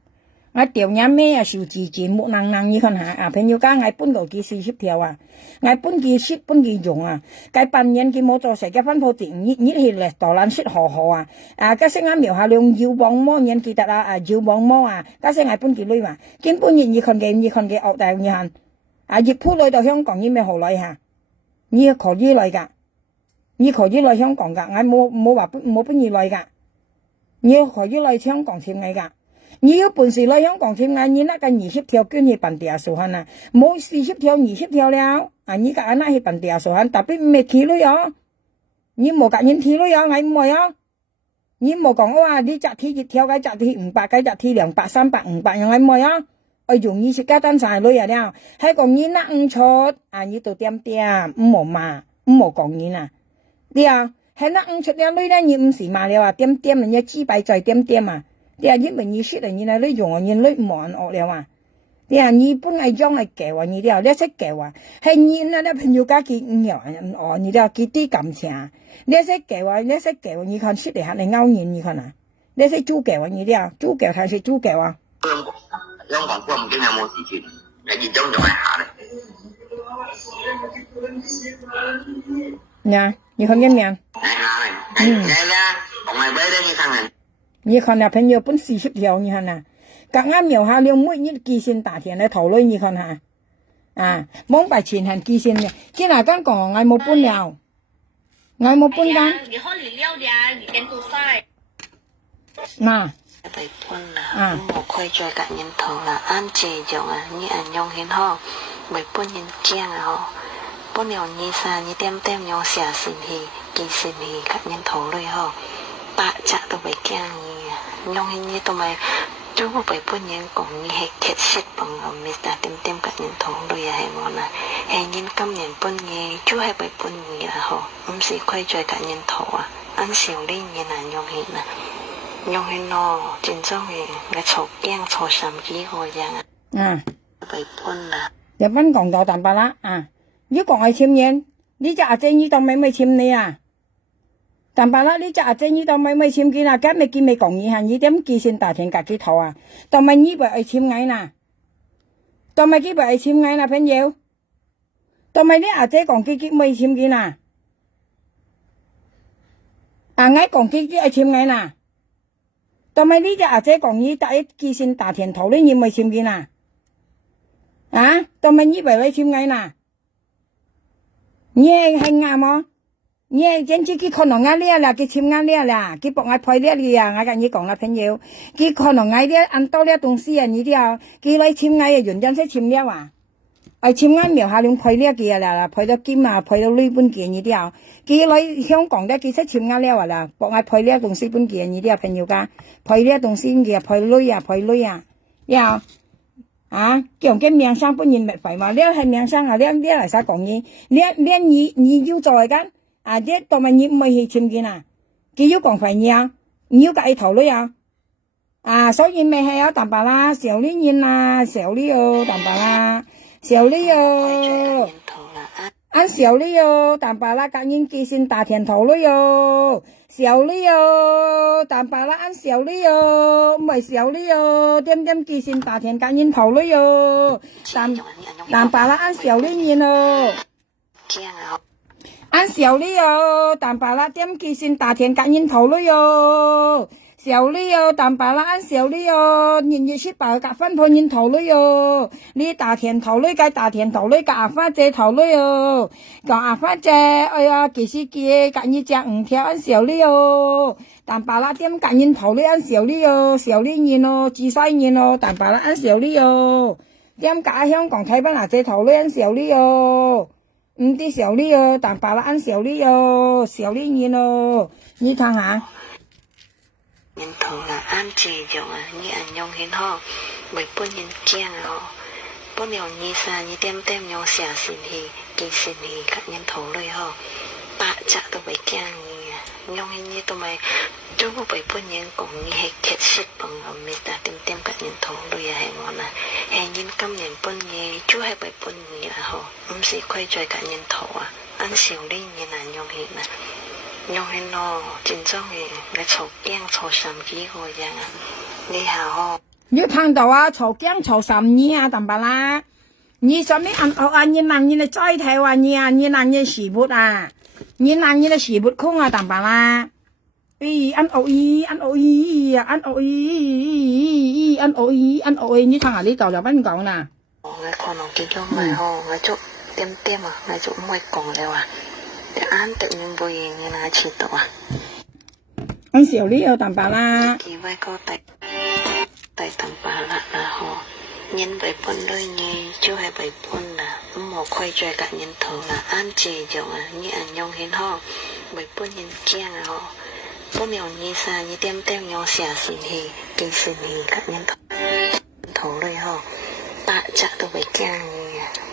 我掉嘢咩啊？小字字木能，你看下朋友家我搬到佢40條啊，我搬佢雪搬佢用啊，佢半年佢冇做成嘅分鋪店，熱起嚟大爛雪河啊，家先啱描下兩腰棒摩人記得腰棒摩啊，家先我搬佢女嘛，見搬完你看佢惡大你看，熱鋪來到香港你咩好來嚇？你可以來㗎，你可以來香港㗎，我冇話冇搬佢來㗎，你可以來香港簽藝㗎。你有本事來香港簽藝，你那個20條捐去辦地下數行啊，冇40條20條了，你個那去辦地下數行，特別唔係去旅遊，你冇夾人去旅遊，我唔會啊，你冇講話你集體熱條，集體500，集體200、300、500，我唔會啊，我容易食家單晒旅遊了，係講你那唔出，你到點點，唔冇嘛，唔冇講你啊，對啊，係那唔出了旅咧，你唔是嘛了啊，點點人家幾百在點點啊。因為你說你那裏用你那冇人惡了嘛？你本來將來教啊，你了，你識教啊，係你那朋友家佢唔要人惡，你了佢啲感情，你識教啊，你看說嚟下你勾人，你看啊，你識豬教啊，你了豬教睇識豬教啊。香港官唔經有冇事情，你熱中就係下咧。nha như con game nha nghe ra còn mày bé đến như thằng này như con là朋友本40條你看呐，剛啱描下了每日基線大田嚟討論你看下，啊，蒙白前行基線嘅，今日間講我冇搬了，我冇搬間，你好你了的，你跟都晒。嗱， bảy quân là một khơi cho cả nhân thầu là an trì dòng như anh nhung hiến ho bảy quân nhân chiang ho bốn nhiều như xa như tem nhau xả xin hì kỳ xin hì các nhân thầu lôi ho bạ chạ tụi bảy kiang như nhung hiến như tụi mày chú của bảy quân nhân cũng như hệ kết xích bằng ở mít đã tem các nhân thầu lôi hay ngon à hay nhân căm nhân quân như chú hay bảy quân như là ho sĩ khơi cho cả nhân thầu ăn xỉu đi như là nhung hiến nhung hiến nó chính trong cái chậu kiang chậu sắm ký hồi giang à, bảy quân là 日本講到淡白啦，啊，如果係簽嘢，呢只阿姐呢度咪簽你啊？淡白啦，呢只阿姐呢度咪簽佢啦，今日見未講嘢下，呢點基線大田隔幾頭啊？到咪呢邊係簽嗌啦，到咪呢邊係簽嗌啦，朋友，到咪呢阿姐講幾咪簽佢啦，啊，嗌講幾係簽嗌啦，到咪呢只阿姐講呢第一基線大田頭呢，你咪簽佢啦。à tao mình như vậy lấy chim ngay nè nghe hay ngà mò nghe trên chỉ cái con nó ngay lia là cái chim ngay lia là cái bọc ngay phơi lia gì à ngay cái như còn là phèn nhiều cái con nó ngay lia ăn to lia东西啊你啲cái lấy chim ngay原真是chim lia à ai chim ngay苗下用phơi lia kia là phơi到金啊phơi到鋁本kia như啲cái lấy香港的cái是chim ngay lia là bọc ngay phơi lia东西本kia như啲朋友噶phơi lia東西kia phơi鋁啊要啊，叫嘅名聲本人咪廢嘛？呢係名聲啊，呢嚟晒講嘢，你要做緊啊？呢當咪你唔係簽件啊？佢要講廢嘢啊？你要計頭女啊？啊，所以咪係有淡白啦，小呢嘢啊，小呢個淡白啦，小呢個按小呢個淡白啦，隔音基線大田頭女喲。小呢個淡白啦，按小呢個唔係小呢個，點基線大田隔音頭呢個，淡白啦，按小呢嘢咯，按小呢個淡白啦，點基線大田隔音頭呢個，小呢個淡白啦，按小呢個，年月七百隔分配音頭呢個，呢大田頭呢個大田頭呢個阿花姐頭呢個，個阿花姐，哎呀，幾時嘅隔音隻五條按小呢個，淡白啦，點隔音頭呢按小呢個，小呢嘢咯，自細嘢咯，淡白啦按小呢個，點解香港睇翻阿姐頭呢按小呢個，唔啲小呢個，淡白啦按小呢個，小呢嘢咯，你睇下。nhân thầu là an trì dòng như anh nhung hiến ho bảy quân nhân chiang ho bốn nhiều như xa như tem nhau xả xin hì kỳ xin hì các nhân thầu lôi ho bạ chạ tụi bảy kiang như nhung hiến như tụi mày chú của bảy quân nhân cũng như hệ kết xích bằng ở mít đã tem các nhân thầu lôi hay ngon à hay nhân căm nhân quân như chú hay bảy quân như là ho sĩ quay chơi cả nhân thầu ăn xỉu đi như là nhung hiến à nhung hiến nó chính trong cái chậu kiang chậu sắm ký hồi giang đi hào ho như thằng đầu à chậu kiang chậu sắm nhỉ à tầm bà la nhỉ sao mấy anh nhìn nàng nhìn là chơi theo à nhỉ nàng nhìn xỉ bút à nhìn nàng nhìn là xỉ bút không à tầm bà la ăn ôi như thằng ở đây cậu là bắt cậu nè ngay con nó kêu cho mày ho ngay chỗ tem à ngay chỗ mày còn đâu à để ăn tự nhiên vui như là chỉ tổ à ăn xỉu đi ở tầm bà la kỳ vai cô tay tầm bà là ho nhân bảy quân đôi như chú hay bảy quân là một khoai chơi cả nhân thầu là an trì dòng như anh nhung hiến ho bảy quân nhân chiang ho bốn nhiều như xa như tem nhau xả xin hì kỳ xin hì các nhân thầu lôi ho bạ chạ tụi bảy kiang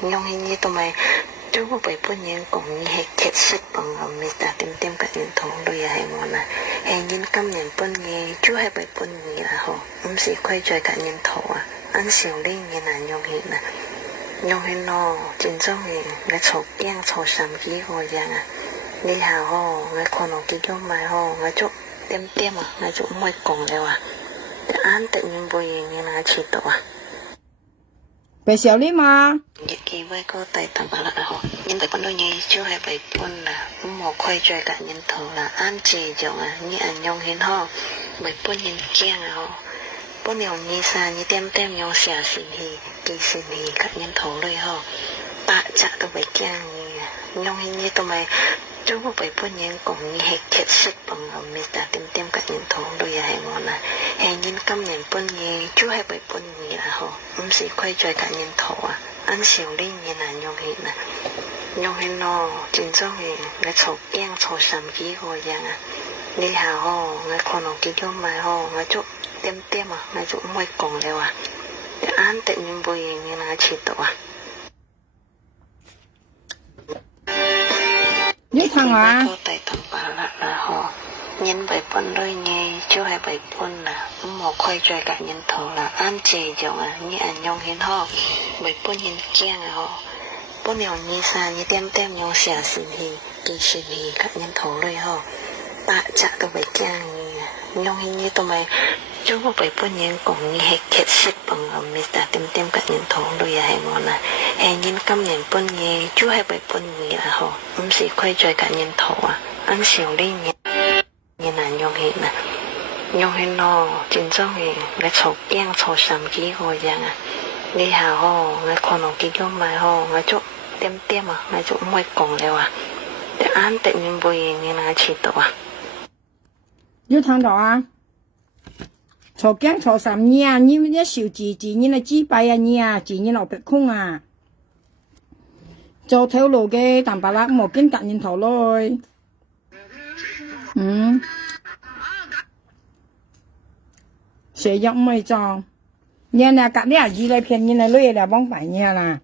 nhung hiến như tụi mày chú của bảy quân nhân cũng như hệ kết xích bằng ở mít đã tem các nhân thầu lôi hay ngon à hay nhân căm nhân quân như chú hay bảy quân như là ho sĩ quay chơi cả nhân thầu ăn xỉu đi như là nhung hiến nó chính trong cái chậu kiang chậu sắm ký hồi giang đi hào ho ngay con nó ký cho mày ho ngay chỗ tem à ngay chỗ mày còn đâu à để ăn tự nhiên vui như là chỉ tổ à 被小哩嘛。日記威哥第淡白啦嗬，因為本來嘢就係被搬啦，冇虧罪嘅人頭啦，安置咗啊，你人用顯嗬，被搬人驚啊嗬，搬用你晒你點點用寫線氣，記線氣嘅人頭類嗬，白隻都被驚嘅，用顯你都咪。chú có phải bốn nhân cùng như hệ kết sức bằng ở miền ta tìm tìm các nhân thổ đôi hay ngon à hay nhân căm nhân bốn nhân chú hay phải bốn nhân là hồ sĩ quay trời các nhân thổ à ăn xỉu đi như là nhung hình nó chính do người sầu keng sầu sầm ký hồi dạng à đi hà hồ người còn nó ký vô mà hồ người chú tìm tìm à người chú mới cùng đều à để ăn tự nhiên bùi như là chỉ tổ à Như thằng à cô tại thằng bà là họ nhân bảy quân đôi nhé chú hay bảy quân là một khơi trời cả nhân thổ là ăn chè giống à như ăn nhông hiến họ bảy quân nhân kiêng à họ quân nhiều như xa như tem tem nhau xẻ xịn thì kỳ xịn thì các nhân thổ đôi họ bà chạ tôi bảy kiêng nhông hiến như tôi mày chú có bảy quân nhân cũng như hệ kết sức bằng ở miền ta tìm tìm các nhân thổ đôi hay ngon à hay nhân căm nhân quân nhé chú hay bảy quân nhé là họ sĩ quay trời cả nhân thổ à ăn xỉu đi như là nhung hình nó chính do người sầu keng sầu sầm ký hồi dạng à đi hà hồ người còn nó ký vô mà hồ người chỗ tiêm tiêm à người chỗ mới cùng đều à để ăn tự nhiên bùi như là chỉ tổ à Như thằng đó à Chó kén chó sắm nha như như xỉu chỉ như là chỉ bay à nha chỉ như là bị không à cho theo lộ cái tạm bà lạc một cái cạnh nhìn thầu rồi sẽ giống mày cho nhà là cả cái gì lại phiền như này lưỡi là bóng phải nhà là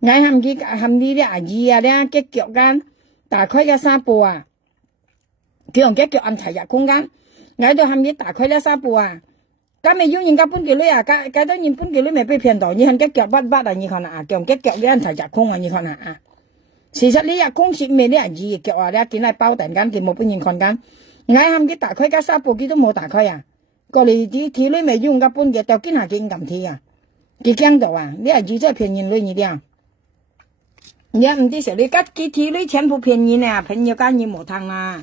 ngay hầm đi cái gì à đấy cái kiểu gan tả khơi cái sa bùa à kiểu cái kiểu ăn thải dạ không gan ngay đó hầm đi tả khơi cái sa bùa à cái mày dùng những cái bún kiểu lưỡi à cái đó những bún kiểu lưỡi mày bị phiền đó như hầm cái kiểu bắt là như con à kiểu cái kiểu cái ăn thải dạ không à như con à sự thật lý cũng chỉ mấy cái gì kiểu à đấy cái này bao tải gan thì một bên nhìn con gan ngay hầm cái tả khơi cái sa bùa cái đó một tả khơi à có lý thì lưỡi mày dùng cái bún cái tao cái nào cái cầm thì à cái keng đó à đấy gì cho phiền nhìn lưỡi như thế à nhà mình đi xử lý các cái thì lưỡi chén phụ phiền như nè phiền nhiều cái như một thằng à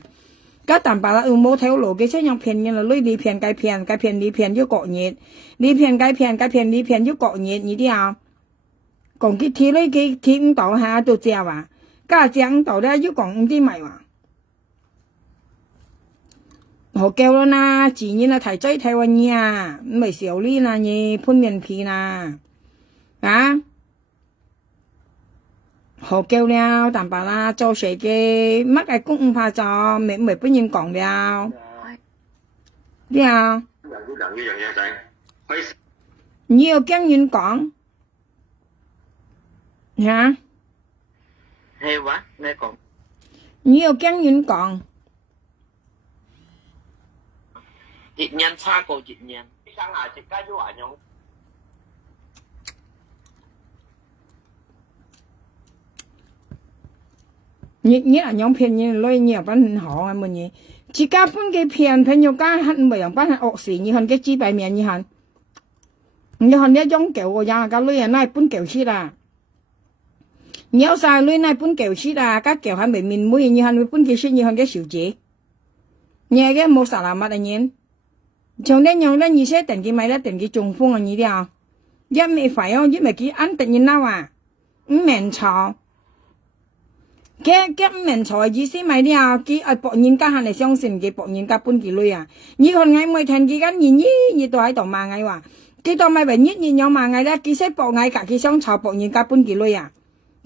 các tạm bà là mua theo lộ cái chế nhau phiền như là lưỡi đi phiền cái phiền đi phiền với cọ nhiệt đi phiền cái phiền đi phiền với cọ nhiệt như thế à còn cái thì lưỡi cái thì tàu ha tôi treo à cả trắng tàu ra với còn đi mày à họ kêu lo na chỉ như là thải chơi theo anh nha mấy xíu ly là như phun miền phi na à họ kêu leo tạm bà la cho sấy cái mắt cái cũng pha cho mấy mấy bữa nhìn còn leo đi à nhiều cái nhìn còn hả hay quá nghe còn nhiều cái nhìn còn chị nhân xa cổ chị nhân sang lại chị cái vô ở nhau nhớ là nhóm phiền như lôi nhiều bán họ mình nhỉ chỉ cả phân cái phiền nhiều cái hẳn bởi bán hẳn ốc xỉ như hẳn cái chi bài miệng như hẳn cái giống kiểu của nhà cái lôi này bún kiểu chi là nhớ sai lôi này bún kiểu chi là các kiểu hẳn bởi mình mũi như hẳn bún kiểu chi như hẳn cái xỉu chế nghe cái một xả làm mặt anh nhìn trong đấy nhau đấy như sẽ tỉnh cái máy đó tỉnh cái trùng phong là như thế nào nhất mày phải không nhất mày cái ăn tự nhiên nào à mền chảo cái mình chọi gì xí mày đi à cái bộ nhân cá hàng này相信cái bộ nhân cá bún cái lưỡi à như con ngày mới thành cái như tôi喺度mà ngày à cái tôi mày phải nhất nhau mà ngày đó cái sẽ bộ ngày cả cái xong chảo bộ nhân cá bún cái lưỡi à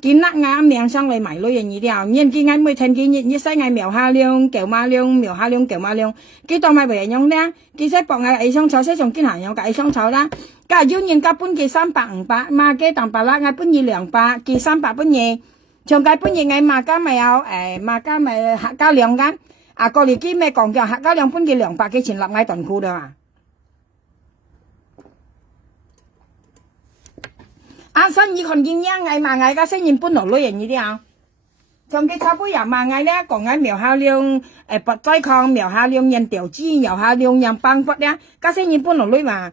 cái nát ngã miệng sang lại mày lưỡi à như thế nào nhân cái ngày mới thành cái như sai ngày mèo ha liông kiểu ma liông mèo ha liông kiểu ma liông cái tôi mày phải nhau nè cái sẽ bộ ngày ấy xong chảo sẽ xong cái hàng nhau cái xong chảo đó cái yêu nhân cá bún cái 300mà cái tầm bà lá ngày bún như 200cái 300bún nhẹ trong cái bún ngày mà cá mèo mà cá mèo hạ cá lượng cái à có lý kia mẹ còn cho hạ cá lượng bún cái 200cái錢立ngay tuần khu đó à anh sinh như còn yên nhang ngày mà ngày cá sinh nhìn bún nổi lưỡi như thế nào trong cái cháu bún mà ngày đấy còn ngày mèo ha liông bật trái con mèo ha liông nhân tiểu chi mèo ha liông nhân băng bật đấy cá sinh nhìn bún nổi lưỡi mà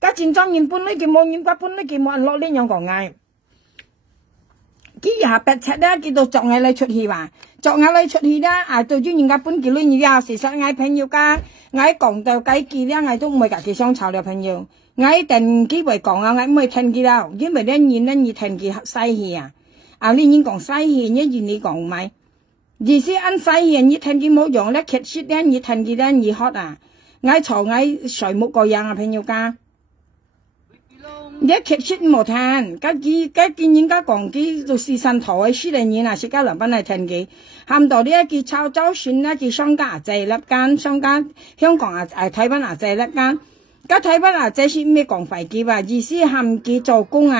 cái chiến tranh nhìn bún lấy cái món nhìn qua bún lấy cái món lo lên nhau còn ngay cái nhà bẹt chết đó cái đồ chọn ngay lấy chuột hi mà chọn ngay lấy chuột hi đó tôi chứ nhìn qua bún cái lưỡi như vậy sự thật ngay朋友家ngay講到cái kia咧ngay都唔係自己想炒了朋友ngay定幾位講ngay唔係聽佢啦因為咧nhìn咧你聽佢西戲你nhìn講西戲呢nhìn你講咪意思按西戲你聽佢冇用咧其實咧你聽佢咧你學ngay炒ngay水木個樣朋友家一其實冇聽cái人家講佢就時辰頭嘅事嚟你是家兩班嚟聽佢喊到呢佢炒州選咧佢商家仔粒間商家香港台灣仔粒間cái台灣仔是咩講費佢意思喊佢做工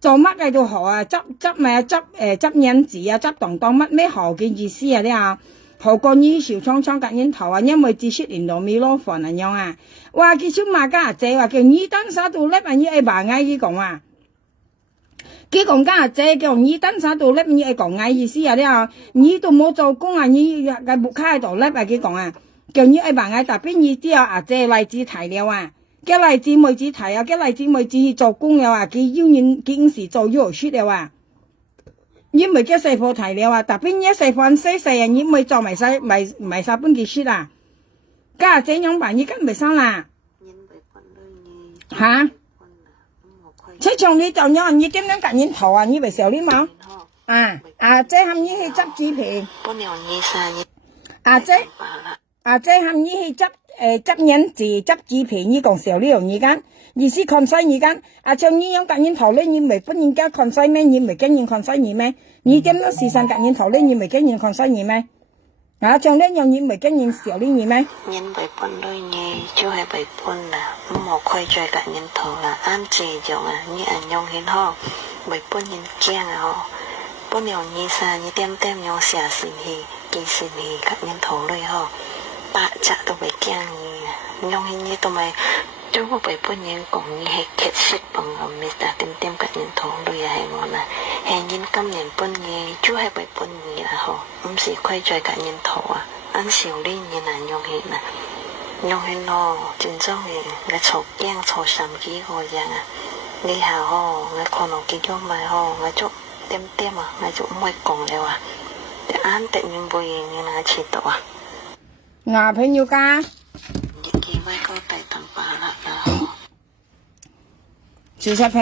做乜嘅都好執咩執銀紙執當乜咩好嘅意思你好過你小倉倉隔煙頭因為知識連到未攞飯樣話佢小馬家姐話叫你單殺到叻你愛bà ngay佢講佢講家姐叫你單殺到叻你愛講嗌意思你都冇做工你個木卡喺度叻佢講叫你愛bà ngay特別你啲姐例子提了cái例子妹子提cái例子妹子做工了佢要人佢時做要出了因為cái師傅提了特別你師傅細你咪做埋晒本嘅書家姐樣辦你跟唔上啦嚇即從你就樣你點樣夾人頭你咪少啲冇姐喊你去執紙皮姐喊你去執銀紙執紙皮你講少啲你間意思看西你間像你樣夾人頭咧你咪不人家看西咩你咪跟人看西你咩你點樣時辰夾人頭咧你咪跟人看西你咩像呢樣你咪跟人少啲你咩nhân bảy quân đôi nhì chú hay bảy quân là một khoai chơi cả nhân thầu là an trì giống như anh nhông hiến ho bảy quân nhân kiêng ho quân nhiều nhì xa như tem nhau xả xỉn hì kỳ xỉn hì các nhân thầu đôi ho bạ chạ tôi bảy kiêng nhông hiến như tôi mày chú có bảy quân nhân cũng như hay kết sức bằng mình đã tem các nhân thầu đôi hay ngon hay nhân căm nhân quân nhì chú hay bảy quân nhì là ho xì khoai chơi cả nhân thầu anh xỉu đi như là nhông hiền nó chính trong thì người chọc giang chọc sắm ký hồ giang đi hào hồ người còn nó ký cho mày hồ người chụp tem người chụp mày cùng đều để ăn tự nhiên vui như là chỉ tổ ngà phải nhiêu ca chỉ với câu tay tầm bà là sự thật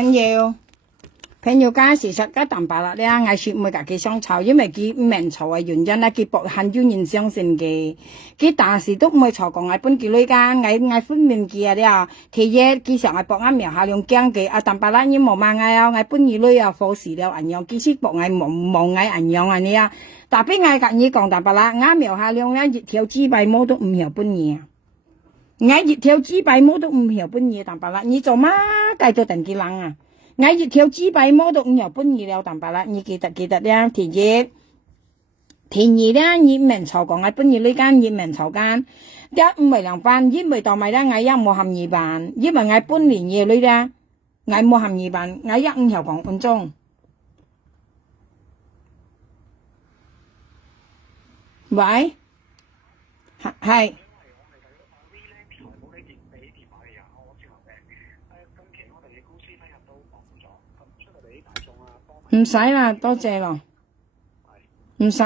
朋友家事實嘅淡白啦，你藝術唔係自己想炒，因為佢唔明炒嘅原因咧，佢博很有人相信嘅，佢但是都唔係炒講藝本佢女間藝分面嘅第一佢成日博苗下兩驚嘅淡白啦，你冇買藝本佢女貨時了銀樣，佢先博藝冇藝銀樣你特別藝隔你講淡白啦，苗下兩咧熱條紙幣摸都唔曉本嘢，熱條紙幣摸都唔曉本嘢淡白啦，你做乜計到等佢冷ngay熱條紙幣摸到5本二了淡白啦，你記得咧，第二咧，你明朝講ngay本二呢間熱明朝間，一唔係兩班，一唔到咪咧，ngay一冇含二班，因為ngay半年嘢女咧，ngay冇含二班，ngay一5條講半鐘，喂，係。唔使啦，多謝咯，唔使。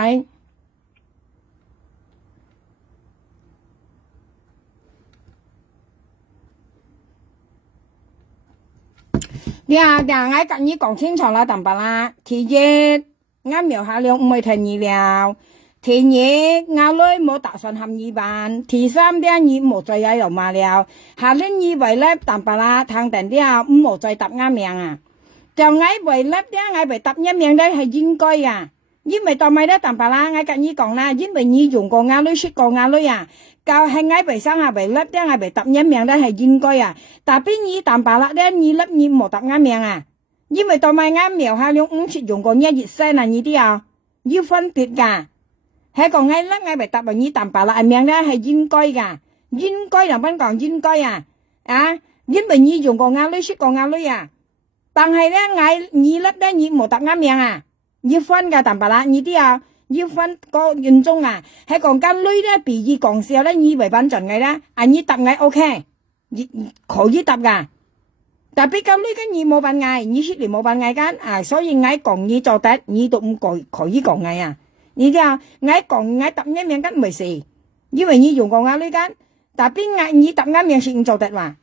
你我跟你講清楚啦，淡白啦。第一，我苗下兩唔係聽你了。第二，我女冇打算含二班。第三點，你冇再有嘛了。下年以為咧，淡白啦，聽定啲唔冇再答啱命就嗌為粒啲嗌為答一命咧係應該因為當咪咧淡白啦，嗌跟你講啦，因為你用過啱女說過啱女就係嗌為生下為粒啲嗌為答一命咧係應該但邊你淡白啦咧，你粒你冇答啱命因為當咪啱苗下兩5次用過1熱聲你啲要分別㗎，係講嗌粒嗌為答為你淡白啦係命咧係應該㗎，應該兩班講應該因為你用過啱女說過啱女但係咧，嗌你粒咧，你冇答啱命要分㗎淡白啦，你啲要分個原宗係講間女咧，比喻講笑咧，以為穩陣嘅咧，你答嗌 OK，可以答㗎，但比較呢個你冇辦嗌，你識你冇辦嗌間啊，所以嗌講你做得，你都唔可以講嗌啊。你知啊，嗌講嗌答一面間唔係事，因為你用過嗌呢間，但邊嗌你答一面是唔做得嘛。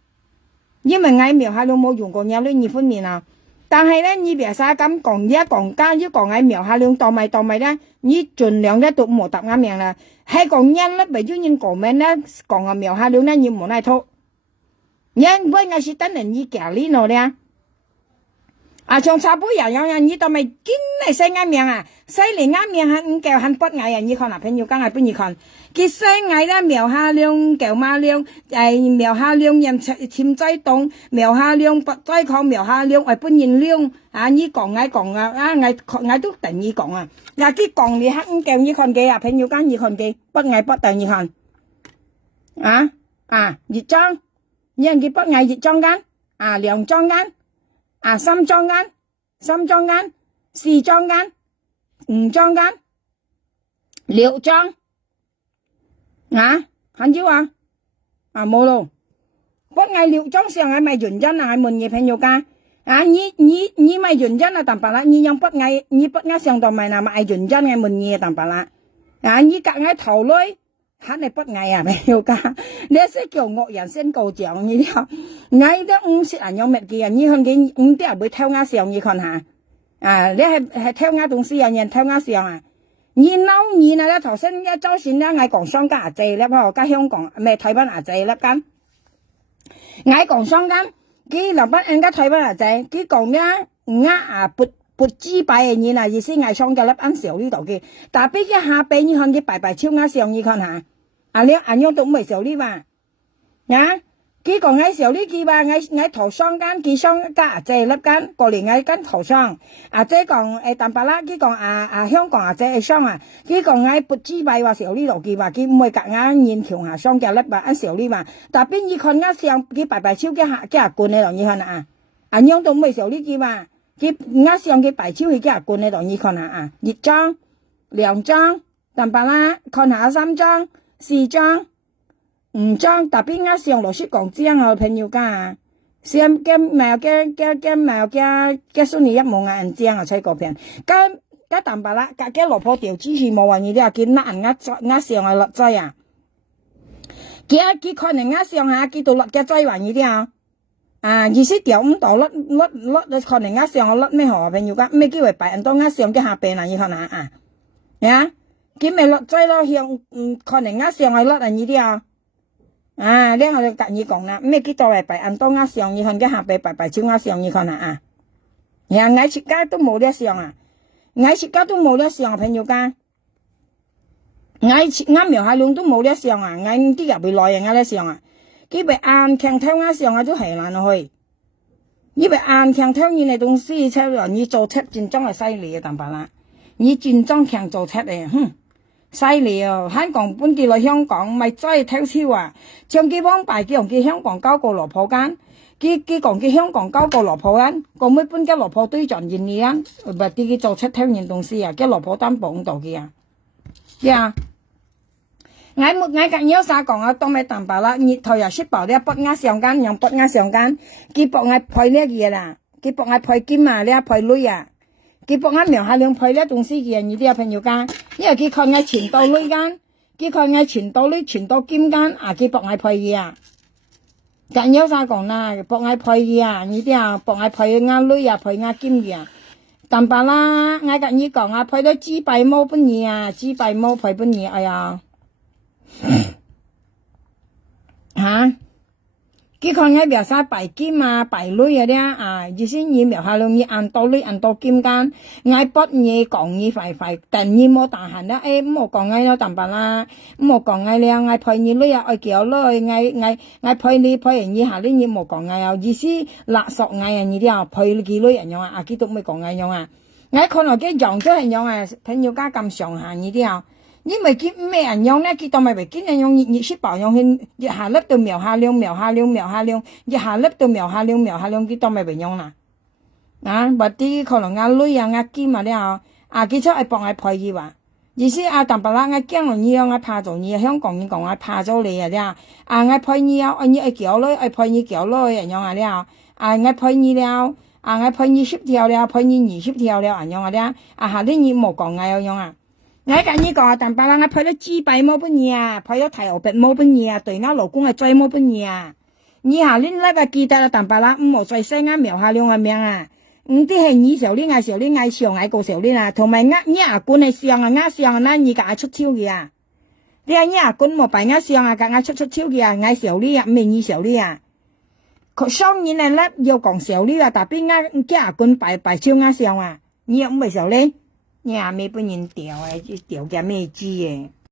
因為嗌苗下兩冇用過嗌呢二分面啊。但係咧，你別晒咁講，一講家一講嗌苗下兩當咪咧，你盡量咧都唔好答啱命啦。係講人咧，為咗人講命咧，講啊苗下兩咧，你唔好嚟拖。人為嗌是等人你夾呢度咧，啊從茶杯又有人你當咪堅嚟細啱命啊，細嚟啱命係唔夠很不嗌人，你看嗱朋友講係邊你看，佢細嗌咧苗下兩夠馬兩，苗下兩人潛在動，苗下兩不在抗苗下兩為本人兩，啊你講啊，啊嗌都等你講啊，嗱佢講你黑唔夠你看嘅啊，朋友講你看嘅，不嗌不等你看，熱裝。人佢不嗌熱裝間，啊兩裝間，啊三裝間，四裝間，五裝間，六裝，很少啊，冇咯，不嗌六裝上係咪認真啊？係問嘢朋友間，你咪認真啊？但白啦，你不嗌上到咪嗱咪認真嘅問嘢但白啦，你隔嗌頭女。hắn này bắt ngày à mày yêu ca nếu sẽ kiểu ngộ nhận sen cầu chèo như thế ngay đó sẽ ảnh nhau mẹ kia như hơn cái tiếc bởi theo ngã xiong như con hả nếu hay theo ngã đồng si nhận theo ngã xiong như nấu như này thảo sinh ra cháu xin ra ngày còn sang cả dây lắm họ cả香港mẹ Thái Ban à dây lắm căn ngày còn sang căn cái làm bắt anh cả Thái Ban à dây cái còn nhá ngã bột chi bài như là意思嗌上嘅粒ăn少呢度嘅，但係比下邊你看佢白超啱上你看下，你樣都唔係少呢嘛，佢講嗌少呢佢話嗌頭上間佢上加即係粒間過嚟嗌間頭上，即係講淡白啦，佢講香港即係上啊，佢講嗌bột chi bài話少呢度佢話佢唔係夾硬現條下上嘅粒ăn少呢嘛，但係邊你看啱上佢白超嘅下罐嚟你看啊，樣都唔係少呢佢話。佢啱上嘅白超佢幾罐喺度，你看下熱裝、兩裝、淡白啦，看下三裝、四裝、五裝，特別啱上落雪講章啊，朋友家上嘅咪嘅孫女一冇眼章啊，吹個片，加淡白啦，嘅老婆條支持冇話你啲啊，見嗱人啱上啊落劑啊，佢可能啱上下佢到落嘅劑話你啲意思掉唔到甩可能上甩咩河朋友家咩機會擺人多上嘅下邊啦，你看下佢咪落劑咯，向可能上係甩人呢啲呢我哋隔意講啦，咩機到嚟擺人多上，你看嘅下邊擺超上，你看下藝術家都冇得上藝術家都冇得上朋友家，啱苗下兩都冇得上藝啲入去內人得上佢被硬強挑上都係難去，因為硬強挑你哋東西出嚟，你做出戰爭係犀利嘅，但白啦，你戰爭強做出嚟，犀利啊！香港本地嚟香港咪真係挑超啊！將佢幫敗叫佢香港交個羅婆間，佢講佢香港交個羅婆間，個妹搬嘅羅婆堆狀現嘢唔係啲佢做出挑嘢東西嘅羅婆擔綁到嘅我更要啥講當咪淡白啦，熱頭又識爆啲不啱上間，用不啱上間，佢博嗌配呢嘢啦，佢博嗌配金呢配女佢博嗌苗下兩配呢東西嘅呢啲朋友間，因為佢看嗌傳到女間，佢看嗌傳到女傳到金間佢博嗌配嘢更要啥講啦，博嗌配嘢呢啲博嗌配啱女配啱金嘅淡白啦，我更要講配到紙幣毛本嘢紙幣毛配本嘢，哎呀佢看嗌苗晒白金白女啲意思你苗下兩你按到女按到金間，嗌不嘢講嘢快，但你冇大行啦，冇講嗌咯淡白啦，冇講嗌咧，嗌配你女愛叫女，嗌配你配人以下呢你冇講嗌意思勒索嗌人呢啲配你幾女人樣佢都未講嗌樣嗌看落嘅樣都係樣朋友家咁上下呢啲因為佢咩人用呢？佢當咪為見人用熱識爆用去熱下粒到苗下量，熱下粒到苗下量，佢當咪為用啦。或啲可能女金啲佢出係幫係配嘅話，意思淡白啦，驚落你怕做你香港人講怕咗你啲配你愛叫女愛配你叫女人用啲我配你了，我配你10條了，配你20條了，咁樣啊啲下啲你冇講咁樣啊。我跟你講，但係啦，我配咗豬髀冇半嘢啊，配咗蹄肉冇半嘢啊，對我老公係最冇半嘢啊。你下恁那個記得啦，但係啦，唔好再寫我描下兩個名啊。啲係你小呢，我小呢，我上我個小呢啊，同埋你阿官係上啊，我上啊，那你架出超嘅啊。你阿阿官冇擺我上啊，架我出超嘅啊，我小呢啊，唔係你小呢啊。佢上年嚟咧要講小呢啊，但係我叫阿官擺超我上啊，你又唔係小呢？你阿妹本人調嘅，調嘅咩知嘅？